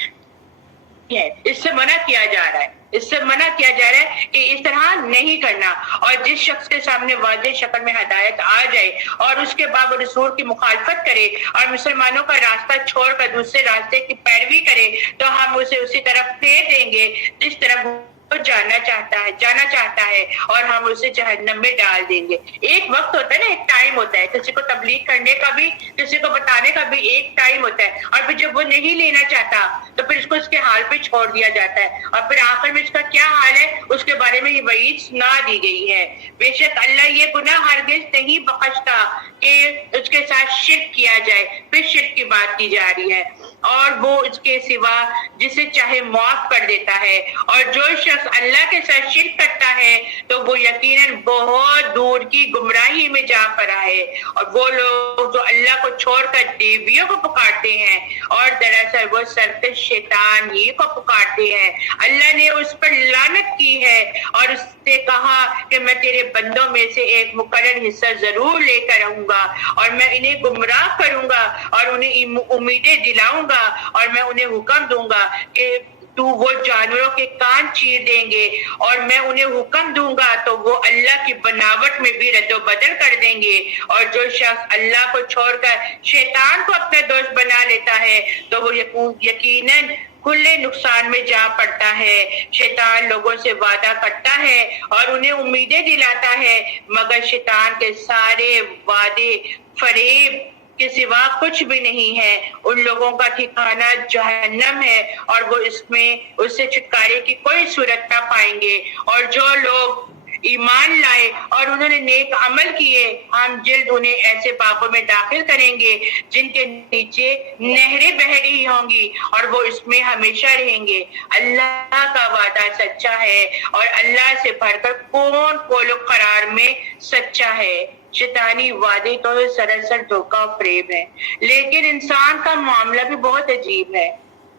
اس سے منع کیا جا رہا ہے، اس سے منع کیا جا رہا ہے کہ اس طرح نہیں کرنا۔ اور جس شخص کے سامنے واضح شکل میں ہدایت آ جائے اور اس کے بعد رسول کی مخالفت کرے اور مسلمانوں کا راستہ چھوڑ کر دوسرے راستے کی پیروی کرے تو ہم اسے اسی طرف پھیر دیں گے جس طرف وہ جانا چاہتا ہے اور ہم اسے جہنم میں ڈال دیں گے۔ ایک وقت ہوتا ہے نا، ایک ٹائم ہوتا ہے، کسی کو تبلیغ کرنے کا بھی، کسی کو بتانے کا بھی ایک ٹائم ہوتا ہے، اور پھر جب وہ نہیں لینا چاہتا تو پھر اس کو اس کے حال پہ چھوڑ دیا جاتا ہے، اور پھر آخر میں اس کا کیا حال ہے اس کے بارے میں یہ وعید سنا دی گئی ہے۔ بے شک اللہ یہ گناہ ہرگز نہیں بخشتا کہ اس کے ساتھ شرک کیا جائے۔ پھر شرک کی بات کی جا رہی ہے، اور وہ اس کے سوا جسے چاہے معاف کر دیتا ہے، اور جو شخص اللہ کے ساتھ شرک کرتا ہے تو وہ یقیناً بہت دور کی گمراہی میں جا پڑا ہے۔ اور وہ لوگ جو اللہ کو چھوڑ کر دیویوں کو پکارتے ہیں اور دراصل وہ سرکش شیطان ہی کو پکارتے ہیں، اللہ نے اس پر لعنت کی ہے اور اس سے کہا کہ میں تیرے بندوں میں سے ایک مقرر حصہ ضرور لے کر آؤں گا، اور میں انہیں گمراہ کروں گا اور انہیں امیدیں دلاؤں گا، اور میں انہیں حکم دوں گا کہ تو وہ جانوروں کے کان چیر دیں گے، اور میں انہیں حکم دوں گا تو وہ اللہ کی بناوٹ میں بھی رد و بدل کر دیں گے۔ اور جو شخص اللہ کو چھوڑ کر شیطان کو اپنا دوست بنا لیتا ہے تو وہ یقیناً کھلے نقصان میں جا پڑتا ہے۔ شیطان لوگوں سے وعدہ کرتا ہے اور انہیں امیدیں دلاتا ہے، مگر شیطان کے سارے وعدے فریب کے سوا کچھ بھی نہیں ہے۔ ان لوگوں کا ٹھکانہ جہنم ہے اور وہ اس میں اس سے چھٹکارے کی کوئی صورت نہ پائیں گے۔ اور جو لوگ ایمان لائے اور انہوں نے نیک عمل کیے ہم جلد انہیں ایسے باغوں میں داخل کریں گے جن کے نیچے نہریں بہہ رہی ہوں گی اور وہ اس میں ہمیشہ رہیں گے۔ اللہ کا وعدہ سچا ہے اور اللہ سے بڑھ کر کون قول و قرار میں سچا ہے۔ شیطانی وعدے تو سراسر دھوکہ و فریب ہے، لیکن انسان کا معاملہ بھی بہت عجیب ہے،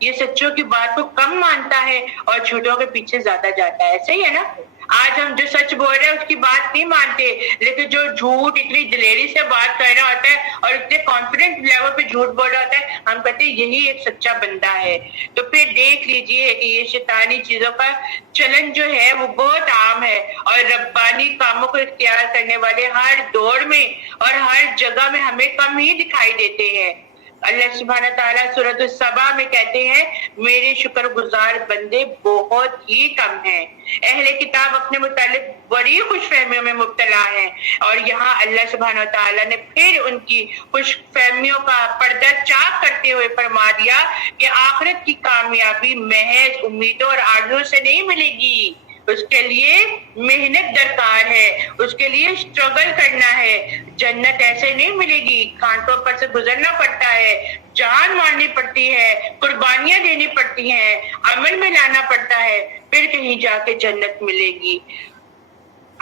یہ سچوں کی بات کو کم مانتا ہے اور جھوٹوں کے پیچھے زیادہ جاتا ہے۔ صحیح ہے نا؟ آج ہم جو سچ بول رہے ہیں اس کی بات نہیں مانتے، لیکن جو جھوٹ اتنی دلیری سے بات کر رہا ہوتا ہے اور اتنے کانفیڈنٹ لیول پہ جھوٹ بول رہا ہوتا ہے، ہم کہتے ہیں یہی ایک سچا بندہ ہے۔ تو پھر دیکھ لیجئے کہ یہ شیطانی چیزوں کا چلن جو ہے وہ بہت عام ہے، اور ربانی کاموں کو اختیار کرنے والے ہر دور میں اور ہر جگہ میں ہمیں کم ہی دکھائی دیتے ہیں۔ اللہ سبحانہ تعالیٰ سورۃ السبا میں کہتے ہیں میرے شکر گزار بندے بہت ہی کم ہیں۔ اہل کتاب اپنے متعلق بڑی خوش فہمیوں میں مبتلا ہیں، اور یہاں اللہ سبحانہ تعالیٰ نے پھر ان کی خوش فہمیوں کا پردہ چاک کرتے ہوئے فرما دیا کہ آخرت کی کامیابی محض امیدوں اور آرزوؤں سے نہیں ملے گی، اس کے لیے محنت درکار ہے، اس کے لیے اسٹرگل کرنا ہے۔ جنت ایسے نہیں ملے گی، کانٹوں پر سے گزرنا پڑتا ہے، جان مارنی پڑتی ہے، قربانیاں دینی پڑتی ہیں، عمل میں لانا پڑتا ہے، پھر کہیں جا کے جنت ملے گی۔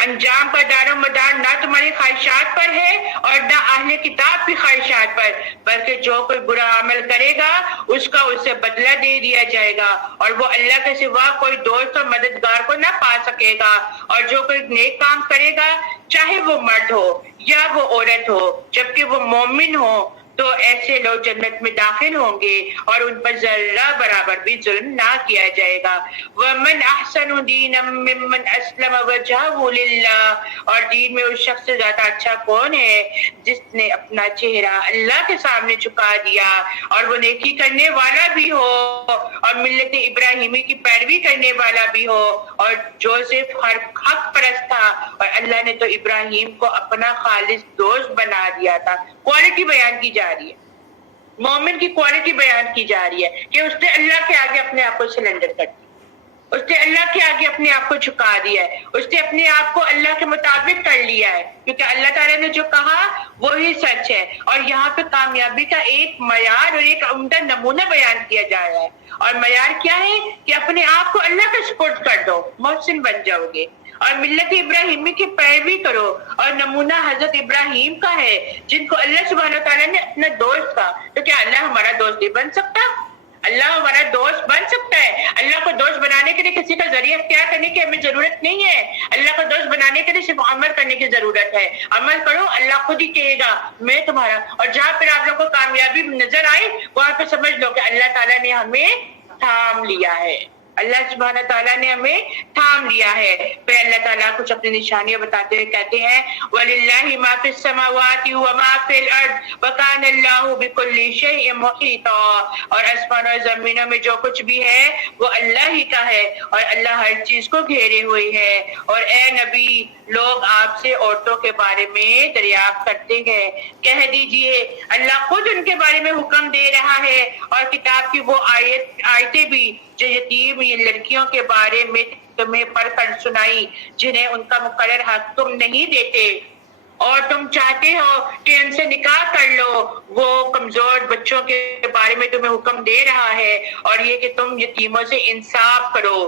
انجام کا دار و مدار نہ تمہاری خواہشات پر ہے اور نہ اہل کتاب کی خواہشات پر، بلکہ جو کوئی برا عمل کرے گا اس کا اسے بدلہ دے دیا جائے گا، اور وہ اللہ کے سوا کوئی دوست اور مددگار کو نہ پا سکے گا۔ اور جو کوئی نیک کام کرے گا، چاہے وہ مرد ہو یا وہ عورت ہو، جبکہ وہ مومن ہو، تو ایسے لوگ جنت میں داخل ہوں گے اور ان پر ذرہ برابر بھی ظلم نہ کیا جائے گا۔ وَمَنْ أَحْسَنُ دِينًا مِّمَّنْ أَسْلَمَ وَجْهَهُ لِلَّهِ، اور دین میں اس شخص سے زیادہ اچھا کون ہے جس نے اپنا چہرہ اللہ کے سامنے جھکا دیا، اور وہ نیکی کرنے والا بھی ہو اور ملت ابراہیمی کی پیروی کرنے والا بھی ہو، اور جو صرف حق پرست تھا، اور اللہ نے تو ابراہیم کو اپنا خالص دوست بنا دیا تھا۔ کوالٹی بیان کی جا رہی ہے، مومن کی کوالٹی بیان کی جا رہی ہے کہ اس نے اللہ کے آگے اپنے آپ کو سلنڈر کر دیا، اس نے اللہ کے آگے اپنے آپ کو جھکا دیا ہے، اس نے اپنے آپ کو اللہ کے مطابق کر لیا ہے، کیونکہ اللہ تعالیٰ نے جو کہا وہی سچ ہے۔ اور یہاں پہ کامیابی کا ایک معیار اور ایک عمدہ نمونہ بیان کیا جا رہا ہے، اور معیار کیا ہے کہ اپنے آپ کو اللہ کے سپرد کر دو، محسن بن جاؤ گے، اور ملت ابراہیمی کی پیروی کرو۔ اور نمونہ حضرت ابراہیم کا ہے جن کو اللہ سبحانہ و تعالیٰ نے اپنا دوست کہا۔ تو کیا اللہ ہمارا دوست نہیں بن سکتا؟ اللہ ہمارا دوست بن سکتا ہے۔ اللہ کو دوست بنانے کے لیے کسی کا ذریعہ اختیار کرنے کی ہمیں ضرورت نہیں ہے۔ اللہ کو دوست بنانے کے لیے صرف عمل کرنے کی ضرورت ہے۔ عمل کرو، اللہ خود ہی کہے گا میں تمہارا۔ اور جہاں پھر آپ لوگوں کو کامیابی نظر آئے وہاں پہ سمجھ لو کہ اللہ تعالیٰ نے ہمیں تھام لیا ہے، اللہ سبحانہ تعالیٰ نے ہمیں تھام لیا ہے۔ پھر اللہ تعالیٰ کچھ اپنی نشانیاں بتاتے ہوئے کہتے ہیں وَلِلَّهِ مَا فِي السَّمَاوَاتِ وَمَا فِي الْأَرْضِ وَكَانَ اللَّهُ بِكُلِّ شَيْءٍ مُحِيطًا، اور آسمانوں اور زمینوں میں جو کچھ بھی ہے وہ اللہ ہی کا ہے، اور اللہ ہر چیز کو گھیرے ہوئے ہے۔ اور اے نبی، لوگ آپ سے عورتوں کے بارے میں دریافت کرتے ہیں، کہہ دیجئے اللہ خود ان کے بارے میں حکم دے رہا ہے، اور کتاب کی وہ آیتیں بھی جو یتیم لڑکیوں کے بارے میں تمہیں پڑھ کر سنائی جنہیں ان کا مقرر حق تم نہیں دیتے، اور تم چاہتے ہو کہ ان سے نکاح کر لو، وہ کمزور بچوں کے بارے میں تمہیں حکم دے رہا ہے، اور یہ کہ تم یتیموں سے انصاف کرو،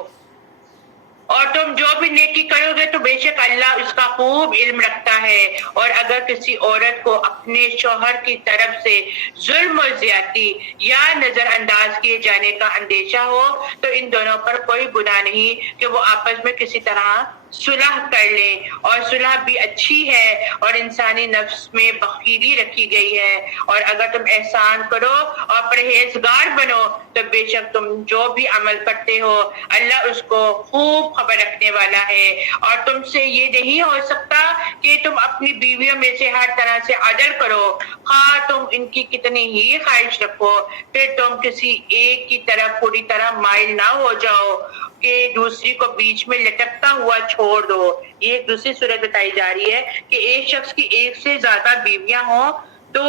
اور تم جو بھی نیکی کرو گے تو بے شک اللہ اس کا خوب علم رکھتا ہے۔ اور اگر کسی عورت کو اپنے شوہر کی طرف سے ظلم و زیادتی یا نظر انداز کیے جانے کا اندیشہ ہو تو ان دونوں پر کوئی گناہ نہیں کہ وہ آپس میں کسی طرح صلح کر لیں، اور صلح بھی اچھی ہے، اور انسانی نفس میں بخیلی رکھی گئی ہے۔ اور اگر تم احسان کرو اور پرہیزگار بنو تو بے شک تم جو بھی عمل کرتے ہو اللہ اس کو خوب خبر رکھنے والا ہے۔ اور تم سے یہ نہیں ہو سکتا کہ تم اپنی بیویوں میں سے ہر طرح سے عدل کرو، خواہ تم ان کی کتنی ہی خواہش رکھو، پھر تم کسی ایک کی طرف پوری طرح مائل نہ ہو جاؤ کہ دوسری کو بیچ میں لٹکتا ہوا چھوڑ دو۔ یہ ایک دوسری صورت بتائی جا رہی ہے کہ ایک شخص کی ایک سے زیادہ بیویاں ہوں تو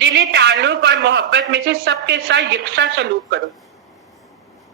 دلی تعلق اور محبت میں سے سب کے ساتھ یکساں سلوک کرو۔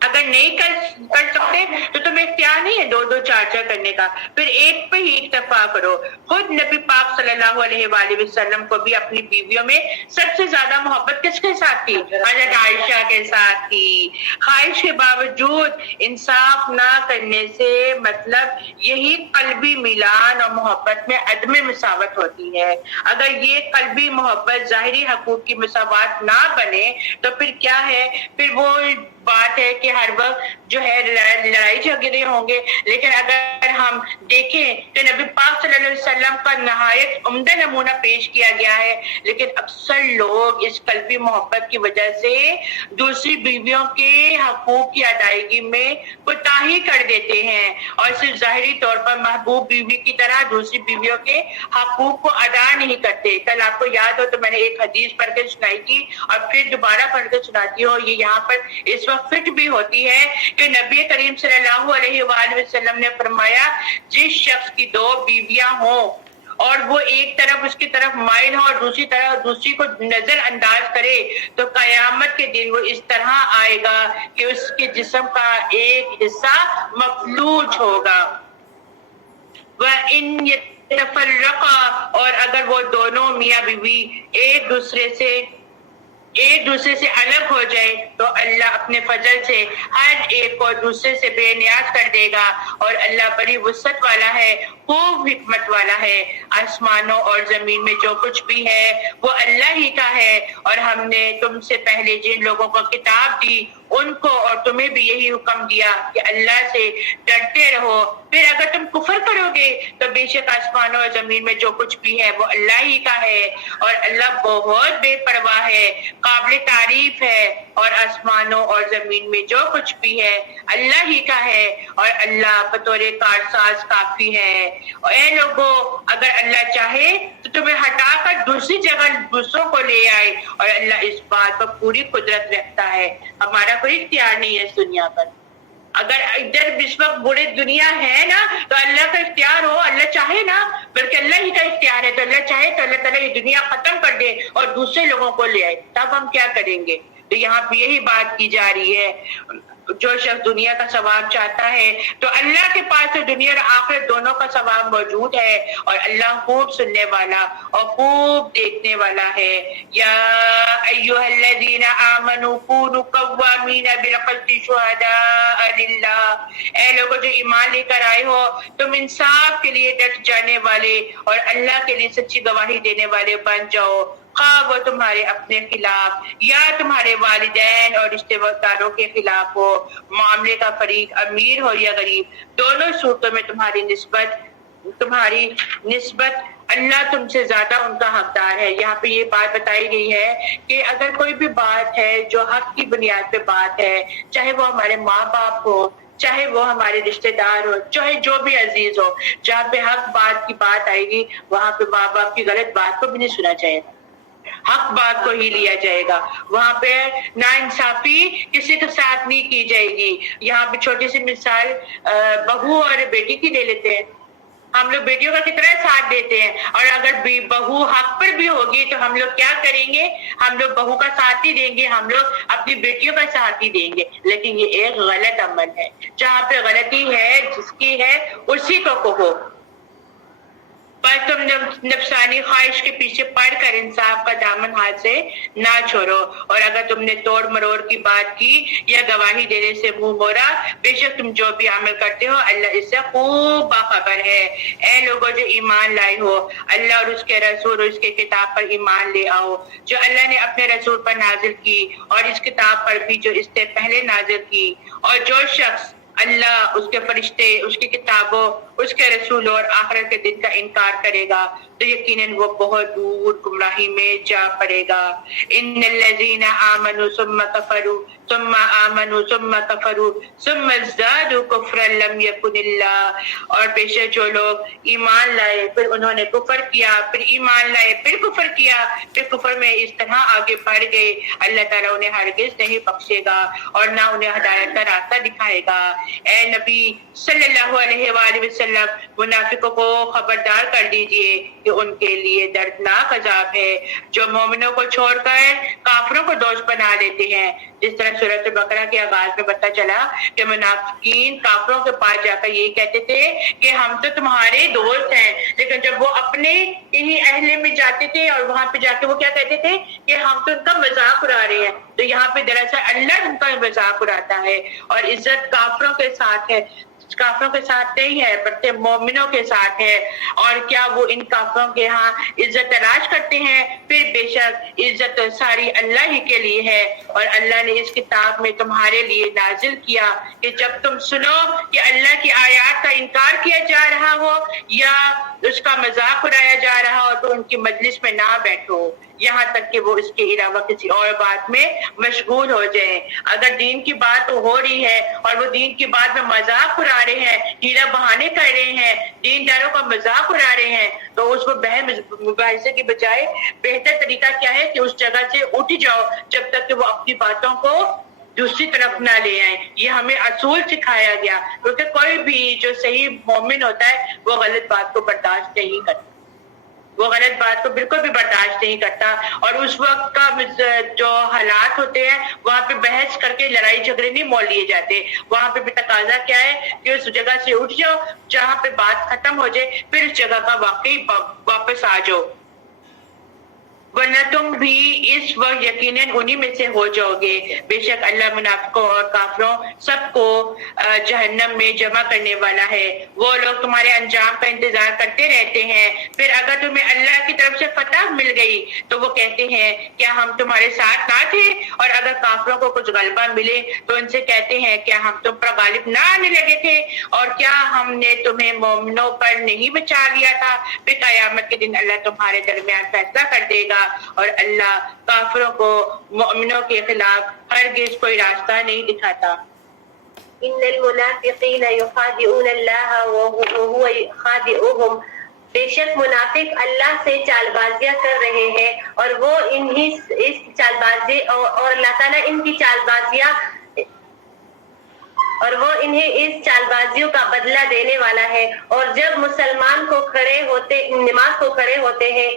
اگر نہیں کر سکتے تو تمہیں اختیار نہیں ہے دو دو چار چار کرنے کا، پھر ایک پہ ہی اکتفا کرو۔ خود نبی پاک صلی اللہ علیہ وآلہ وسلم کو بھی اپنی بیویوں میں سب سے زیادہ محبت کس کے ساتھ تھی؟ حضرت عائشہ کے ساتھ تھی۔ خواہش کے باوجود انصاف نہ کرنے سے مطلب یہی قلبی میلان اور محبت میں عدم مساوت ہوتی ہے۔ اگر یہ قلبی محبت ظاہری حقوق کی مساوات نہ بنے تو پھر کیا ہے؟ پھر وہ بات ہے کہ ہر وقت جو ہے لڑائی جھگڑے ہوں گے۔ لیکن اگر ہم دیکھیں تو نبی پاک صلی اللہ علیہ وسلم کا نہایت عمدہ نمونہ پیش کیا گیا ہے، لیکن اکثر لوگ اس قلبی محبت کی وجہ سے دوسری بیویوں کے حقوق کی ادائیگی میں کوتاہی کر دیتے ہیں، اور صرف ظاہری طور پر محبوب بیوی کی طرح دوسری بیویوں کے حقوق کو ادا نہیں کرتے۔ کل آپ کو یاد ہو تو میں نے ایک حدیث پڑھ کے سنائی تھی اور پھر دوبارہ پڑھ کے سناتی ہوں، یہ یہاں پر اس وقت فٹ بھی ہوتی ہے کہ نبی کریم صلی اللہ علیہ وآلہ وسلم نے فرمایا جس شخص کی دو بیویاں ہوں اور وہ ایک طرف اس کی طرف مائل ہو اور دوسری طرف دوسری کو نظر انداز کرے تو قیامت کے دن وہ اس طرح آئے گا کہ اس کے جسم کا ایک حصہ مفلوج ہوگا۔ وَإِن يَتَفَرَّقَا، اور اگر وہ دونوں میاں بیوی ایک دوسرے سے ایک دوسرے سے الگ ہو جائے تو اللہ اپنے فضل سے ہر ایک کو دوسرے سے بے نیاز کر دے گا، اور اللہ بڑی وسعت والا ہے، خوب حکمت والا ہے۔ آسمانوں اور زمین میں جو کچھ بھی ہے وہ اللہ ہی کا ہے، اور ہم نے تم سے پہلے جن لوگوں کو کتاب دی ان کو اور تمہیں بھی یہی حکم دیا کہ اللہ سے ڈرتے رہو، پھر اگر تم کفر کرو گے تو بے شک آسمانوں اور زمین میں جو کچھ بھی ہے وہ اللہ ہی کا ہے، اور اللہ بہت بے پرواہ ہے، قابل تعریف ہے، اور آسمانوں اور زمین میں جو کچھ بھی ہے اللہ ہی کا ہے، اور اللہ بطور کارساز کافی ہے۔ اور اے لوگوں، اگر اللہ چاہے تو تمہیں ہٹا کر دوسری جگہ دوسروں کو لے آئے، اور اللہ اس بات پر پوری قدرت رکھتا ہے، ہمارا کوئی اختیار نہیں ہے اس دنیا پر۔ اگر ادھر اس وقت بڑی دنیا ہے نا تو اللہ کا اختیار ہو، اللہ چاہے نا، بلکہ اللہ ہی کا اختیار ہے، تو اللہ چاہے تو اللہ تعالیٰ یہ دنیا ختم کر دے اور دوسرے لوگوں کو لے آئے، تب ہم کیا کریں گے؟ تو یہاں پہ یہی بات کی جا رہی ہے، جو شخص دنیا کا ثواب چاہتا ہے تو اللہ کے پاس تو دنیا اور آخرت دونوں کا ثواب موجود ہے، اور اللہ خوب سننے والا اور خوب دیکھنے والا ہے۔ یا ایھا الذین آمنوا کونوا قوامین بالقسط شہداء للہ، اے لوگوں جو ایمان لے کر آئے ہو، تم انصاف کے لیے ڈٹ جانے والے اور اللہ کے لیے سچی گواہی دینے والے بن جاؤ، خواہ وہ تمہارے اپنے خلاف یا تمہارے والدین اور رشتے داروں کے خلاف ہو، معاملے کا فریق امیر ہو یا غریب، دونوں صورتوں میں تمہاری نسبت اللہ تم سے زیادہ ان کا حقدار ہے۔ یہاں پہ یہ بات بتائی گئی ہے کہ اگر کوئی بھی بات ہے جو حق کی بنیاد پہ بات ہے، چاہے وہ ہمارے ماں باپ ہو، چاہے وہ ہمارے رشتے دار ہو، چاہے جو بھی عزیز ہو، جہاں پہ حق بات کی بات آئے گی وہاں پہ ماں باپ کی غلط بات کو بھی نہیں سنا جائے گا، حق بات کو ہی لیا جائے گا، وہاں پہ ناانصافی کسی کے ساتھ نہیں کی جائے گی۔ یہاں پہ چھوٹی سی مثال بہو اور بیٹی کی لے لیتے ہیں، ہم لوگ بیٹیوں کا کتنا ساتھ دیتے ہیں، اور اگر بہو حق پر بھی ہوگی تو ہم لوگ کیا کریں گے؟ ہم لوگ بہو کا ساتھ ہی دیں گے، ہم لوگ اپنی بیٹیوں کا ساتھ ہی دیں گے، لیکن یہ ایک غلط عمل ہے۔ جہاں پہ غلطی ہے جس کی ہے اسی کو کہو، پر تم نفسانی خواہش کے پیچھے پڑ کر انصاف کا دامن ہاتھ سے نہ چھوڑو، اور اگر تم نے توڑ مروڑ کی بات کی یا گواہی دینے سے منہ موڑا، بے شک تم جو بھی عمل کرتے ہو اللہ اس سے خوب باخبر ہے۔ اے لوگوں جو ایمان لائے ہو، اللہ اور اس کے رسول اور اس کے کتاب پر ایمان لے آؤ جو اللہ نے اپنے رسول پر نازل کی، اور اس کتاب پر بھی جو اس سے پہلے نازل کی، اور جو شخص اللہ، اس کے فرشتے، اس کی کتابوں، اس کے رسولوں اور آخرت کے دن کا انکار کرے گا تو یقیناً وہ بہت دور گمراہی میں جا پڑے گا۔ ان الذین آمنوا ثم کفروا ثم آمنوا ثم کفروا ثم ازدادوا کفرا لم یکن اللہ، اور بے شک جو لوگ ایمان لائے پھر انہوں نے کفر کیا، پھر ایمان لائے پھر کفر کیا، پھر کفر میں اس طرح آگے بڑھ گئے، اللہ تعالیٰ انہیں ہرگز نہیں بخشے گا اور نہ انہیں ہدایت کا راستہ دکھائے گا۔ اے نبی صلی اللہ علیہ وآلہ وسلم، منافقوں کو خبردار کر دیجئے کہ ان کے لیے دردناک عذاب ہے جو مومنوں کو چھوڑ کر کافروں کو دوست بنا لیتے ہیں۔ جس طرح سورۃ البقرہ کے آغاز میں پتہ چلا کہ منافقین کافروں کے پاس جا کر یہی کہتے تھے کہ ہم تو تمہارے دوست ہیں، لیکن جب وہ اپنے انہی اہل میں جاتے تھے اور وہاں پہ جا کے وہ کیا کہتے تھے کہ ہم تو ان کا مذاق اڑا رہے ہیں۔ تو یہاں پہ دراصل اللہ ان کا مذاق اڑاتا ہے، اور عزت کافروں کے ساتھ ہے، کافروں کے ساتھ نہیں ہے بلکہ مومنوں کے ساتھ ہے۔ اور کیا وہ ان کافروں کے ہاں عزت تلاش کرتے ہیں؟ پھر بے شک عزت ساری اللہ ہی کے لیے ہے، اور اللہ نے اس کتاب میں تمہارے لیے نازل کیا کہ جب تم سنو کہ اللہ کی آیات کا انکار کیا جا رہا ہو یا اس کا مذاق اڑایا جا رہا ہو تو ان کی مجلس میں نہ بیٹھو یہاں تک کہ وہ اس کے علاوہ کسی اور بات میں مشغول ہو جائیں۔ اگر دین کی بات ہو رہی ہے اور وہ دین کی بات میں مذاق اڑا رہے ہیں، ہیلا بہانے کر رہے ہیں، دینداروں کا مذاق اڑا رہے ہیں، تو اس کو مباحثے کے بجائے بہتر طریقہ کیا ہے کہ اس جگہ سے اٹھ جاؤ جب تک کہ وہ اپنی باتوں کو دوسری طرف نہ لے آئیں۔ یہ ہمیں اصول سکھایا گیا، کیونکہ کوئی بھی جو صحیح مومن ہوتا ہے وہ غلط بات کو برداشت نہیں کرتا، وہ غلط بات کو بالکل بھی برداشت نہیں کرتا، اور اس وقت کا جو حالات ہوتے ہیں وہاں پہ بحث کر کے لڑائی جھگڑے نہیں مول لیے جاتے، وہاں پہ بھی تقاضا کیا ہے کہ اس جگہ سے اٹھ جاؤ جہاں پہ بات ختم ہو جائے، پھر اس جگہ کا واقعی واپس آ جاؤ۔ ورنہ تم بھی اس وقت یقیناً انہی میں سے ہو جاؤ گے. بے شک اللہ منافقوں اور کافروں سب کو جہنم میں جمع کرنے والا ہے. وہ لوگ تمہارے انجام کا انتظار کرتے رہتے ہیں. پھر اگر تمہیں اللہ کی طرف سے فتح مل گئی تو وہ کہتے ہیں کیا ہم تمہارے ساتھ نہ تھے؟ اور اگر کافروں کو کچھ غلبہ ملے تو ان سے کہتے ہیں کیا ہم تم پر غالب نہ آنے لگے تھے؟ اور کیا ہم نے تمہیں مومنوں پر نہیں بچا لیا تھا؟ پھر قیامت کے دن اللہ تمہارے درمیان فیصلہ کر دے گا اور اللہ کافروں کو مومنوں کے خلاف ہرگز کوئی راستہ نہیں دکھاتا. ان المنافقین یخادعون اللہ وهو خادعهم، بے شک منافق اللہ سے چال بازیاں کر رہے ہیں اور وہ اس چال بازی اور اللہ تعالیٰ ان کی چال بازیاں اور وہ انہیں اس چال بازیوں کا بدلہ دینے والا ہے. اور جب مسلمان کو نماز کو کھڑے ہوتے ہیں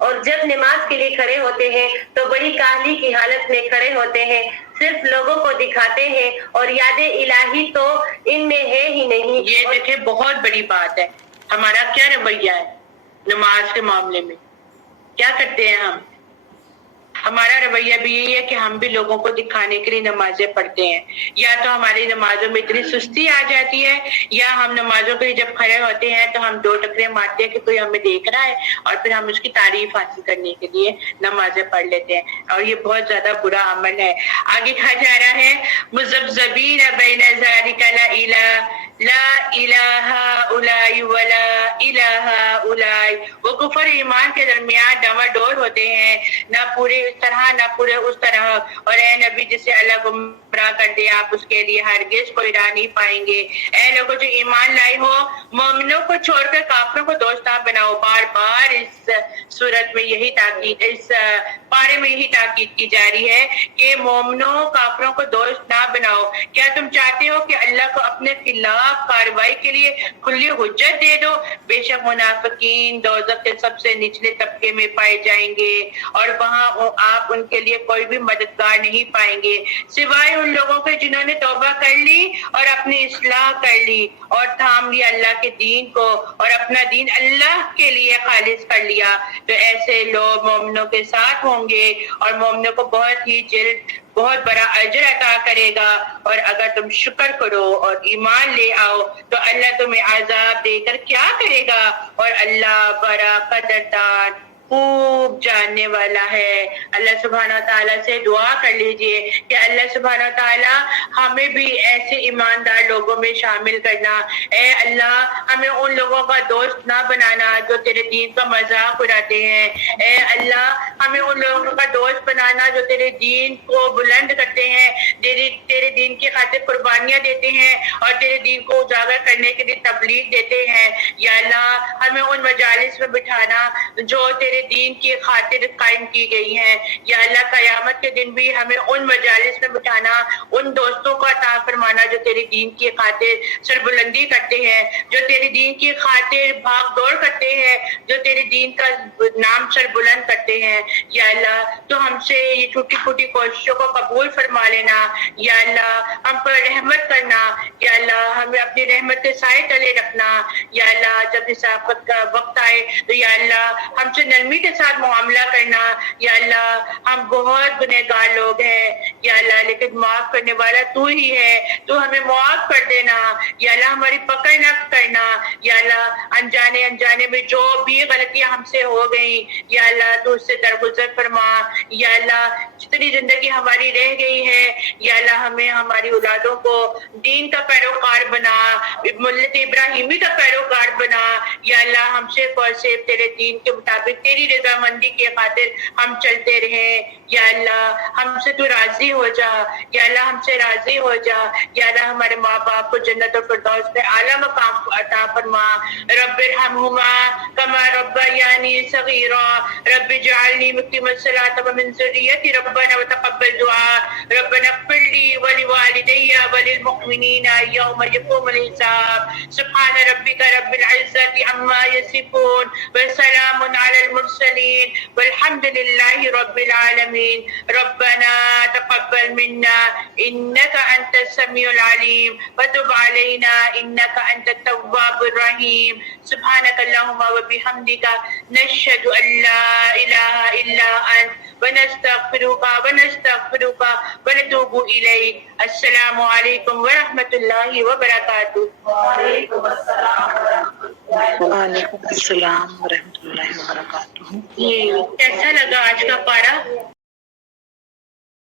اور جب نماز کے لیے کھڑے ہوتے ہیں تو بڑی کاہلی کی حالت میں کھڑے ہوتے ہیں، صرف لوگوں کو دکھاتے ہیں اور یاد الہی تو ان میں ہے ہی نہیں. یہ دیکھیں بہت بڑی بات ہے. ہمارا کیا رویہ ہے نماز کے معاملے میں؟ کیا کرتے ہیں ہم؟ ہمارا رویہ بھی یہی ہے کہ ہم بھی لوگوں کو دکھانے کے لیے نمازیں پڑھتے ہیں. یا تو ہماری نمازوں میں اتنی سستی آ جاتی ہے یا ہم نمازوں کے لیے جب کھڑے ہوتے ہیں تو ہم دو ٹکرے مارتے ہیں کہ کوئی ہمیں دیکھ رہا ہے اور پھر ہم اس کی تعریف حاصل کرنے کے لیے نمازیں پڑھ لیتے ہیں، اور یہ بہت زیادہ برا عمل ہے. آگے کہا جا رہا ہے مذبذبین بین ذلک لا الہ اولئک ولا الہ اولئک، وہ کفر ایمان کے درمیان ڈاواڈول ہوتے ہیں، نہ پورے اس طرح نہ پورے اس طرح. اور اے نبی جسے اللہ گمراہ کر دے آپ اس کے لیے ہرگز کوئی راہ نہیں پائیں گے. اے لوگوں جو ایمان لائے ہو مومنوں کو چھوڑ کر کافروں کو دوست نہ بناؤ. بار بار اس صورت میں یہی تاکید، اس پارے میں یہی تاکید کی جا رہی ہے کہ مومنوں کافروں کو دوست نہ بناؤ. کیا تم چاہتے ہو کہ اللہ کو اپنے خلاف کارروائی کے لیے کھلی حجت دے دو؟ بے شک منافقین دوزخ کے سب سے نچلے طبقے میں پائے جائیں گے اور وہاں آپ ان کے لیے کوئی بھی مددگار نہیں پائیں گے سوائے ان لوگوں کے جنہوں نے توبہ کر لی اور اپنی اصلاح کر لی اور تھام لیا اللہ کے دین کو اور اپنا دین اللہ کے لیے خالص کر لیا. تو ایسے لوگ مومنوں کے ساتھ ہوں گے اور مومنوں کو بہت ہی جلد بہت بڑا اجر عطا کرے گا. اور اگر تم شکر کرو اور ایمان لے آؤ تو اللہ تمہیں عذاب دے کر کیا کرے گا، اور اللہ بڑا قدردان خوب جاننے والا ہے. اللہ سبحانہ تعالیٰ سے دعا کر لیجئے کہ اللہ سبحانہ تعالیٰ ہمیں بھی ایسے ایماندار لوگوں میں شامل کرنا. اے اللہ ہمیں ان لوگوں کا دوست نہ بنانا جو تیرے دین کا مذاق اڑاتے ہیں. اے اللہ ہمیں ان لوگوں کا دوست بنانا جو تیرے دین کو بلند کرتے ہیں، تیرے دین کی خاطر قربانیاں دیتے ہیں اور تیرے دین کو اجاگر کرنے کے لیے تبلیغ دیتے ہیں. یا اللہ ہمیں ان مجالس میں بٹھانا جو تیرے دین کی خاطر قائم کی گئی ہیں. یا اللہ قیامت کے دن بھی ہمیں ان مجالس میں بٹھانا، ان دوستوں کو عطا فرمانا جو تیرے دین کی خاطر سربلندی کرتے ہیں، جو تیرے دین کی خاطر بھاگ دوڑ کرتے ہیں، جو تیرے دین کا نام سر بلند کرتے ہیں. یا اللہ تو ہم سے یہ چھوٹی چھوٹی کوششوں کو قبول فرما لینا. یا اللہ ہم پر رحمت کرنا. یا اللہ ہمیں اپنی رحمت کے سائے تلے رکھنا. یا اللہ جب حسابت کا وقت آئے تو یا اللہ ہم سے نرمی کے ساتھ معاملہ کرنا. یا اللہ ہم بہت گنہگار لوگ ہیں یا اللہ، لیکن معاف کرنے والا تو ہی ہے، تو ہمیں معاف کر دینا. یا اللہ ہماری پکڑ نہ کرنا. یا اللہ انجانے میں جو بھی غلطیاں ہم سے ہو گئیں یا اللہ تو اس سے درگزر فرما. یا اللہ جتنی زندگی ہماری رہ گئی ہے یا اللہ ہمیں ہماری اولادوں کو دین کا پیروکار بنا، ملت ابراہیمی کا پیروکار بنا. یا اللہ ہم سے صرف تیرے دین کے مطابق تیری رضامندی کی خاطر ہم چلتے رہیں. یا اللہ ہم سے تو راضی ہو جا. یا اللہ ہم سے راضی ہو جا. یا اللہ ہمارے ماں باپ کو جنت الفردوس میں اعلیٰ مقام عطا فرما. رب ارحمہما کما ربیانی صغیرا رب اجعلنی مقیم الصلاۃ ومن ذریتی ربنا وتقبل دعاء ربنا اغفر لی ولوالدی وللمؤمنین یوم یقوم الحساب. سبحان ربک رب العزة عما یصفون وسلام علی المرسلین والحمد للہ رب العالمین. آمين. ربنا تقبل منا إنك أنت السميع العليم وتب علينا إنك أنت التواب الرحيم. سبحانك اللهم وبحمدك نشهد أن لا إله إلا أنت ونستغفرك ونتوب إليك. السلام عليكم ورحمة الله وبركاته. وعلیکم السلام ورحمۃ اللہ. وعلیکم السلام ورحمۃ اللہ وبرکاتہ. کیسا لگا آج کا پارا؟